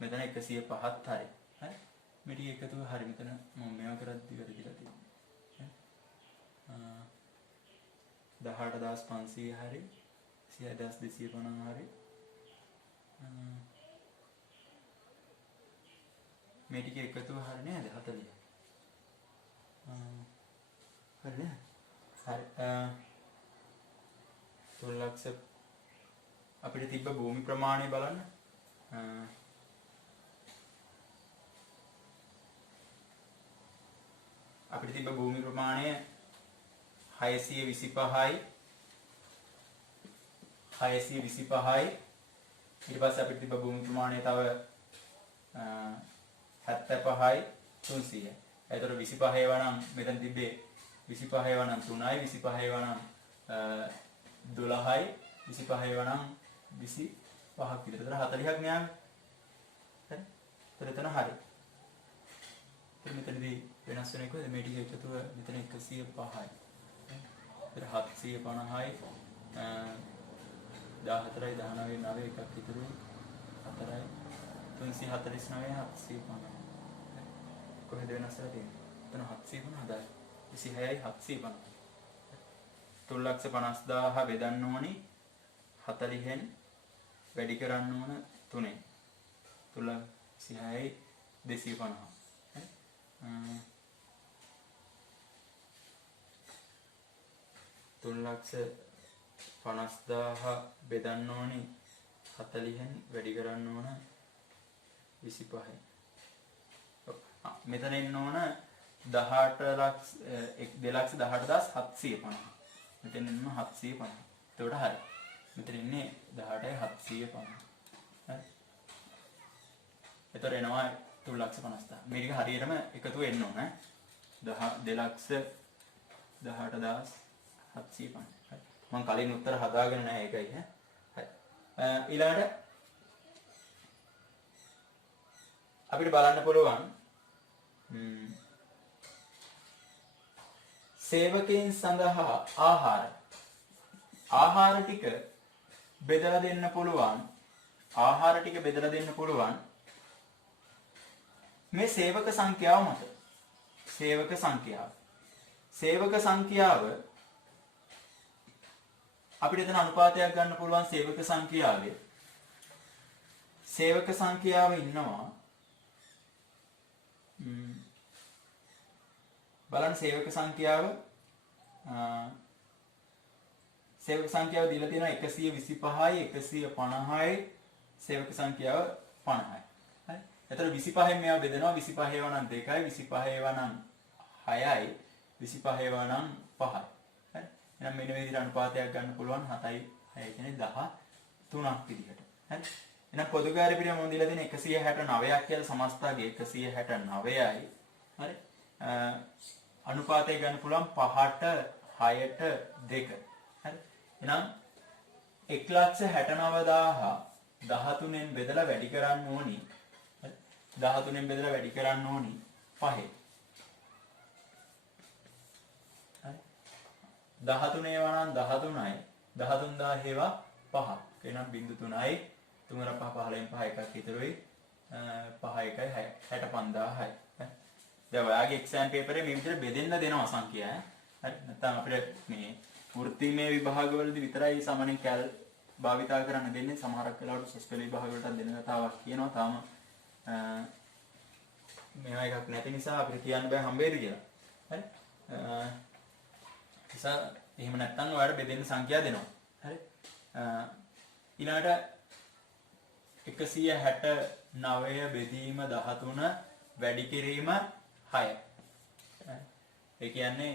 මෙතන 105ත් හරිය. හරි. මේ ටික එකතුව හරිය. මෙතන මම මේවා කරද්දි වැරදිලා තියෙනවා. 18,500 හරිය. 26,250 හරිය. මේ ටික එකතුව හරිය නේද 40. හරි නේද? හරි. 3 ලක්ෂ අපිට තිබ්බ භූමි ප්‍රමාණය බලන්න. අපිට තිබ්බ භූමි ප්‍රමාණය 625යි 625යි. ඊට පස්සේ අපිට තිබ්බ භූමි ප්‍රමාණය තව 75යි 300යි. එතකොට 25 ඒවා නම් මෙතන තිබ්බේ 25 ඒවා නම් 3යි 25 ඒවා නම් 12යි 25 ඒවා නම් 25ක් විතර. එතන 40ක් නෑ. හරි. එතන හරි. මෙතනදී වෙනස් වෙන එක මේ ටික එකතුව මෙතන 105යි. එතන 750යි 14යි 19යි 9 එකක් ඉතුරු 4යි 349යි 750. කොහෙද වෙනස් වෙලා තියෙන්නේ? එතන 750යි 26යි 750. 3,50,000 බෙදන්න ඕනි 40න් වැඩි කරන්න ඕන 3න්. 3,26යි 250. 3,50,000 බෙදන්න ඕනි 40න් වැඩි කරන්න ඕන 25යි. මෙතන එන්න ඕන 2,18,750. මෙතන එන්න 750. එතකොට හරි. මෙතන ඉන්නේ 18,750. හරි. එතකොට එනවා 3,50,000. මේක හරියටම එකතු වෙන්න ඕන. 2,18,750. හරි. මම කලින් උත්තර හදාගෙන නැහැ ඒකයි ඈ. හරි. ඊළඟට අපිට බලන්න පුළුවන් සේවකයන් සඳහා ආහාර ටික බෙදලා දෙන්න පුළුවන්. ආහාර ටික බෙදලා දෙන්න පුළුවන් මේ සේවක සංඛ්‍යාව මත. සේවක සංඛ්‍යාව අපිට එතන අනුපාතයක් ගන්න පුළුවන්. සේවක සංඛ්‍යාව ඉන්නවා බලන්න. සේවක සංඛ්‍යාව දීලා තියෙනවා 125යි 150යි. සේවක සංඛ්‍යාව 50යි. හරි. එතකොට 25න් මේවා බෙදෙනවා. 25 ඒවා නම් 2යි 25 ඒවා නම් 6යි 25 ඒවා නම් 5යි. හරි. එහෙනම් මෙන්න මේ විදිහට අනුපාතයක් ගන්න පුළුවන්. 7යි 6යි කියන්නේ 13ක් විදිහට. හරි. එහෙනම් පොදුකාරය පිළිම මොන දීලා තියෙන 169ක් කියලා සමස්තගේ 169යි. හරි. අනුපාතය ගන්න පුළුවන් 5ට 6ට 2. හරි. එහෙනම් 1,69,000 13න් බෙදලා වැඩි කරන්න ඕනි. හරි. 13න් බෙදලා වැඩි කරන්න ඕනි 5. හරි. 13 ඒවා නම් 13යි. 13,000 ඒවා 5. එහෙනම් 0.3යි 3 5 15න් 5 එකක් ඉතුරුයි. 5 1යි 65,000යි. දැන් ඔයාගේ එක්සෑම් පේපරේ මේ විදිහට බෙදෙන්න දෙනවා සංඛ්‍යා ඈ. හරි. නැත්නම් අපිට මේ වෘත්තීමය විභාගවලදී විතරයි සාමාන්‍යයෙන් කැල් භාවිතා කරන්න දෙන්නේ. සමහරක් වෙලාවට සොස්පෙළ විභාග වලට දෙන කතාවක් කියනවා. තාම මේවා එකක් නැති නිසා අපිට කියන්න බෑ හම්බෙයිද කියලා. හරි. නිසා එහෙම නැත්නම් ඔයාලට බෙදෙන්න සංඛ්‍යා දෙනවා. හරි. ඊළඟට 169 බෙදීම 13 වැඩි කිරීම 6. ඒ කියන්නේ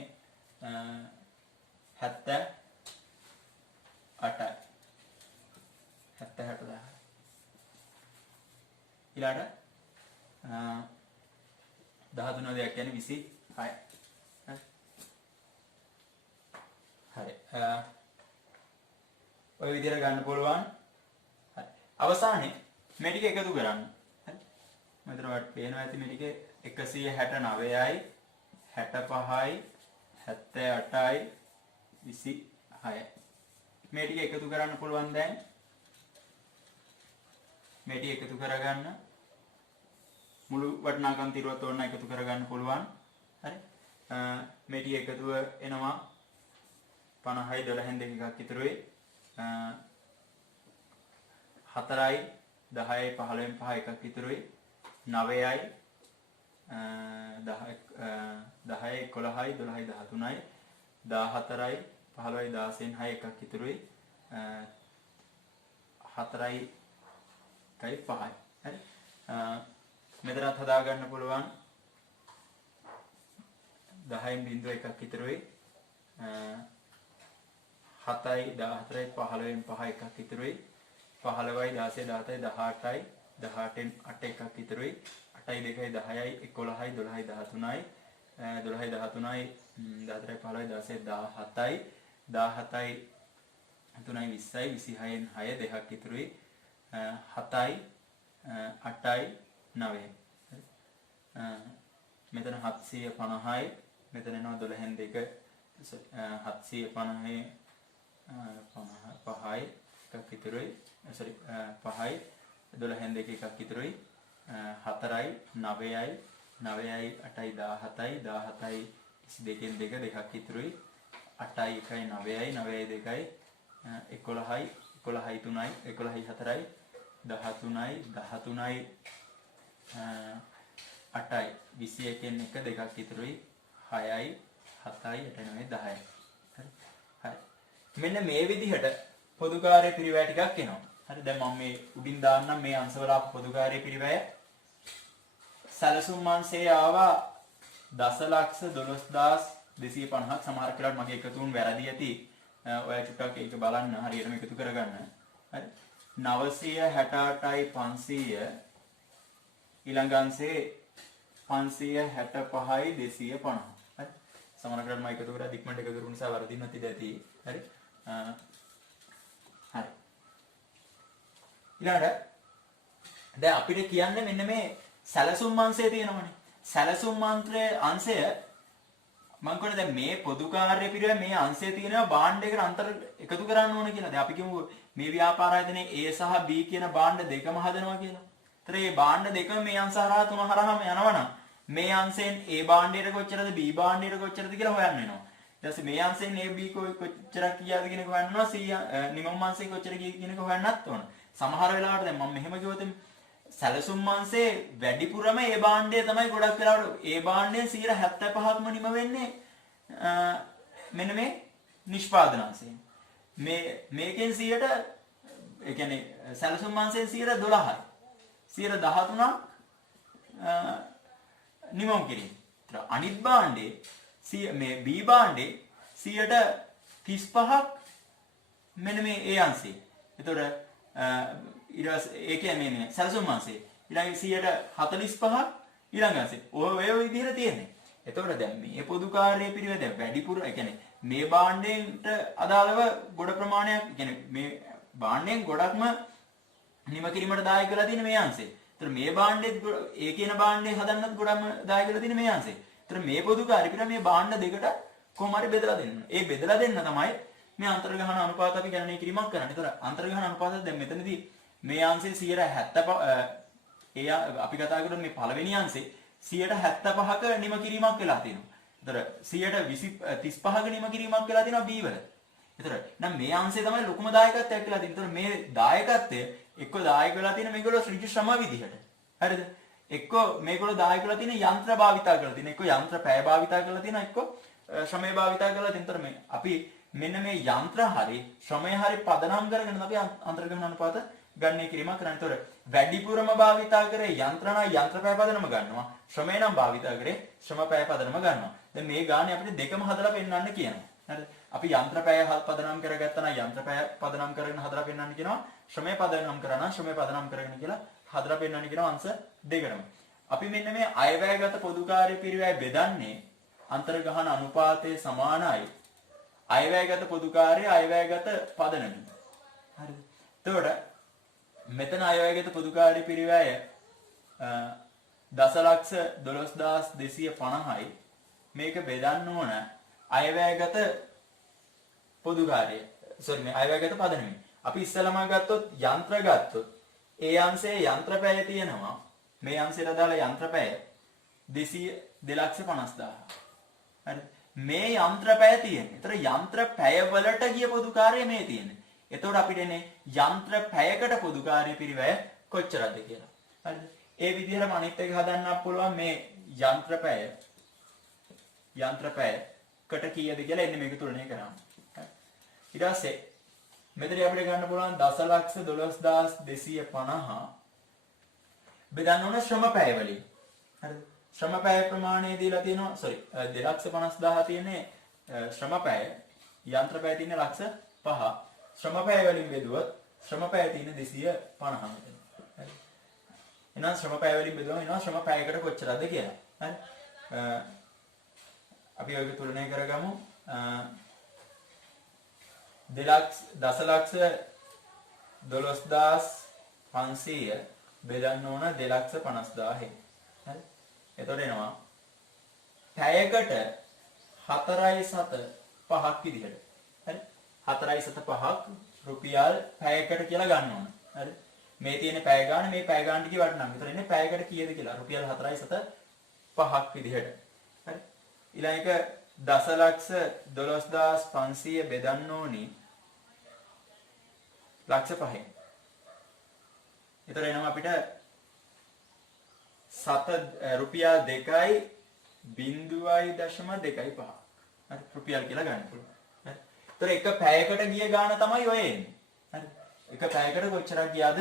78යි. ඊළඟට 13 දෙයක් කියන්නේ 26. හරි. ඔය විදිහට ගන්න පුළුවන්. හරි. අවසානයේ මේ ටික එකතු කරන්න. හරි. මෙතන වට පේනවා ඇති මේ ටික 169යි 65යි 78යි 26යි. මේ ටික එකතු කරන්න පුළුවන් දැන්. මේ ටික එකතු කරගන්න. මුළු වටිනාකම් තිරුවත් ඕන එකතු කරගන්න පුළුවන්. හරි. මේ ටික එකතුව එනවා 50යි 12න් දෙක එකක් ඉතුරුයි. 4යි 10යි 15න් 5 එකක් ඉතුරුයි. 9යි 10යි 11යි 12යි 13යි 14යි 15යි 16න් 6 එකක් ඉතුරුයි. 4යි 5යි. හරි. මෙතනත් හදා ගන්න පුළුවන්. 10න් බිංදුව එකක් ඉතුරුයි. 7යි 14යි 15න් 5 එකක් ඉතුරුයි. 15යි 16යි 17යි 18යි 18න් 8 එකක් ඉතුරුයි. 8යි 2යි 10යි 11යි 12යි 13යි 12යි 13යි 14යි 15යි 16යි 17යි 3යි 20යි 26න් 6 දෙකක් ඉතුරුයි. 7යි 8යි 9යි. මෙතන 750යි මෙතන එනවා 12න් 2 750යි 5යි එකක් ඉතුරුයි. sorry 5යි 12න් 2 එකක් ඉතුරුයි. 4යි 9යි 9යි 8යි 17යි 17යි 22න් 2 දෙකක් ඉතුරුයි. 8යි 1යි 9යි 9යි 2යි 11යි 11යි 3යි 11යි 4යි 13යි 13යි 8යි 21න් 1 දෙකක් ඉතුරුයි. 6යි 7යි 8යි 9යි 10යි. හරි. මෙන්න මේ විදිහට පොදුකාර්ය පිරිවැය ටිකක් එනවා. හරි. දැන් මම මේ උඩින් දාන්නම් මේ අංශවල ආපු පොදුකාර්ය පිරිවැය. සැලසුම් අංශයේ ආවා 10,12,250ක්. සමහර වෙලාවට මගේ එකතුන් වැරදි ඇති. ඔයා චුට්ටක් ඒක බලන්න හරියටම එකතු කරගන්න. හරි. 968යි 500 ඊළඟ අංශයේ 565යි 250. හරි. සමහර වෙලාවට මම එකතු කරලා දික්මන්ට එකතු කරු නිසා වරදින්නත් ඉඩ ඇති. හරි. හරි. ඊළඟට දැන් අපිට කියන්නේ මෙන්න මේ සැලසුම් අංශය තියෙනවනේ. සැලසුම් අංශය මම කියන්නේ දැන් මේ පොදු කාර්ය පිළිවෙල මේ අංශය තියෙනවා භාණ්ඩයකට අන්තර් එකතු කරන්න ඕන කියලා. දැන් අපි කියමු මේ ව්‍යාපාර ආයතනයේ A සහ B කියන භාණ්ඩ දෙකම හදනවා කියලා. ඒතර මේ භාණ්ඩ දෙකම මේ අංශ හරහා තුන හරහාම යනවනම් මේ අංශයෙන් A භාණ්ඩයට කොච්චරද B භාණ්ඩයට කොච්චරද කියලා හොයන්න වෙනවා. ඊට පස්සේ මේ අංශයෙන් A B කොච්චරක් කීයද කියන එක හොයන්නවා. C නිමම් අංශයෙන් කොච්චර කීයද කියන එක හොයන්නත් ඕන. සමහර වෙලාවට දැන් මම මෙහෙම කිව්වොත් සැලසුම් අංශයේ වැඩිපුරම A භාණ්ඩය තමයි ගොඩක් වෙලාවට A භාණ්ඩයෙන් 75%ක්ම නිම වෙන්නේ මෙන්න මේ නිෂ්පාදන අංශයෙන්. මේකෙන් 100ට ඒ කියන්නේ සැලසුම් අංශයෙන් 12යි. 13ක් නිමම් කිරීම. අනිත් භාණ්ඩේ මේ B භාණ්ඩේ 35ක් මෙන්න මේ A අංශේ. ඒතකොට ඒ කියන්නේ මේ සැලසුම් අංශේ ඊළඟ 45ක් ඊළඟ අංශේ. ඔය විදිහට තියෙන්නේ. එතකොට දැන් මේ පොදු කාර්ය පිළිවෙල දැන් වැඩිපුර ඒ කියන්නේ මේ භාණ්ඩයට අදාළව ගොඩ ප්‍රමාණයක් ඒ කියන්නේ මේ භාණ්ඩයෙන් ගොඩක්ම නිම කිරීමට දායක වෙලා තියෙන මේ අංශේ. ඒතර මේ භාණ්ඩෙත් ඒ කියන භාණ්ඩේ හදන්නත් ගොඩක්ම දායක වෙලා තියෙන මේ අංශේ. ඒතර මේ පොදු කාර්ය පිළිවෙල මේ භාණ්ඩ දෙකට කොහොම හරි බෙදලා දෙන්න. ඒ බෙදලා දෙන්න තමයි මේ අන්තර්ගහන අනුපාත අපි ගණනය කිරීමක් කරන්නේ. ඒතර අන්තර්ගහන අනුපාතය දැන් මෙතනදී මේ අංශයේ 70 අපි කතා කරන්නේ මේ පළවෙනි අංශේ 75ක නිම කිරීමක් වෙලා තියෙනවා. ඒතර 35ක නිම කිරීමක් වෙලා තියෙනවා B වල. ඒතර නම් මේ අංශය තමයි ලොකුම දායකත්වයක් වෙලා තියෙන්නේ. ඒතර මේ දායකත්වය එක්ක දායක වෙලා තියෙන මේගොල්ලෝ ඍජු ශ්‍රම විදිහට. හරිද? එක්ක මේගොල්ලෝ දායක වෙලා තියෙන යන්ත්‍ර භාවිතා කරලා තියෙන. එක්ක යන්ත්‍ර පැය භාවිතා කරලා තියෙන. එක්ක ශ්‍රමය භාවිතා කරලා තියෙන. ඒතර මේ අපි මෙන්න මේ යන්ත්‍ර හරි ශ්‍රමය හරි පදනම් කරගෙන අපි අන්තර්ගමන අනුපාත ගණනය කිරීමක් කරන්න. ඒතර වැඩිපුරම භාවිතා කරේ යන්ත්‍ර නම් යන්ත්‍ර පැය පදනම ගන්නවා. ශ්‍රමය නම් භාවිතා කරේ ශ්‍රම පැය පදනම ගන්නවා. දැන් මේ ගානේ අපිට දෙකම හදලා පෙන්නන්න කියනවා. හරිද? අපි යන්ත්‍ර පැය පදනම් කරගත්තා නම් යන්ත්‍ර පැය පදනම් කරගෙන හදලා පෙන්නන්න කියනවා. ශ්‍රමය පදනම් කරා නම් ශ්‍රමය පදනම් කරගෙන කියලා හදලා පෙන්නන්න කියන අංශ දෙකටම. අපි මෙන්න මේ අයවැයගත පොදුකාර්ය පිරිවැය බෙදන්නේ අන්තර්ගහන අනුපාතයේ සමානයි අයවැයගත පොදුකාර්ය අයවැයගත පදනමින්. හරිද? එතකොට මෙතන අයවැයගත පොදුකාර්ය පිරිවැය දසලක්ෂ 12250යි. මේක බෙදන්න ඕන අයවැයගත පොදුකාර්ය. මේ අයවැයගත පදනමින්. අපි ඉස්සලම ගත්තොත් යන්ත්‍ර ගත්තොත් ඒ අංශයේ යන්ත්‍රපැය තියෙනවා. මේ අංශයට දාලා යන්ත්‍රපැය 2,50,000. හරි. මේ යන්ත්‍රපැය තියෙන්නේ. ඒතර යන්ත්‍රපැය වලට ගිය පොදුකාර්යය මේ තියෙන්නේ. එතකොට අපිට එන්නේ යන්ත්‍රපැයකට පොදුකාර්ය පිරිවැය කොච්චරද කියලා. හරිද? ඒ විදිහටම අනිත් එක හදන්නත් පුළුවන් මේ යන්ත්‍රපැයකට කීයද කියලා එන්නේ මේක තුලනේ කරන්නේ. ඊට පස්සේ මෙතන අපිට ගන්න පුළුවන් දසලක්ෂ 12250 බෙදන්න ඕන ශ්‍රම පැය වලින්. හරිද? ශ්‍රම පැය ප්‍රමාණය දීලා තියෙනවා. 2,50,000 තියෙන්නේ ශ්‍රම පැය. යන්ත්‍ර පැය තියෙන්නේ ලක්ෂ 5. ශ්‍රම පැය වලින් බෙදුවොත් ශ්‍රම පැය තියෙන්නේ 250 මෙතන. හරි. එහෙනම් ශ්‍රම පැය වලින් බෙදුවම එනවා ශ්‍රම පැයකට කොච්චරද කියලා. හරි. අපි ඔයක තුලනය කරගමු. දසලක්ෂ 12,500 බෙදන්න ඕන 2,50,000. හරි. එතකොට එනවා පැයකට 4.75ක් විදිහට. හරි. 4.75ක් රුපියල් පැයකට කියලා ගන්න ඕන. හරි. මේ තියෙන පැය ගාන මේ පැය ගානට කී වටනම්. මෙතන ඉන්නේ පැයකට කීයද කියලා. රුපියල් 4.75ක් විදිහට. හරි. ඊළඟ එක දසලක්ෂ 12,500 බෙදන්න ඕනි ලක්ෂ 5න්. ඒතර එනවා අපිට රුපියල් 2.0.25. හරි රුපියල් කියලා ගන්න පුළුවන්. හරි. ඒතර එක පැයකට ගිය ගාන තමයි ඔය එන්නේ. හරි. එක පැයකට කොච්චරක් ගියාද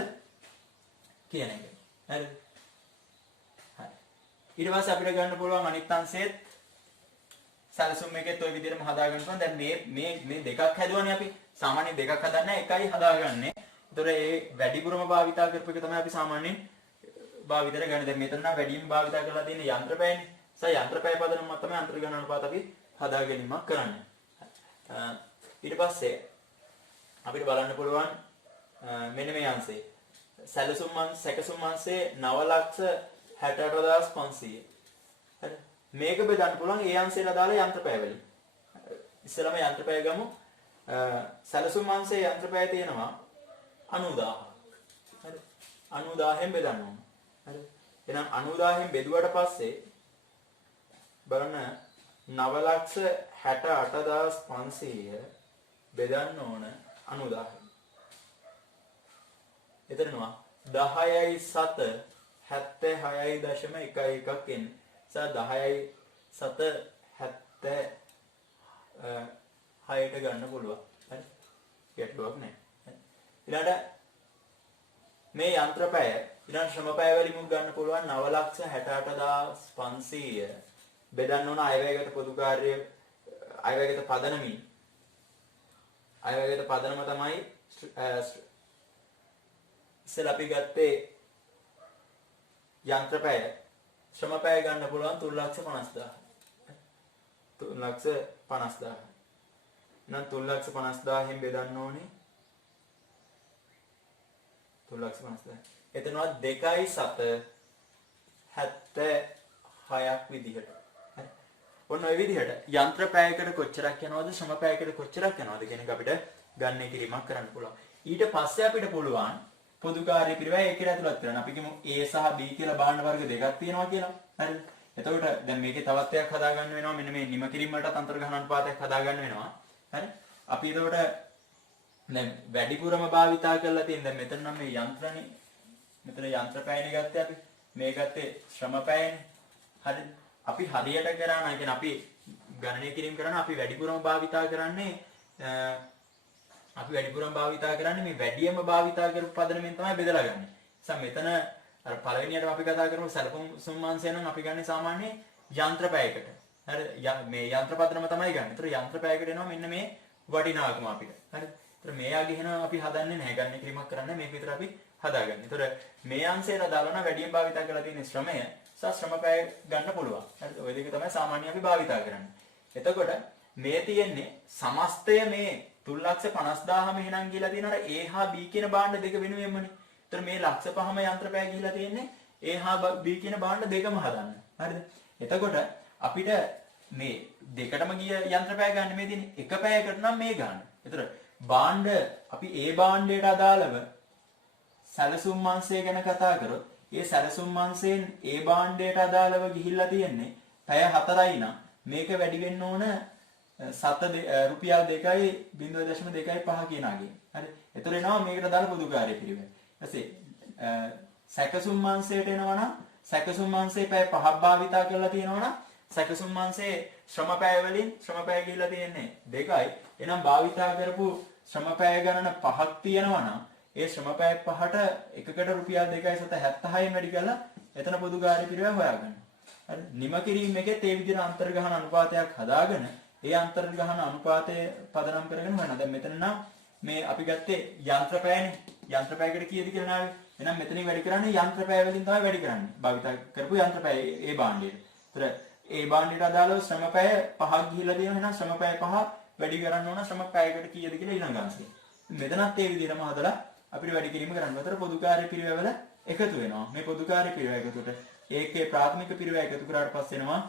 කියන එක. හරි. හරි. ඊට පස්සේ අපිට ගන්න පුළුවන් අනිත් අංශෙත් සැලසුම් එකෙත් ওই විදිහටම හදාගන්න පුළුවන්. දැන් මේ දෙකක් හැදුවානේ අපි. සාමාන්‍ය දෙකක් හදන්නේ එකයි හදාගන්නේ. ඒතර ඒ වැඩිපුරම භාවිතා කරපු එක තමයි අපි සාමාන්‍යයෙන් භාවිතයට ගන්න. දැන් මෙතන නම් වැඩිම භාවිතා කරලා තියෙන්නේ යන්ත්‍රපැයනේ. යන්ත්‍රපැය පදනම මත තමයි අන්තර්ගහන අනුපාත අපි හදා ගැනීමක් කරන්නේ. ඊට පස්සේ අපිට බලන්න පුළුවන් මෙන්න මේ අංශේ. සැකසුම් අංශේ 9,68,500. හරි. මේක බෙදන්න පුළුවන් ඒ අංශයට දාලා යන්ත්‍රපැය වලින්. ඉස්සෙල්ලාම යන්ත්‍රපැය ගමු. සැලසුම් අංශයේ යන්ත්‍රපැය තියෙනවා 90,000. හරි. 90,000ෙන් බෙදන්න ඕන. හරි. එහෙනම් 90,000ෙන් බෙදුවට පස්සේ බලන්න 9,68,500 බෙදන්න ඕන 90,000. එතනනවා 10.7 76.11 එන්නේ. 10.7 76ට ගන්න පුළුවන්. හරි. ගැටලුවක් නැහැ. ඊළඟට මේ යන්ත්‍රපැය ඊළඟ ශ්‍රමපැය වලින් ගන්න පුළුවන් 9,68,500 බෙදන්න ඕන අයවැයගත පොදුකාර්ය අයවැයගත පදනමින්. අයවැයගත පදනම තමයි ඉස්සෙල්ලා අපි ගත්තේ යන්ත්‍රපැය ශ්‍රමපැය ගන්න පුළුවන් 3,50,000. 3,50,000. නම් 3,50,000ෙන් බෙදන්න ඕනේ 3,50,000. එතනවා 2.776ක් විදිහට. හරි. ඔන්න ඔය විදිහට යන්ත්‍රපැයකට කොච්චරක් යනවද ශ්‍රමපැයකට කොච්චරක් යනවද කියන එක අපිට ගණනය කිරීමක් කරන්න පුළුවන්. ඊට පස්සේ අපිට පුළුවන් පොදුකාර්ය පිරිවැය ඒකට ඇතුළත් කරන්න. අපි කියමු A සහ B කියලා භාණ්ඩ වර්ග දෙකක් තියෙනවා කියලා. හරිද? එතකොට දැන් මේකේ තවත් එකක් හදාගන්න වෙනවා. මෙන්න මේ නිම කිරීම වලට අන්තර්ගහන අනුපාතයක් හදාගන්න වෙනවා. හරි? අපි එතකොට දැන් වැඩිපුරම භාවිතා කරලා තියෙන දැන් මෙතන නම් මේ යන්ත්‍රනේ මෙතන යන්ත්‍රපැයනේ ගත්තේ අපි. මේ ගත්තේ ශ්‍රමපැයනේ. හරිද? අපි හරියට කරා නම් කියන්නේ අපි ගණනය කිරීම කරන අපි වැඩිපුරම භාවිතා කරන්නේ මේ වැඩියම භාවිතා කරපු පදනමෙන් තමයි බෙදලා ගන්න. මෙතන අර පළවෙනියටම අපි කතා කරමු සැලසුම් අංශය නම් අපි ගන්නේ සාමාන්‍ය යන්ත්‍රපැයකට. හරි මේ යන්ත්‍ර පදනම තමයි ගන්න. ඒතර යන්ත්‍රපැයකට එනවා මෙන්න මේ වටිනාකම අපිට. හරි. ඒතර මේ ආගේ එහෙනම් අපි හදන්නේ නැහැ ගන්න කිරීමක් කරන්නේ මේක විතර අපි හදාගන්න. ඒතර මේ අංශයට අදාළ නම් වැඩියෙන් භාවිතා කරලා තියෙන ශ්‍රමය සහ ශ්‍රම පැය ගන්න පුළුවන්. හරිද? ওই දෙක තමයි සාමාන්‍ය අපි භාවිතා කරන්නේ. එතකොට මේ තියෙන්නේ සමස්තය මේ 350000ම එහෙනම් ගිහිලා තියෙනවා අර A හා B කියන භාණ්ඩ දෙක වෙනුවෙන්මනේ. ඒතර මේ 105ම යන්ත්‍රපැය ගිහිලා තියෙන්නේ A හා B කියන භාණ්ඩ දෙකම හදන්න. හරිද? එතකොට අපිට මේ දෙකටම ගිය යන්ත්‍රපැය ගන්න මේ තියෙන්නේ එක පැයකට නම් මේ ගන්න. ඒතර භාණ්ඩ අපි A භාණ්ඩයට අදාළව සැලසුම් අංශය ගැන කතා කරොත් ඒ සැලසුම් අංශයෙන් A භාණ්ඩයට අදාළව ගිහිල්ලා තියෙන්නේ පැය 4යි නම් මේක වැඩි වෙන්න ඕන රුපියල් 2.0.25 කියන අගේ. හරි. ඒතර එනවා මේකට අදාළ පොදු කාර්ය පිළිවෙල. ඊපස්සේ සැකසුම් අංශයට එනවා නම් සැකසුම් අංශේ පැය 5ක් භාවිතා කරලා තියෙනවා නම් සැකසුම් අංශේ ශ්‍රම පැය වලින් ශ්‍රම පැය ගිහිල්ලා තියෙන්නේ 2යි. එහෙනම් භාවිතා කරපු ශ්‍රම පැය ගණන 5ක් තියෙනවා නම් ඒ ශ්‍රම පැය 5ට එකකට රුපියල් 2.76න් වැඩි කරලා එතන පොදු කාර්ය පිළිවෙල හොයාගන්න. හරි. නිම කිරීම එකෙත් ඒ විදිහට අන්තර්ගහන අනුපාතයක් හදාගෙන ඒ අන්තර්ගහන අනුපාතය පදනම් කරගෙන හොයනවා. දැන් මෙතන නම් මේ අපි ගත්තේ යන්ත්‍රපැයනේ. යන්ත්‍රපැයකට කීයද කියලා නාවේ. එහෙනම් මෙතනින් වැඩි කරන්නේ යන්ත්‍රපැය වලින් තමයි වැඩි කරන්නේ. භාවිත කරපු යන්ත්‍රපැය ඒ භාණ්ඩයට. ඒතර ඒ භාණ්ඩයට අදාළව ශ්‍රමපැය 5ක් ගිහිලා තියෙනවා. එහෙනම් ශ්‍රමපැය 5 වැඩි කරන්න ඕන ශ්‍රමපැයකට කීයද කියලා ඊළඟ අංශය. මෙතනත් ඒ විදිහටම හදලා අපිට වැඩි කිරීම කරන්න. ඒතර පොදු කාර්ය පිළිවෙල එකතු වෙනවා. මේ පොදු කාර්ය පිළිවෙල එකතුට ඒකේ ප්‍රාථමික පිළිවෙල එකතු කරාට පස්සේ එනවා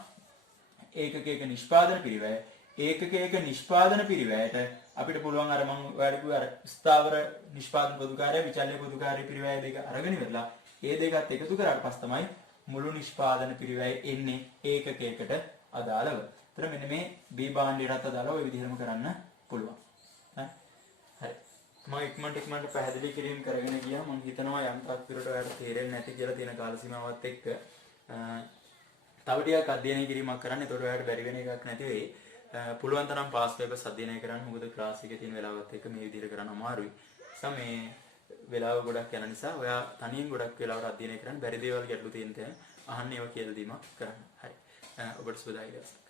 ඒකක නිෂ්පාදන පිළිවෙල. ඒකක නිෂ්පාදන පිළිවෙලට අපිට පුළුවන් අර මම ඔයාලට කිව්ව අර ස්ථාවර නිෂ්පාදන පොදු කාර්ය විචල්්‍ය පොදු කාර්ය පිළිවෙල දෙක අරගෙන ඉවරලා ඒ දෙකත් එකතු කරාට පස්සේ තමයි මුළු නිෂ්පාදන පිළිවෙල එන්නේ ඒකකයකට අදාළව. ඒතර මෙන්න මේ B භාණ්ඩයටත් අදාළව ওই විදිහටම කරන්න පුළුවන්. හරි. මම ඉක්මනට පැහැදිලි කිරීම කරගෙන ගියා. මම හිතනවා යම් තාක්ෂරයට ඔයාලට තේරෙන්නේ නැති කියලා තියෙන කාල සීමාවත් එක්ක තව ටිකක් අධ්‍යයනය කිරීමක් කරන්න. ඒතකොට ඔයාලට බැරි වෙන එකක් නැති වෙයි. පුළුවන් තරම් පාස් පේපර්ස් අධ්‍යයනය කරන්න. මොකද ක්ලාස් එකේ තියෙන වෙලාවත් එක්ක මේ විදිහට කරන්න අමාරුයි. මේ වෙලාව ගොඩක් යන නිසා ඔයා තනියෙන් ගොඩක් වෙලාවට අධ්‍යයනය කරන්න. බැරි දේවල් ගැටලු තියෙන තැන අහන්න ඒවා කියලා දීමක් කරන්න. හරි. ඔබට සුබදායක දවසක්.